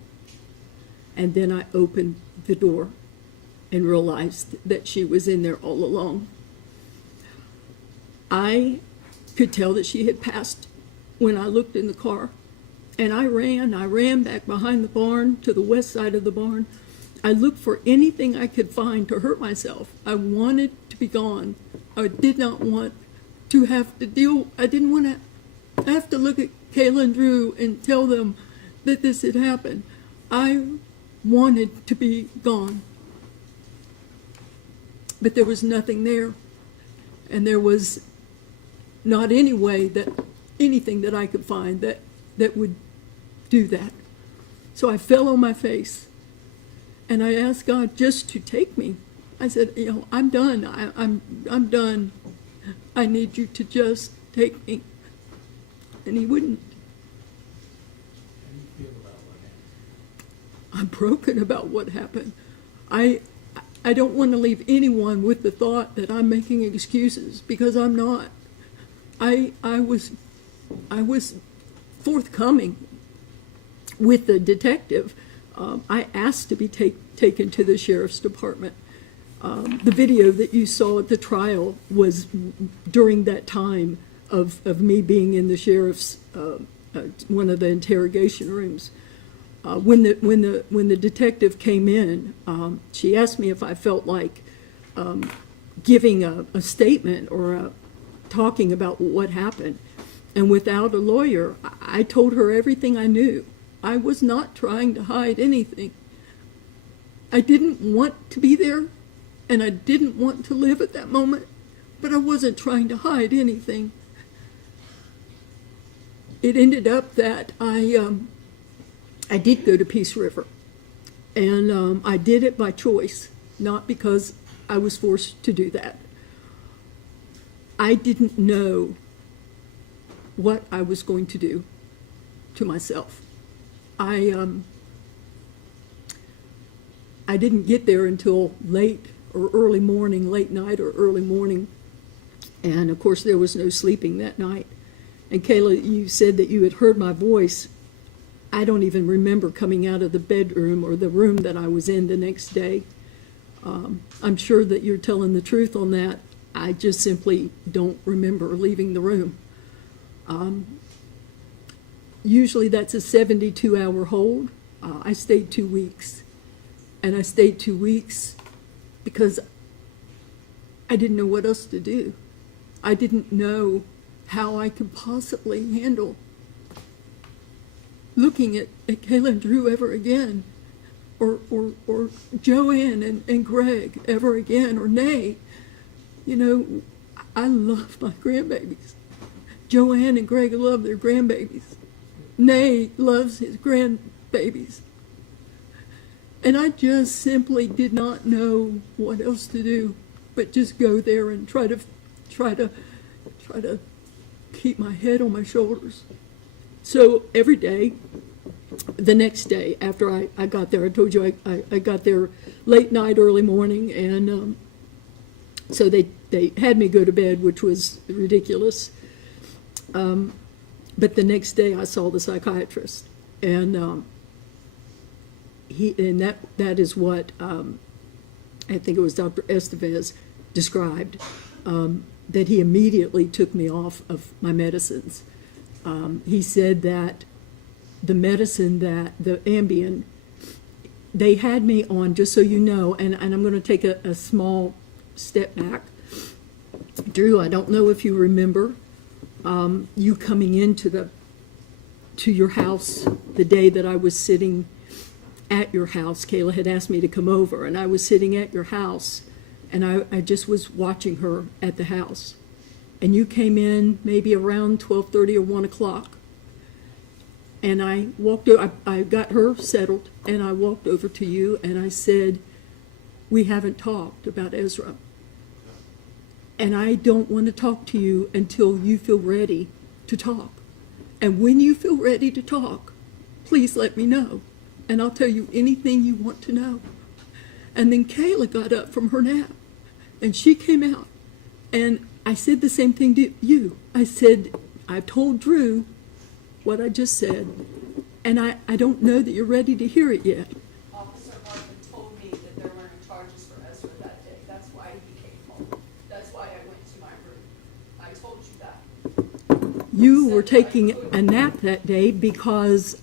And then I opened the door and realized that she was in there all along. I could tell that she had passed when I looked in the car. And I ran back behind the barn to the west side of the barn. I looked for anything I could find to hurt myself. I wanted to be gone. I did not want to have to deal, I didn't want to have to look at Kayla and Drew and tell them that this had happened. I wanted to be gone. But there was nothing there. And there was not any way that anything that I could find that would do that. So I fell on my face and I asked God just to take me. I said, I'm done. I'm done. I need you to just take me. And he wouldn't. I'm broken about what happened. I don't want to leave anyone with the thought that I'm making excuses, because I'm not. I was forthcoming with the detective. I asked to be taken to the sheriff's department. The video that you saw at the trial was during that time of me being in the sheriff's one of the interrogation rooms. When the detective came in, she asked me if I felt like giving a statement or talking about what happened. And without a lawyer, I told her everything I knew. I was not trying to hide anything. I didn't want to be there, and I didn't want to live at that moment, but I wasn't trying to hide anything. It ended up that I did go to Peace River, and I did it by choice, not because I was forced to do that. I didn't know what I was going to do to myself. I didn't get there until late or early morning, late night or early morning, and of course there was no sleeping that night. And Kayla, you said that you had heard my voice. I don't even remember coming out of the bedroom or the room that I was in the next day. I'm sure that you're telling the truth on that. I just simply don't remember leaving the room. Usually that's a 72-hour hold. I stayed 2 weeks. And I stayed 2 weeks because I didn't know what else to do. I didn't know how I could possibly handle looking at Kayla and Drew ever again, or Joanne and Greg ever again, or Nay. I love my grandbabies. Joanne and Greg love their grandbabies. Nay loves his grandbabies. And I just simply did not know what else to do but just go there and try to keep my head on my shoulders. So every day, the next day after I got there, I told you I got there late night, early morning, and so they had me go to bed, which was ridiculous. But the next day I saw the psychiatrist, and that is what I think it was Dr. Estevez described, that he immediately took me off of my medicines. He said that the medicine, that the Ambien, they had me on, just so you know, and I'm going to take a small step back. Drew, I don't know if you remember you coming into your house the day that I was sitting at your house. Kayla had asked me to come over, and I was sitting at your house, and I just was watching her at the house. And you came in maybe around 12:30 or 1 o'clock. And I walked over, I got her settled, and I walked over to you, and I said, we haven't talked about Ezra. And I don't want to talk to you until you feel ready to talk. And when you feel ready to talk, please let me know, and I'll tell you anything you want to know. And then Kayla got up from her nap, and she came out, and I said the same thing to you. I said, I've told Drew what I just said, and I don't know that you're ready to hear it yet. Officer Hartman told me that there weren't charges for Ezra that day. That's why he came home. That's why I went to my room. I told you that. You were taking a nap that day because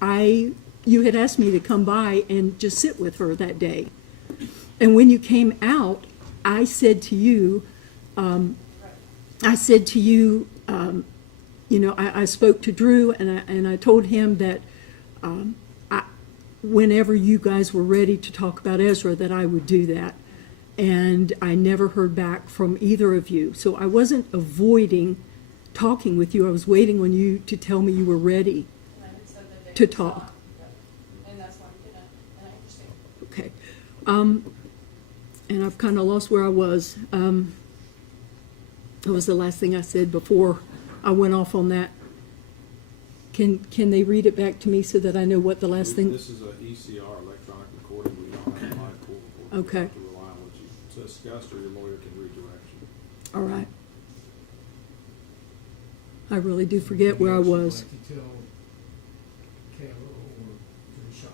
you had asked me to come by and just sit with her that day. And when you came out, I said to you, I spoke to Drew, and I told him that whenever you guys were ready to talk about Ezra, that I would do that. And I never heard back from either of you. So I wasn't avoiding talking with you. I was waiting on you to tell me you were ready to talk. And that's why we did it, and I understand. Okay. And I've kind of lost where I was. That was the last thing I said before I went off on that. Can they read it back to me so that I know what the last thing? This is a ECR, electronic recording. We don't have a live court report. Okay. We have to rely on what you discussed, or your lawyer can redirect you. All right. I really do forget where I was. Like to tell Kayla or Uriel Schock.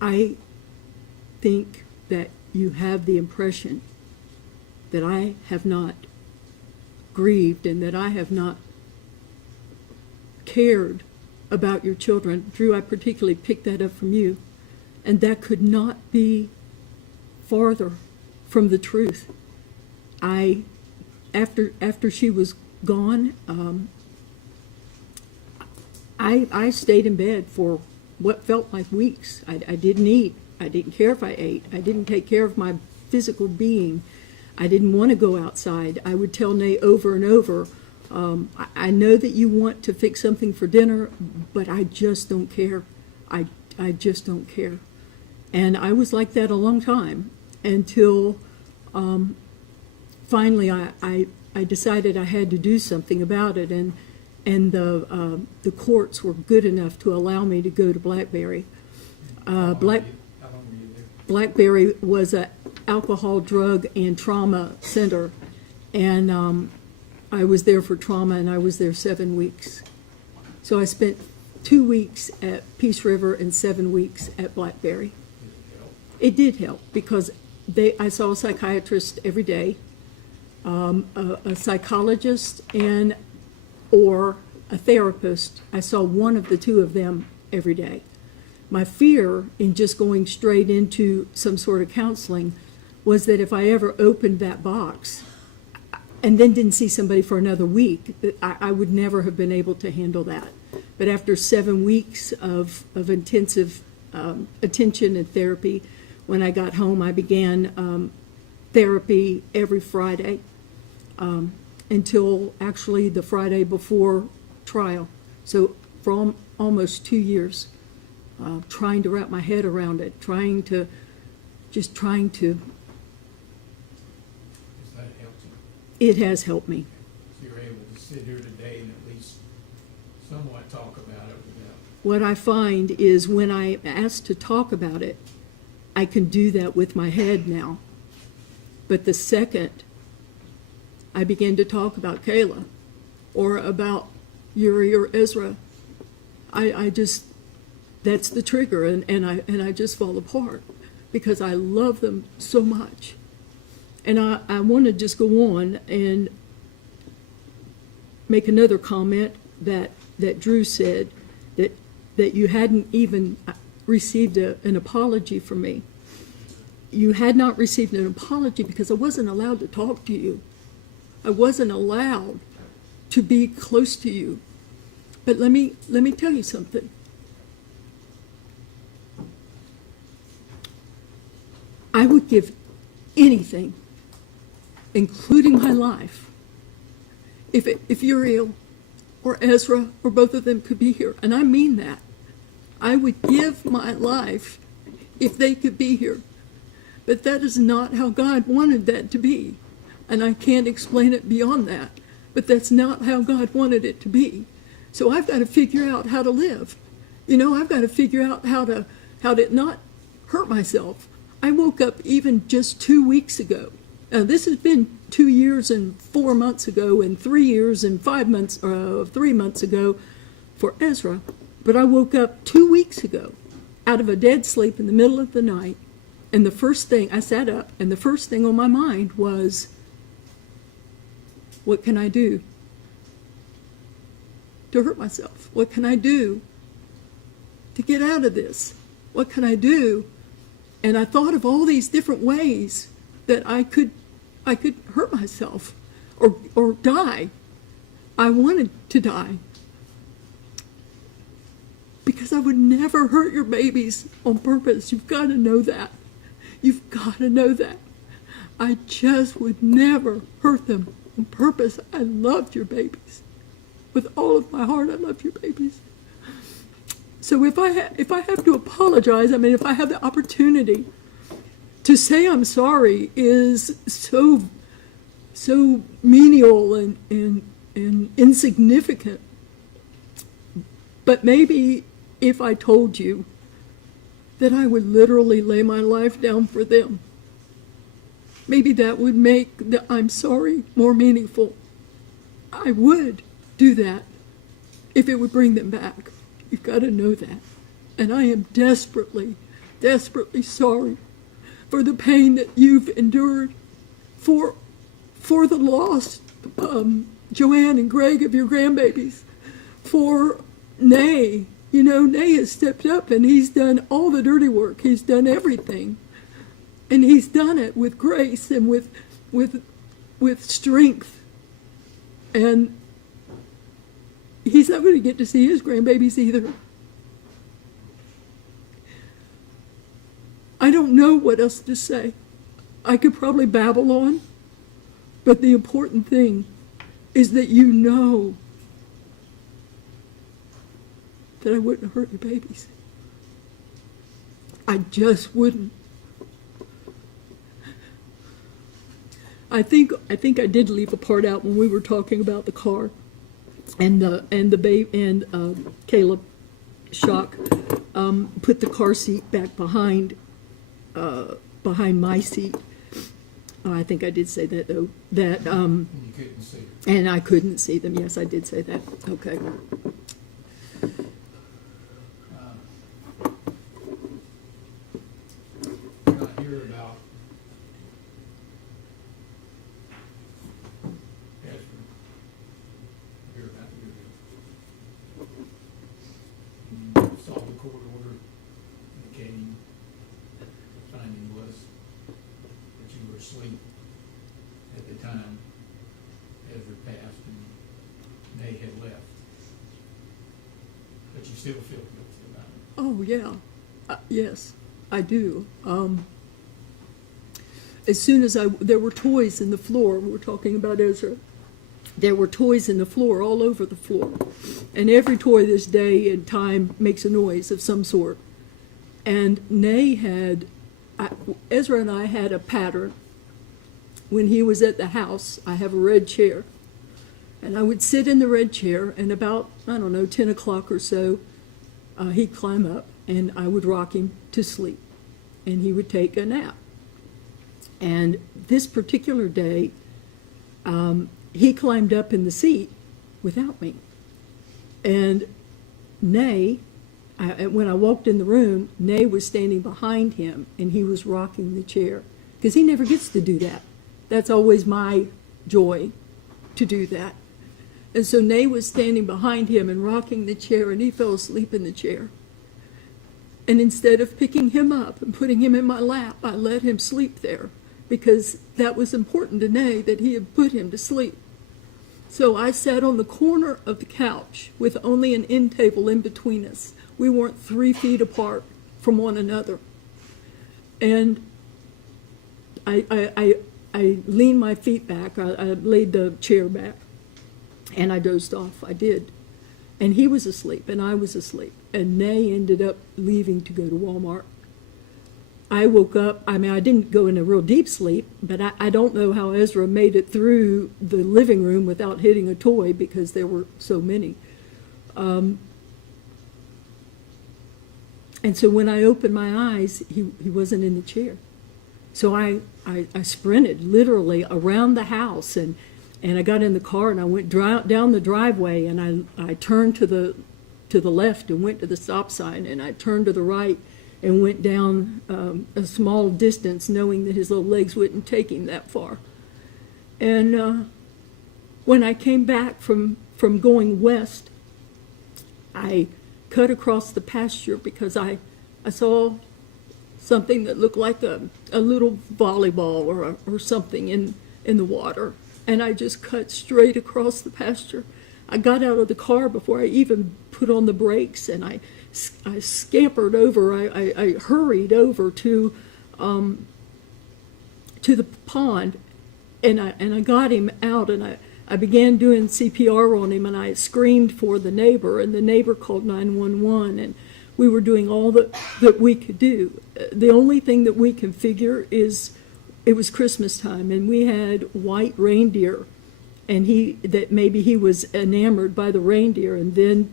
I think that you have the impression that I have not grieved and that I have not cared about your children. Drew, I particularly picked that up from you, and that could not be farther from the truth. After she was gone, I stayed in bed for what felt like weeks. I didn't eat. I didn't care if I ate. I didn't take care of my physical being. I didn't want to go outside. I would tell Nay over and over, I know that you want to fix something for dinner, but I just don't care. I just don't care. And I was like that a long time until finally I decided I had to do something about it. And the courts were good enough to allow me to go to Blackberry. Blackberry was an alcohol, drug, and trauma center, and I was there for trauma, and I was there 7 weeks. So I spent 2 weeks at Peace River and 7 weeks at Blackberry. It did help because I saw a psychiatrist every day, a psychologist, or a therapist. I saw one of the two of them every day. My fear in just going straight into some sort of counseling was that if I ever opened that box and then didn't see somebody for another week, I would never have been able to handle that. But after 7 weeks of intensive attention and therapy, when I got home, I began therapy every Friday until actually the Friday before trial. So for almost 2 years, trying to wrap my head around it, trying to. Does that help you? It has helped me. So you're able to sit here today and at least somewhat talk about it without. What I find is when I ask to talk about it, I can do that with my head now. But the second I begin to talk about Kayla or about Uri or Ezra, I just, that's the trigger, and I just fall apart because I love them so much. And I want to just go on and make another comment that Drew said, that you hadn't even received an apology from me. You had not received an apology because I wasn't allowed to talk to you. I wasn't allowed to be close to you. But let me tell you something. I would give anything, including my life, if Uriel or Ezra or both of them could be here. And I mean that. I would give my life if they could be here. But that is not how God wanted that to be. And I can't explain it beyond that. But that's not how God wanted it to be. So I've got to figure out how to live. You know, I've got to figure out how to not hurt myself. I woke up even just 2 weeks ago. Now, this has been 2 years and 4 months ago, and 3 years and 3 months ago for Ezra. But I woke up 2 weeks ago out of a dead sleep in the middle of the night. And the first thing, I sat up, and the first thing on my mind was, what can I do to hurt myself? What can I do to get out of this? What can I do? And I thought of all these different ways that I could hurt myself or die. I wanted to die because I would never hurt your babies on purpose. You've got to know that. You've got to know that. I just would never hurt them on purpose. I loved your babies. With all of my heart, I love your babies. So if I have to apologize, I mean, if I have the opportunity to say I'm sorry is so menial and insignificant. But maybe if I told you that I would literally lay my life down for them, maybe that would make the I'm sorry more meaningful. I would do that if it would bring them back. You've got to know that. And I am desperately, desperately sorry for the pain that you've endured, for the loss, Joanne and Greg, of your grandbabies, for Nay. You know, Nay has stepped up and he's done all the dirty work. He's done everything. And he's done it with grace and with strength. And he's not going to get to see his grandbabies either. I don't know what else to say. I could probably babble on, but the important thing is that you know that I wouldn't hurt your babies. I just wouldn't. I think I did leave a part out when we were talking about the car and Kayla Schock put the car seat back behind my seat. I think I did say that though. That And you couldn't see her. and I couldn't see them. Yes, I did say that. Okay. Not hear about Ezra. Hear about you. Saw the court order indicating the finding was that you were asleep at the time Ezra passed and Nay had left. But you still feel guilty about it. Oh yeah, yes, I do. As soon as there were toys in the floor. We were talking about Ezra. There were toys in the floor, all over the floor, and every toy this day and time makes a noise of some sort. And Nay had, Ezra and I had a pattern. When he was at the house, I have a red chair, and I would sit in the red chair, and about, 10 o'clock or so, he'd climb up, and I would rock him to sleep, and he would take a nap. And this particular day, he climbed up in the seat without me. And Nay, when I walked in the room, Nay was standing behind him, and he was rocking the chair, because he never gets to do that. That's always my joy to do that. And so Nay was standing behind him and rocking the chair, and he fell asleep in the chair. And instead of picking him up and putting him in my lap, I let him sleep there because that was important to Nay, that he had put him to sleep. So I sat on the corner of the couch with only an end table in between us. We weren't 3 feet apart from one another. And I leaned my feet back, I laid the chair back, and I dozed off. I did. And he was asleep, and I was asleep. And Nay ended up leaving to go to Walmart. I woke up, I didn't go in a real deep sleep, but I don't know how Ezra made it through the living room without hitting a toy because there were so many. And so when I opened my eyes, he wasn't in the chair. So I sprinted literally around the house, and I got in the car and I went down the driveway, and I turned to the left and went to the stop sign, and I turned to the right and went down a small distance, knowing that his little legs wouldn't take him that far. And when I came back from going west, I cut across the pasture because I saw something that looked like a little volleyball or something in the water. And I just cut straight across the pasture. I got out of the car before I even put on the brakes, and I scampered over. I hurried over to the pond, and I got him out, and I began doing CPR on him, and I screamed for the neighbor, and the neighbor called 911, and we were doing all that we could do. The only thing that we can figure is it was Christmas time, and we had white reindeer, and maybe he was enamored by the reindeer, and then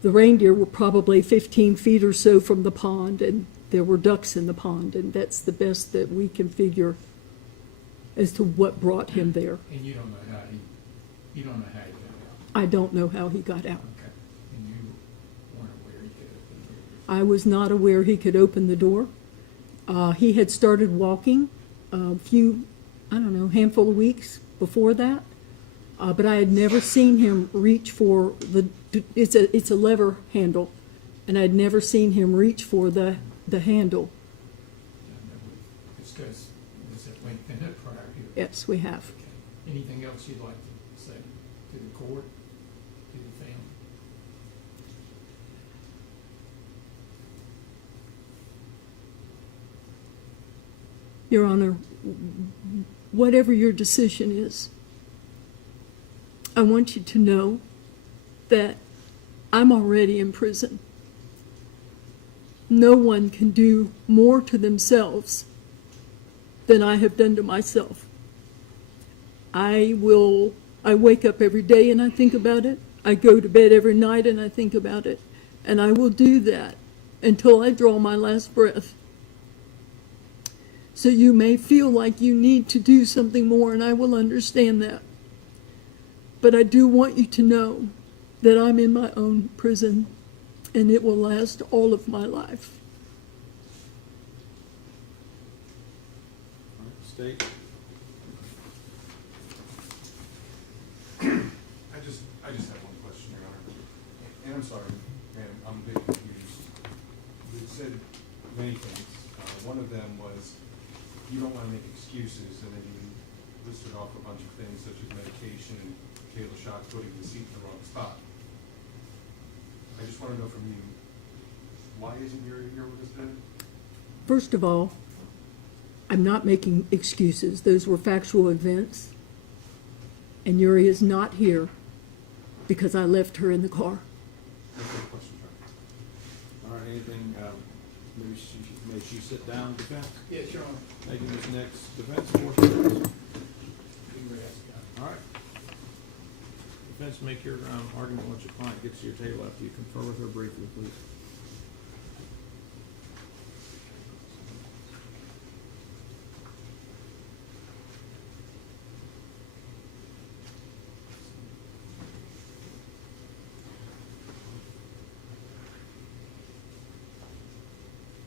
the reindeer were probably 15 feet or so from the pond, and there were ducks in the pond, and that's the best that we can figure as to what brought him there. And you don't know how he got out? I don't know how he got out. Okay. And you weren't aware he could open the door? I was not aware he could open the door. He had started walking a few, handful of weeks before that, but I had never seen him reach for it's a lever handle, and I'd never seen him reach for the handle. Discuss this at length in it prior to. Yes, we have. Okay. Anything else you'd like to say to the court, to the family? Your Honor, whatever your decision is, I want you to know that I'm already in prison. No one can do more to themselves than I have done to myself. I wake up every day and I think about it. I go to bed every night and I think about it. And I will do that until I draw my last breath. So you may feel like you need to do something more, and I will understand that. But I do want you to know that I'm in my own prison, and it will last all of my life. State. I just have one question, Your Honor. And I'm sorry, ma'am, I'm a bit confused. You said many things. One of them was you don't want to make excuses, and then you listed off a bunch of things such as medication and Kayla Schock putting the seat in the wrong spot. I just want to know from you, why isn't Uri here with us today? First of all, I'm not making excuses. Those were factual events. And Uri is not here because I left her in the car. Okay, question, John. All right, anything, may she sit down, defense? Yes, Your Honor. Thank you, Ms. Nix. Defense, force. All right. Defense, make your argument once your client gets to your table after you confer with her briefly, please.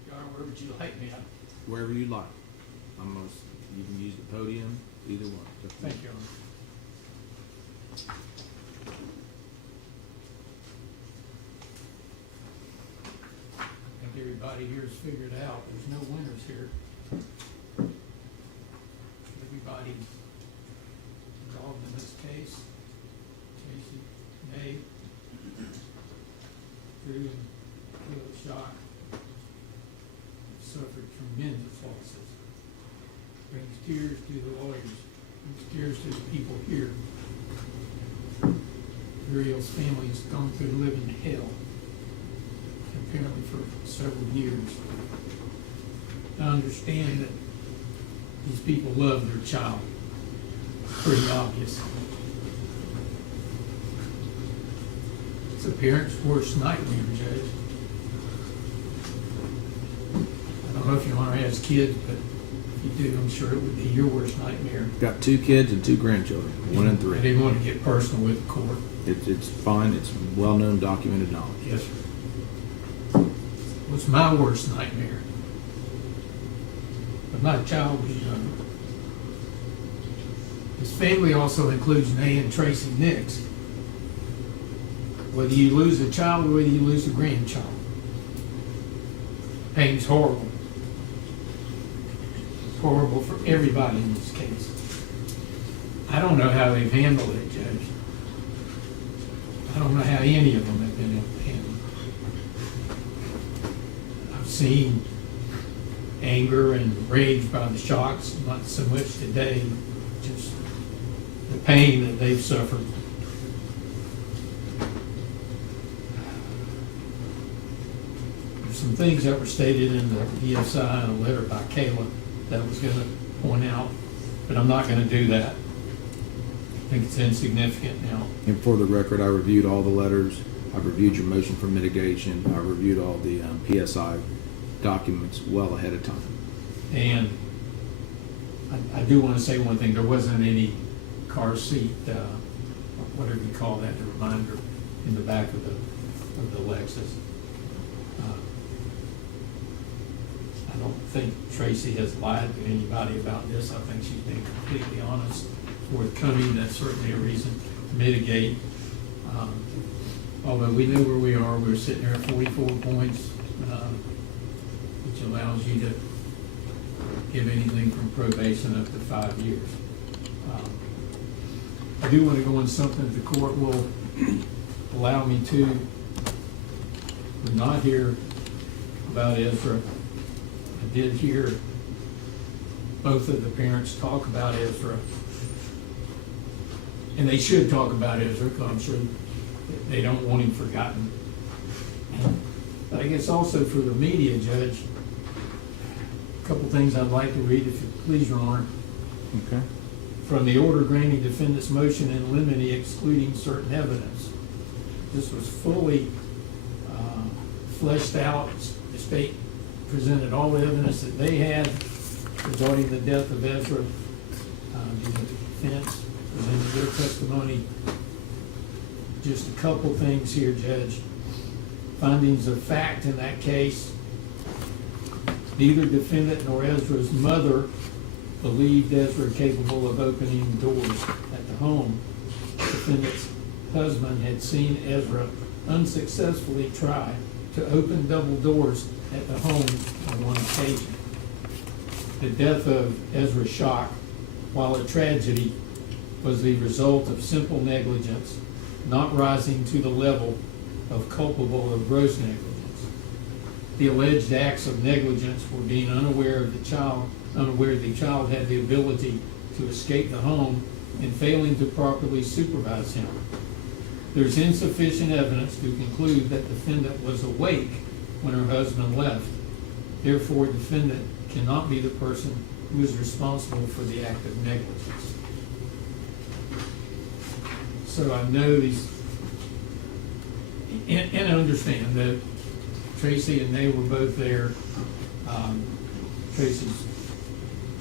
Your Honor, where would you like me? Wherever you like. You can use the podium. Either one. Thank you. I think everybody here's figured out, there's no winners here. Everybody involved in this case, Tracy, May, Uriel Schock, suffered tremendous losses. Brings tears to the lawyers, brings tears to the people here. Uriel's family has gone through living hell, apparently for several years. I understand that these people love their child. Pretty obvious. It's a parent's worst nightmare, Judge. I don't know if you want to have kids, but if you do, I'm sure it would be your worst nightmare. Got 2 kids and 2 grandchildren, 1 and 3. I didn't want to get personal with the court. It's fine, it's well-known, documented knowledge. Yes, sir. What's my worst nightmare? But my child was young. His family also includes Nay and Tracey Nix. Whether you lose a child or whether you lose a grandchild, pain's horrible. It's horrible for everybody in this case. I don't know how they've handled it, Judge. I don't know how any of them have been able to handle it. I've seen anger and rage by the Schocks, not so much today, just the pain that they've suffered. There's some things that were stated in the DSI in a letter by Kayla that I was going to point out, but I'm not going to do that. I think it's insignificant now. And for the record, I reviewed all the letters. I've reviewed your motion for mitigation. I reviewed all the PSI documents well ahead of time. And I do want to say one thing. There wasn't any car seat, whatever you call that, the reminder in the back of the Lexus. I don't think Tracy has lied to anybody about this. I think she's been completely honest, forthcoming. That's certainly a reason to mitigate. Although we know where we are, we're sitting there at 44 points, which allows you to give anything from probation up to 5 years. I do want to go on something that the court will allow me to. We're not here about Ezra. I did hear both of the parents talk about Ezra. And they should talk about Ezra, because I'm sure they don't want him forgotten. But I guess also for the media, Judge, a couple things I'd like to read, if you please, Your Honor. Okay. From the order granting defendant's motion in limine excluding certain evidence. This was fully fleshed out. The state presented all the evidence that they had regarding the death of Ezra. The defense presented their testimony. Just a couple things here, Judge. Findings of fact in that case. Neither defendant nor Ezra's mother believed Ezra capable of opening doors at the home. Defendant's husband had seen Ezra unsuccessfully try to open double doors at the home on one occasion. The death of Ezra Schock, while a tragedy, was the result of simple negligence, not rising to the level of culpable of gross negligence. The alleged acts of negligence were being unaware the child had the ability to escape the home and failing to properly supervise him. There's insufficient evidence to conclude that the defendant was awake when her husband left. Therefore, defendant cannot be the person who is responsible for the act of negligence. So I know these, and I understand that Tracy and they were both there. Tracy's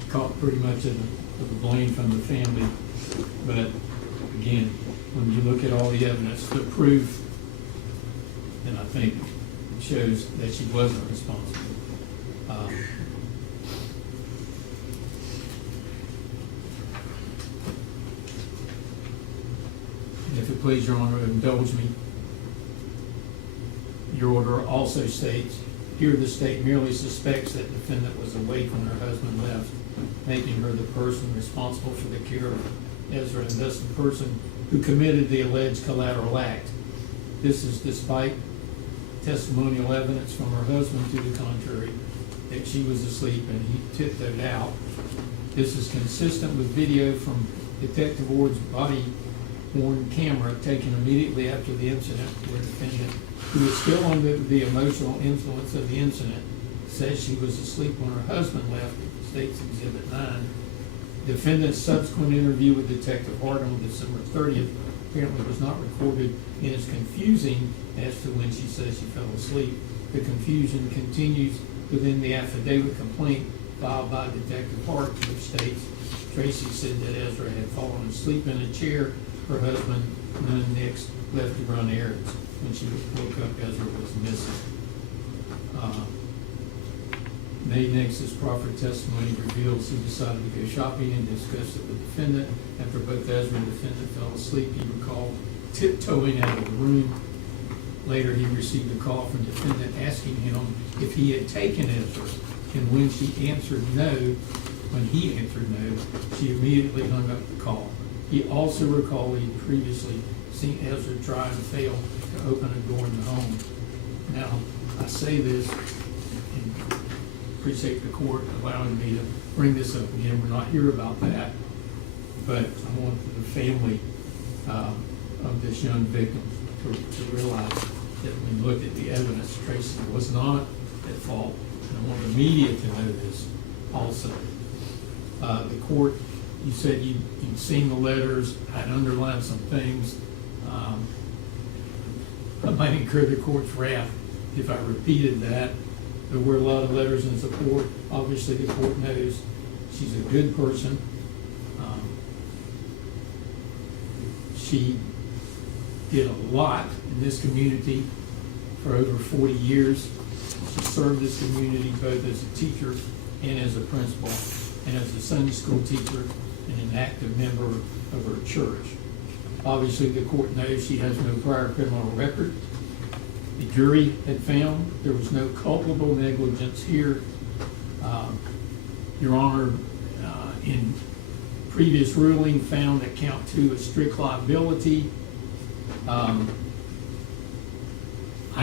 caught pretty much of the blame from the family. But again, when you look at all the evidence, the proof, then I think it shows that she wasn't responsible. please, Your Honor, indulge me. Your order also states, here the state merely suspects that defendant was awake when her husband left, making her the person responsible for the care of Ezra and thus the person who committed the alleged collateral act. This is despite testimonial evidence from her husband to the contrary, that she was asleep and he tiptoed out. This is consistent with video from Detective Ward's body-worn camera taken immediately after the incident, where the defendant, who is still under the emotional influence of the incident, says she was asleep when her husband left, State's Exhibit 9. Defendant's subsequent interview with Detective Hart on December 30th apparently was not recorded and is confusing as to when she says she fell asleep. The confusion continues within the affidavit complaint filed by Detective Hart, which states Tracey said that Ezra had fallen asleep in a chair. Her husband, Nun Nix, left to run errands. When she woke up, Ezra was missing. May Nix's proffered testimony reveals he decided to go shopping and discussed it with the defendant. After both Ezra and the defendant fell asleep, he recalled tiptoeing out of the room. Later, he received a call from the defendant asking him if he had taken Ezra, and when he answered no, she immediately hung up the call. He also recalled he had previously seen Ezra try and fail to open a door in the home. Now, I say this and appreciate the court allowing me to bring this up again. We're not here about that, but I want the family of this young victim to realize that when we looked at the evidence, Tracey was not at fault. And I want the media to know this also. The court, you said you'd seen the letters, I'd underlined some things. I might incur the court's wrath if I repeated that. There were a lot of letters in support. Obviously, the court knows she's a good person. She did a lot in this community for over 40 years. She served this community both as a teacher and as a principal, and as a Sunday school teacher and an active member of her church. Obviously, the court knows she has no prior criminal record. The jury had found there was no culpable negligence here. Your Honor, in previous ruling, found that count 2 is strict liability. I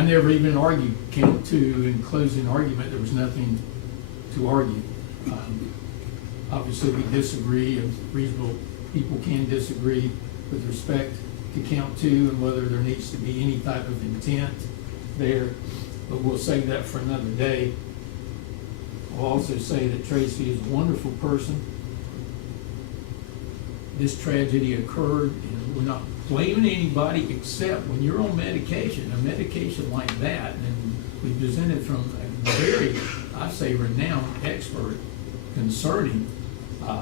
never even argued count 2 in closing argument. There was nothing to argue. Obviously, we disagree, and reasonable people can disagree with respect to count 2 and whether there needs to be any type of intent there, but we'll save that for another day. I'll also say that Tracey is a wonderful person. This tragedy occurred, and we're not blaming anybody except when you're on medication, a medication like that, and we presented from a very, I say, renowned expert concerning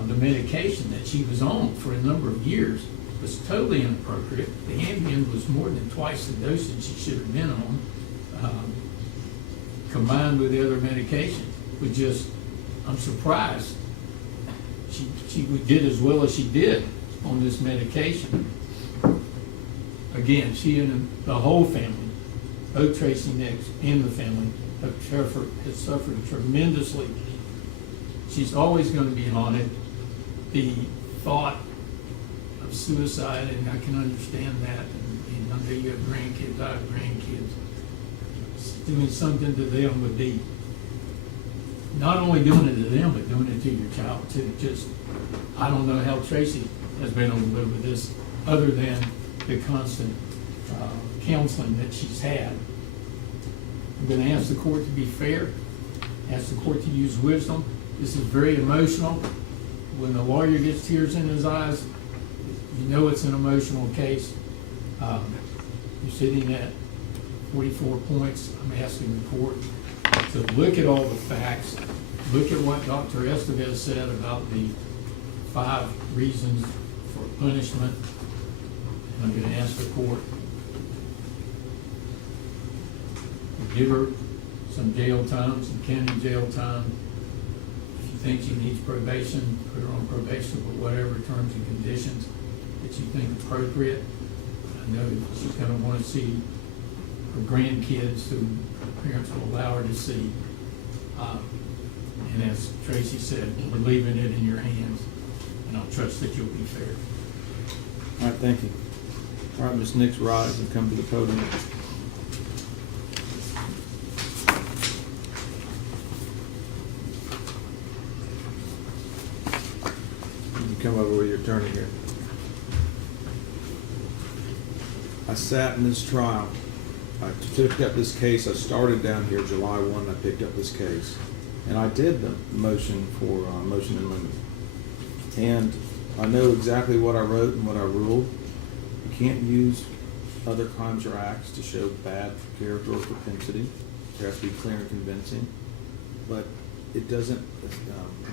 the medication that she was on for a number of years was totally inappropriate. The Ambien was more than twice the dosage she should have been on, combined with the other medication. I'm surprised she did as well as she did on this medication. Again, she and the whole family, both Tracey Nix and the family, has suffered tremendously. She's always going to be haunted. The thought of suicide, and I can understand that, and I know you have grandkids, I have grandkids. Doing something to them would be not only doing it to them, but doing it to your child too. I don't know how Tracey has been able to live with this other than the constant counseling that she's had. I'm going to ask the court to be fair, ask the court to use wisdom. This is very emotional. When the lawyer gets tears in his eyes, you know it's an emotional case. You're sitting at 44 points. I'm asking the court to look at all the facts, look at what Dr. Estevez said about the 5 reasons for punishment. And I'm going to ask the court to give her some jail time, some county jail time. If you think she needs probation, put her on probation with whatever terms and conditions that you think appropriate. I know she's gonna wanna see her grandkids who parents will allow her to see. And as Tracy said, we're leaving it in your hands, and I'll trust that you'll be fair. All right, thank you. All right, Ms. Nix, rise and come to the podium. You come over with your attorney here. I sat in this trial. I picked up this case. I started down here July 1. I picked up this case. And I did the motion for motion in limine. And I know exactly what I wrote and what I ruled. You can't use other crimes or acts to show bad character or propensity. There has to be clear and convincing. But it doesn't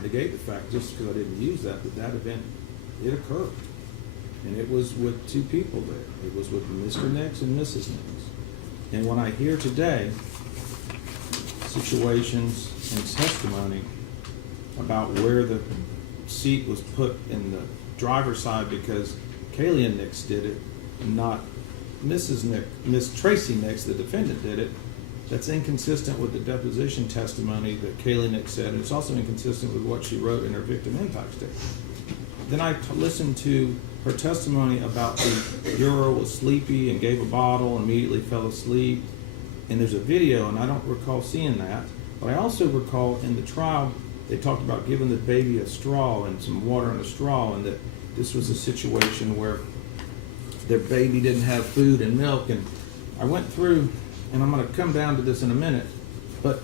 negate the fact, just because I didn't use that event, it occurred. And it was with two people there. It was with Mr. Nix and Mrs. Nix. And when I hear today situations and testimony about where the seat was put in the driver's side because Kayla Nix did it, and not Mrs. Nix, Miss Tracey Nix, the defendant, did it, that's inconsistent with the deposition testimony that Kayla Nix said, and it's also inconsistent with what she wrote in her victim impact statement. Then I listened to her testimony about the juror was sleepy and gave a bottle and immediately fell asleep. And there's a video, and I don't recall seeing that. But I also recall in the trial, they talked about giving the baby a straw and some water in a straw, and that this was a situation where their baby didn't have food and milk. And I went through, and I'm going to come down to this in a minute, but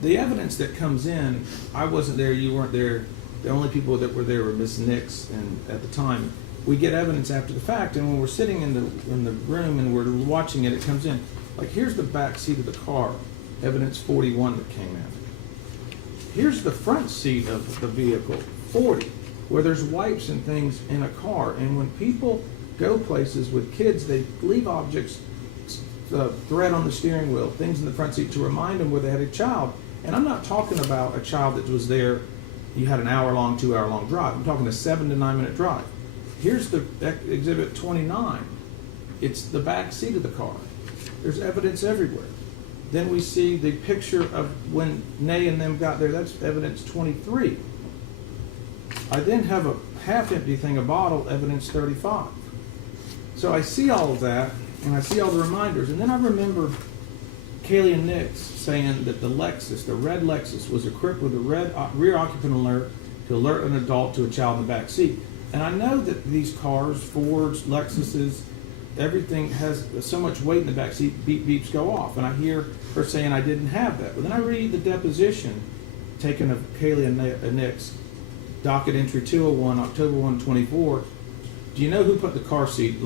the evidence that comes in, I wasn't there, you weren't there. The only people that were there were Miss Nix, and at the time, we get evidence after the fact, and when we're sitting in the room and we're watching it, it comes in. Like, here's the back seat of the car, evidence 41 that came in. Here's the front seat of the vehicle, 40, where there's wipes and things in a car. And when people go places with kids, they leave objects, thread on the steering wheel, things in the front seat to remind them where they had a child. And I'm not talking about a child that was there, you had an hour-long, 2-hour-long drive. I'm talking a 7 to 9 minute drive. Here's the exhibit 29. It's the back seat of the car. There's evidence everywhere. Then we see the picture of when Nay and them got there. That's evidence 23. I then have a half-empty thing, a bottle, evidence 35. So I see all of that, and I see all the reminders. And then I remember Kayla Nix saying that the Lexus, the red Lexus, was equipped with a red rear occupant alert to alert an adult to a child in the back seat. And I know that these cars, Fords, Lexuses, everything has so much weight in the back seat, beep beeps go off. And I hear her saying I didn't have that. But then I read the deposition taken of Kayla Nix, docket entry 201, October 1, 24. Do you know who put the car seat,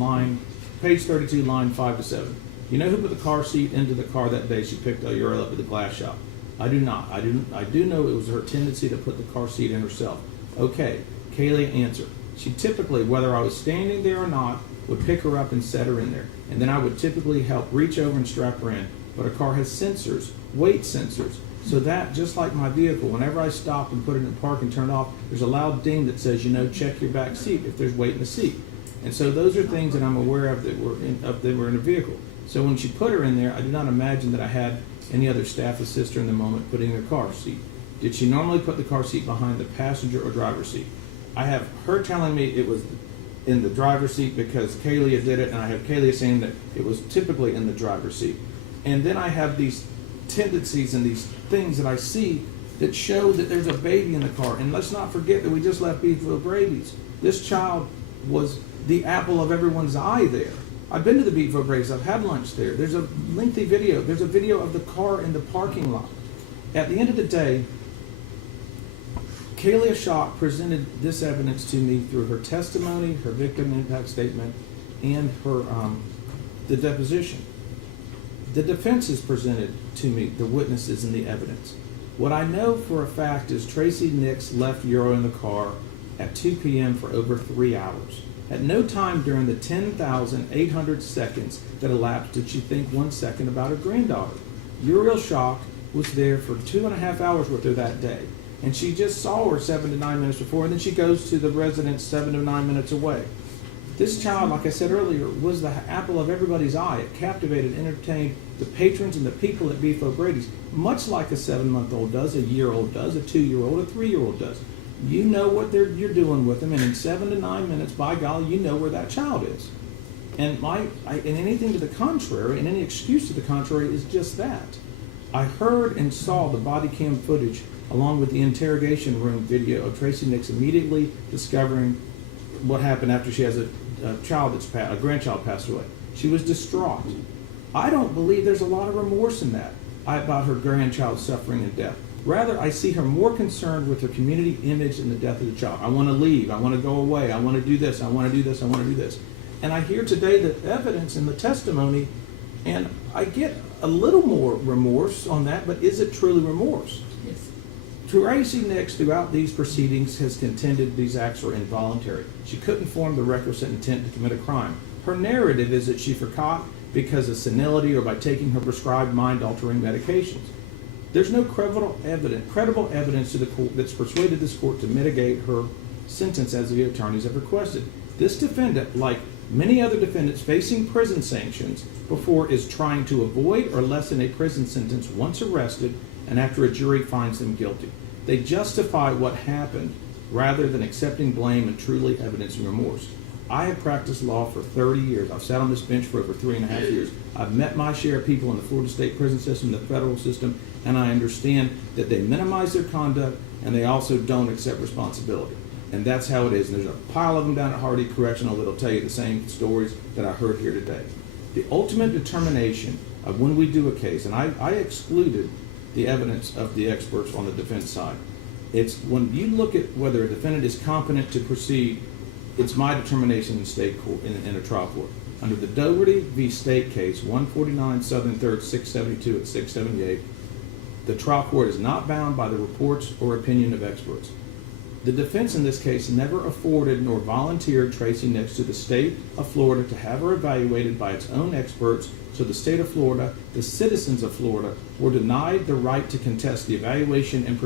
page 32, line 5 to 7? You know who put the car seat into the car that day she picked Uriel up at the glass shop? I do not. I do know it was her tendency to put the car seat in herself. Okay, Kayla answered. She typically, whether I was standing there or not, would pick her up and set her in there. And then I would typically help reach over and strap her in. But a car has sensors, weight sensors. So that, just like my vehicle, whenever I stop and put it in park and turn it off, there's a loud ding that says, check your back seat if there's weight in the seat. And so those are things that I'm aware of that were in a vehicle. So when she put her in there, I do not imagine that I had any other staff assist her in the moment putting her car seat. Did she normally put the car seat behind the passenger or driver's seat? I have her telling me it was in the driver's seat because Kayla did it, and I have Kayla saying that it was typically in the driver's seat. And then I have these tendencies and these things that I see that show that there's a baby in the car. And let's not forget that we just left Beefville Brady's. This child was the apple of everyone's eye there. I've been to the Beefville Brady's. I've had lunch there. There's a lengthy video. There's a video of the car in the parking lot. At the end of the day, Uriel Schock presented this evidence to me through her testimony, her victim impact statement, and her the deposition. The defense has presented to me the witnesses and the evidence. What I know for a fact is Tracey Nix left Uriel in the car at 2 p.m. for over 3 hours. At no time during the 10,800 seconds that elapsed did she think 1 second about her granddaughter. Uriel Schock was there for 2.5 hours with her that day. And she just saw her 7 to 9 minutes before, and then she goes to the residence 7 to 9 minutes away. This child, like I said earlier, was the apple of everybody's eye. It captivated, entertained the patrons and the people at Beef O'Grady's, much like a 7-month-old does, a year-old does, a 2-year-old, a 3-year-old does. You know what you're doing with them, and in 7 to 9 minutes, by golly, you know where that child is. And anything to the contrary, and any excuse to the contrary, is just that. I heard and saw the body cam footage along with the interrogation room video of Tracey Nix immediately discovering what happened after she has a grandchild passed away. She was distraught. I don't believe there's a lot of remorse in that about her grandchild's suffering and death. Rather, I see her more concerned with her community image and the death of the child. I want to leave. I want to go away. I want to do this. I want to do this. I want to do this. And I hear today the evidence and the testimony, and I get a little more remorse on that, but is it truly remorse? Yes. Tracey Nix, throughout these proceedings, has contended these acts were involuntary. She couldn't form the requisite intent to commit a crime. Her narrative is that she forgot because of senility or by taking her prescribed mind-altering medications. There's no credible evidence to the court that's persuaded this court to mitigate her sentence as the attorneys have requested. This defendant, like many other defendants facing prison sanctions before, is trying to avoid or lessen a prison sentence once arrested and after a jury finds them guilty. They justify what happened rather than accepting blame and truly evidencing remorse. I have practiced law for 30 years. I've sat on this bench for over 3.5 years. I've met my share of people in the Florida state prison system, the federal system, and I understand that they minimize their conduct and they also don't accept responsibility. And that's how it is. And there's a pile of them down at Hardy Correctional that'll tell you the same stories that I heard here today. The ultimate determination of when we do a case, and I excluded the evidence of the experts on the defense side. It's when you look at whether a defendant is competent to proceed, it's my determination in state court, in a trial court. Under the Dougherty v. State case, 149 Southern 3rd, 672 at 678, the trial court is not bound by the reports or opinion of experts. The defense in this case never afforded nor volunteered Tracey Nix to the state of Florida to have her evaluated by its own experts, so the state of Florida, the citizens of Florida, were denied the right to contest the evaluation and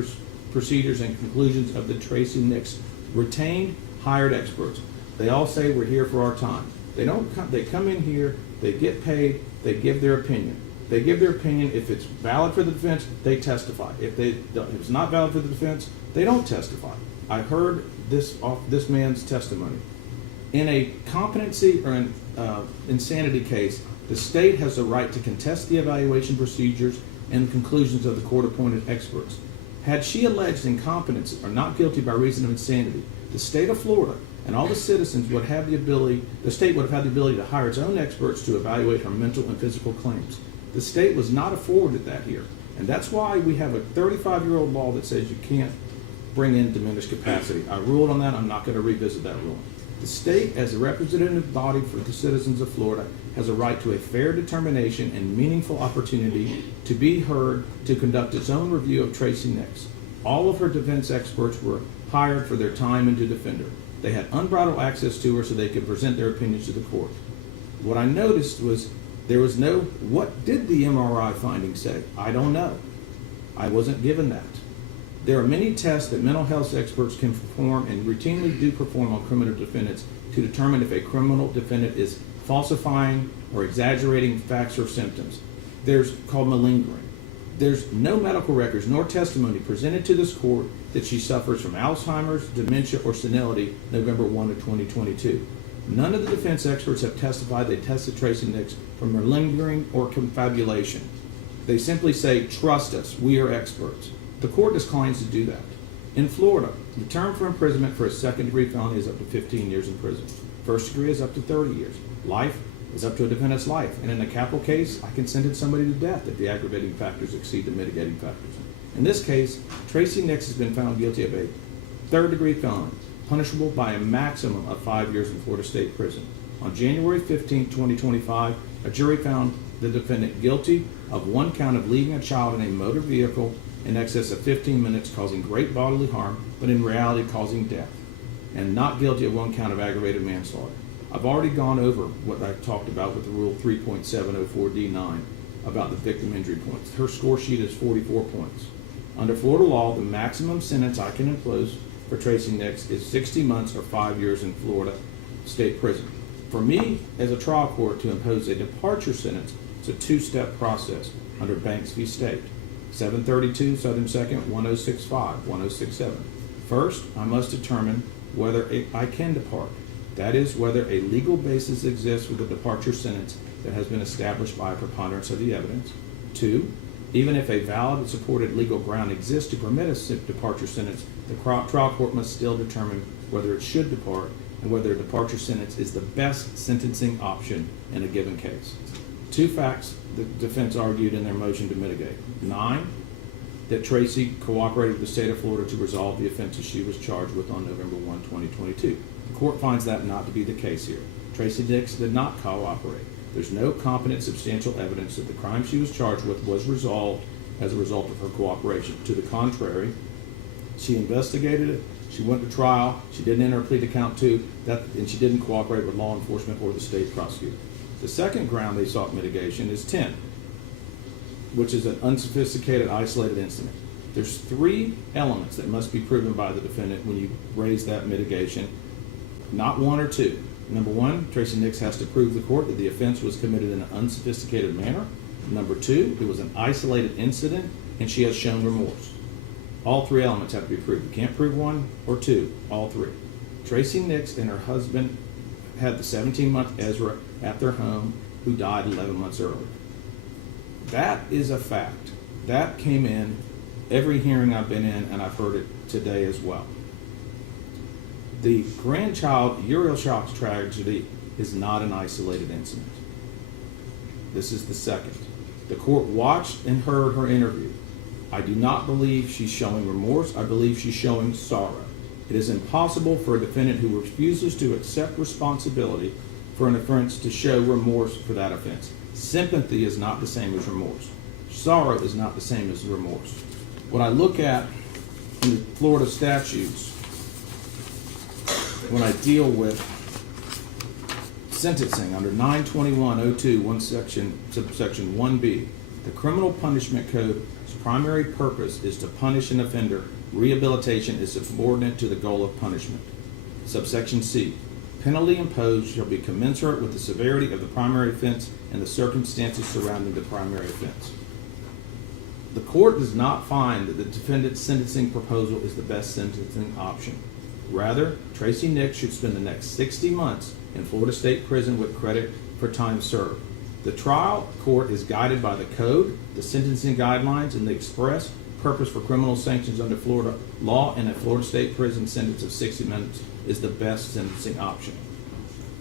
procedures and conclusions of the Tracey Nix retained, hired experts. They all say we're here for our time. They come in here, they get paid, they give their opinion. They give their opinion. If it's valid for the defense, they testify. If it's not valid for the defense, they don't testify. I heard this man's testimony. In a competency or an insanity case, the state has the right to contest the evaluation procedures and conclusions of the court-appointed experts. Had she alleged incompetence or not guilty by reason of insanity, the state of Florida and all the citizens would have the ability, the state would have had the ability to hire its own experts to evaluate her mental and physical claims. The state was not afforded that here. And that's why we have a 35-year-old law that says you can't bring in diminished capacity. I ruled on that. I'm not going to revisit that ruling. The state, as a representative body for the citizens of Florida, has a right to a fair determination and meaningful opportunity to be heard to conduct its own review of Tracey Nix. All of her defense experts were hired for their time and to defend her. They had unbridled access to her so they could present their opinions to the court. What I noticed was there was no, what did the MRI findings say? I don't know. I wasn't given that. There are many tests that mental health experts can perform and routinely do perform on criminal defendants to determine if a criminal defendant is falsifying or exaggerating facts or symptoms. There's called malingering. There's no medical records nor testimony presented to this court that she suffers from Alzheimer's, dementia, or senility November 1 of 2022. None of the defense experts have testified they tested Tracey Nix for malingering or confabulation. They simply say, trust us, we are experts. The court declines to do that. In Florida, the term for imprisonment for a second-degree felony is up to 15 years in prison. First degree is up to 30 years. Life is up to a defendant's life. And in a capital case, I can sentence somebody to death if the aggravating factors exceed the mitigating factors. In this case, Tracey Nix has been found guilty of a third-degree felony, punishable by a maximum of 5 years in Florida State Prison. On January 15, 2025, a jury found the defendant guilty of one count of leaving a child in a motor vehicle in excess of 15 minutes, causing great bodily harm, but in reality causing death, and not guilty of one count of aggravated manslaughter. I've already gone over what I talked about with the Rule 3.704D9 about the victim injury points. Her score sheet is 44 points. Under Florida law, the maximum sentence I can impose for Tracey Nix is 60 months or 5 years in Florida State Prison. For me, as a trial court, to impose a departure sentence, it's a two-step process under Banks v. State, 732 Southern 2nd, 1065, 1067. First, I must determine whether I can depart. That is, whether a legal basis exists for the departure sentence that has been established by a preponderance of the evidence. Two, even if a valid and supported legal ground exists to permit a departure sentence, the trial court must still determine whether it should depart and whether a departure sentence is the best sentencing option in a given case. Two facts the defense argued in their motion to mitigate. 9, that Tracey cooperated with the state of Florida to resolve the offenses she was charged with on November 1, 2022. The court finds that not to be the case here. Tracey Nix did not cooperate. There's no competent substantial evidence that the crime she was charged with was resolved as a result of her cooperation. To the contrary, she investigated it, she went to trial, she didn't enter a plea to count 2, and she didn't cooperate with law enforcement or the state prosecutor. The second ground they sought mitigation is 10, which is an unsophisticated, isolated incident. There's 3 elements that must be proven by the defendant when you raise that mitigation, not 1 or 2. Number 1, Tracey Nix has to prove the court that the offense was committed in an unsophisticated manner. Number 2, it was an isolated incident, and she has shown remorse. All 3 elements have to be proved. You can't prove 1 or 2, all 3. Tracey Nix and her husband had the 17-month Ezra at their home, who died 11 months earlier. That is a fact. That came in every hearing I've been in, and I've heard it today as well. The grandchild Uriel Schock's tragedy is not an isolated incident. This is the second. The court watched and heard her interview. I do not believe she's showing remorse. I believe she's showing sorrow. It is impossible for a defendant who refuses to accept responsibility for an offense to show remorse for that offense. Sympathy is not the same as remorse. Sorrow is not the same as remorse. What I look at in the Florida statutes, when I deal with sentencing under 921.02, subsection 1B, the criminal punishment code's primary purpose is to punish an offender. Rehabilitation is subordinate to the goal of punishment. Subsection C, penalty imposed shall be commensurate with the severity of the primary offense and the circumstances surrounding the primary offense. The court does not find that the defendant's sentencing proposal is the best sentencing option. Rather, Tracey Nix should spend the next 60 months in Florida State Prison with credit for time served. The trial court is guided by the code, the sentencing guidelines, and the express purpose for criminal sanctions under Florida law, and a Florida State Prison sentence of 60 months is the best sentencing option.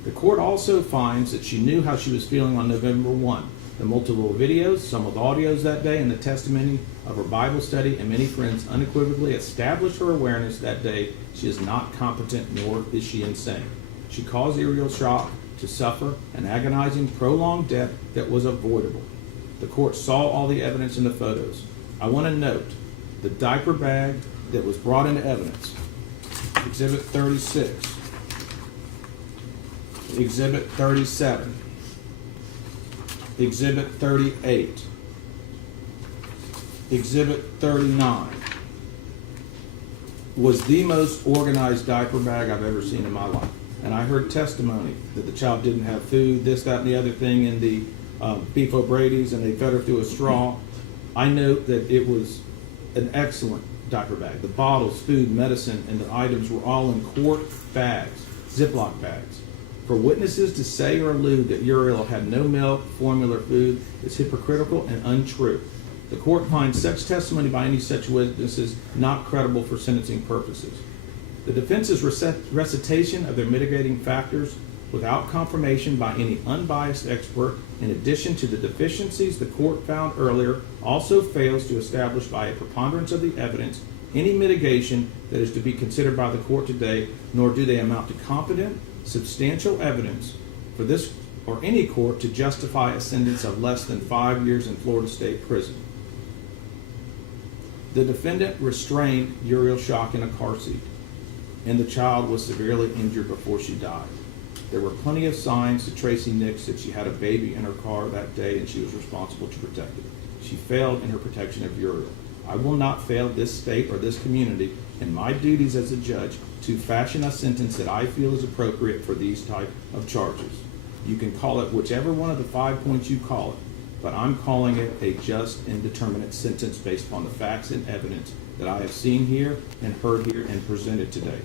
The court also finds that she knew how she was feeling on November 1. The multiple videos, some with audios that day, and the testimony of her Bible study and many friends unequivocally established her awareness that day she is not competent, nor is she insane. She caused Uriel Schock to suffer an agonizing, prolonged death that was avoidable. The court saw all the evidence in the photos. I want to note the diaper bag that was brought into evidence, Exhibit 36, Exhibit 37, Exhibit 38, Exhibit 39, was the most organized diaper bag I've ever seen in my life. And I heard testimony that the child didn't have food, this, that, and the other thing in the beef O'Brady's, and they fed her through a straw. I note that it was an excellent diaper bag. The bottles, food, medicine, and the items were all in quart bags, Ziploc bags. For witnesses to say or allude that Uriel had no milk, formula, or food is hypocritical and untrue. The court finds such testimony by any such witnesses not credible for sentencing purposes. The defense's recitation of their mitigating factors without confirmation by any unbiased expert, in addition to the deficiencies the court found earlier, also fails to establish by a preponderance of the evidence any mitigation that is to be considered by the court today, nor do they amount to competent, substantial evidence for this or any court to justify a sentence of less than 5 years in Florida State Prison. The defendant restrained Uriel Schock in a car seat, and the child was severely injured before she died. There were plenty of signs to Tracey Nix that she had a baby in her car that day and she was responsible to protect it. She failed in her protection of Uriel. I will not fail this state or this community in my duties as a judge to fashion a sentence that I feel is appropriate for these type of charges. You can call it whichever one of the 5 points you call it, but I'm calling it a just and determinate sentence based upon the facts and evidence that I have seen here and heard here and presented today.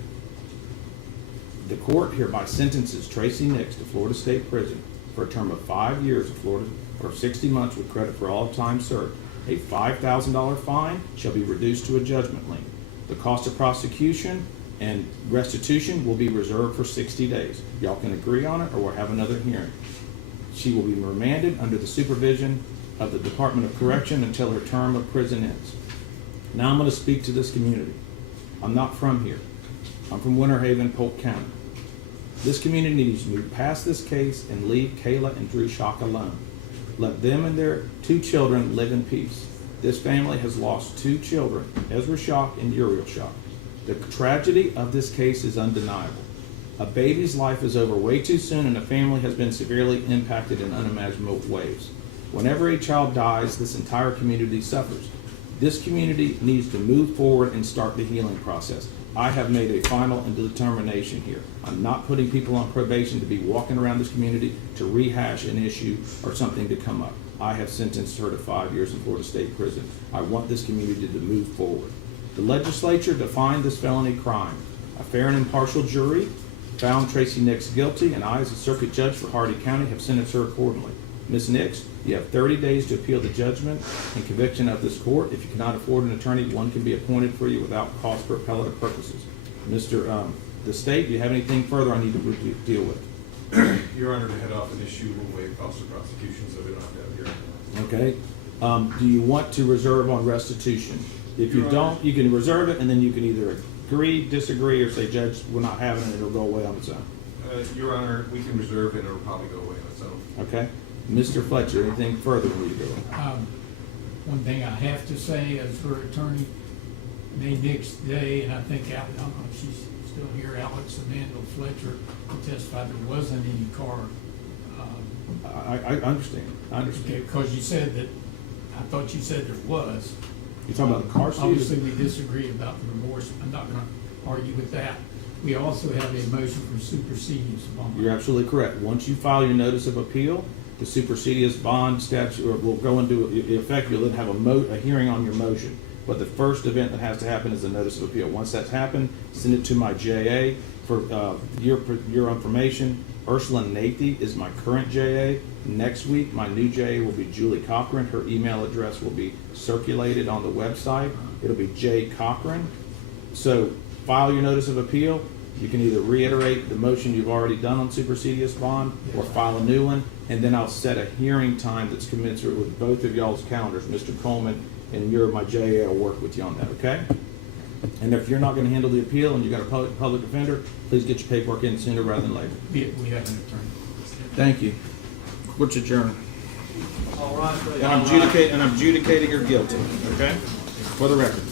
The court hereby sentences Tracey Nix to Florida State Prison for a term of 5 years of Florida, or 60 months with credit for all time served. A $5,000 fine shall be reduced to a judgment lien. The cost of prosecution and restitution will be reserved for 60 days. Y'all can agree on it, or we'll have another hearing. She will be remanded under the supervision of the Department of Correction until her term of prison ends. Now I'm going to speak to this community. I'm not from here. I'm from Winter Haven, Polk County. This community needs to move past this case and leave Kayla and Uriel Schock alone. Let them and their 2 children live in peace. This family has lost 2 children, Ezra Schock and Uriel Schock. The tragedy of this case is undeniable. A baby's life is over way too soon, and a family has been severely impacted in unimaginable ways. Whenever a child dies, this entire community suffers. This community needs to move forward and start the healing process. I have made a final and determination here. I'm not putting people on probation to be walking around this community to rehash an issue or something to come up. I have sentenced her to 5 years in Florida State Prison. I want this community to move forward. The legislature defined this felony crime. A fair and impartial jury found Tracey Nix guilty, and I, as a circuit judge for Hardy County, have sentenced her accordingly. Ms. Nix, you have 30 days to appeal the judgment and conviction of this court. If you cannot afford an attorney, one can be appointed for you without cost for appellate purposes. The state, do you have anything further I need to deal with? Your Honor, to head off an issue, we'll waive cost of prosecution, so we don't have to have a hearing. Okay. Do you want to reserve on restitution? If you Your don't, Honor. you can reserve it, and then you can either agree, disagree, or say, Judge, we're not having it, it'll go away on its own. Your Honor, we can reserve it, and it'll probably go away on its own. Okay? Mr. Fletcher, anything further we need to go on? One thing I have to say as her attorney, May Nix Day, and I think, I don't know if she's still here, Alex Amanda Fletcher testified there wasn't any car. I understand. I understand. Okay, because you said that, I thought you said there was. You're talking about the car seat? Obviously, we disagree about the remorse. I'm not going to argue with that. We also have a motion for supersedious bond. You're absolutely correct. Once you file your notice of appeal, the supersedious bond statute will go into effect. You'll then have a hearing on your motion. But the first event that has to happen is the notice of appeal. Once that's happened, send it to my JA for your information. Ursula Nathy is my current JA. Next week, my new JA will be Julie Cochran. Her email address will be circulated on the website. It'll be J. Cochran. So file your notice of appeal. You can either reiterate the motion you've already done on supersedious bond or file a new one, and then I'll set a hearing time that's commensurate with both of y'all's calendars. Mr. Coleman and my JA will work with you on that, okay? And if you're not going to handle the appeal and you've got a public defender, please get your paperwork in sooner rather than later. We have an attorney. Thank you. Court's adjourned. All right. And I'm adjudicating her guilty, okay? For the record.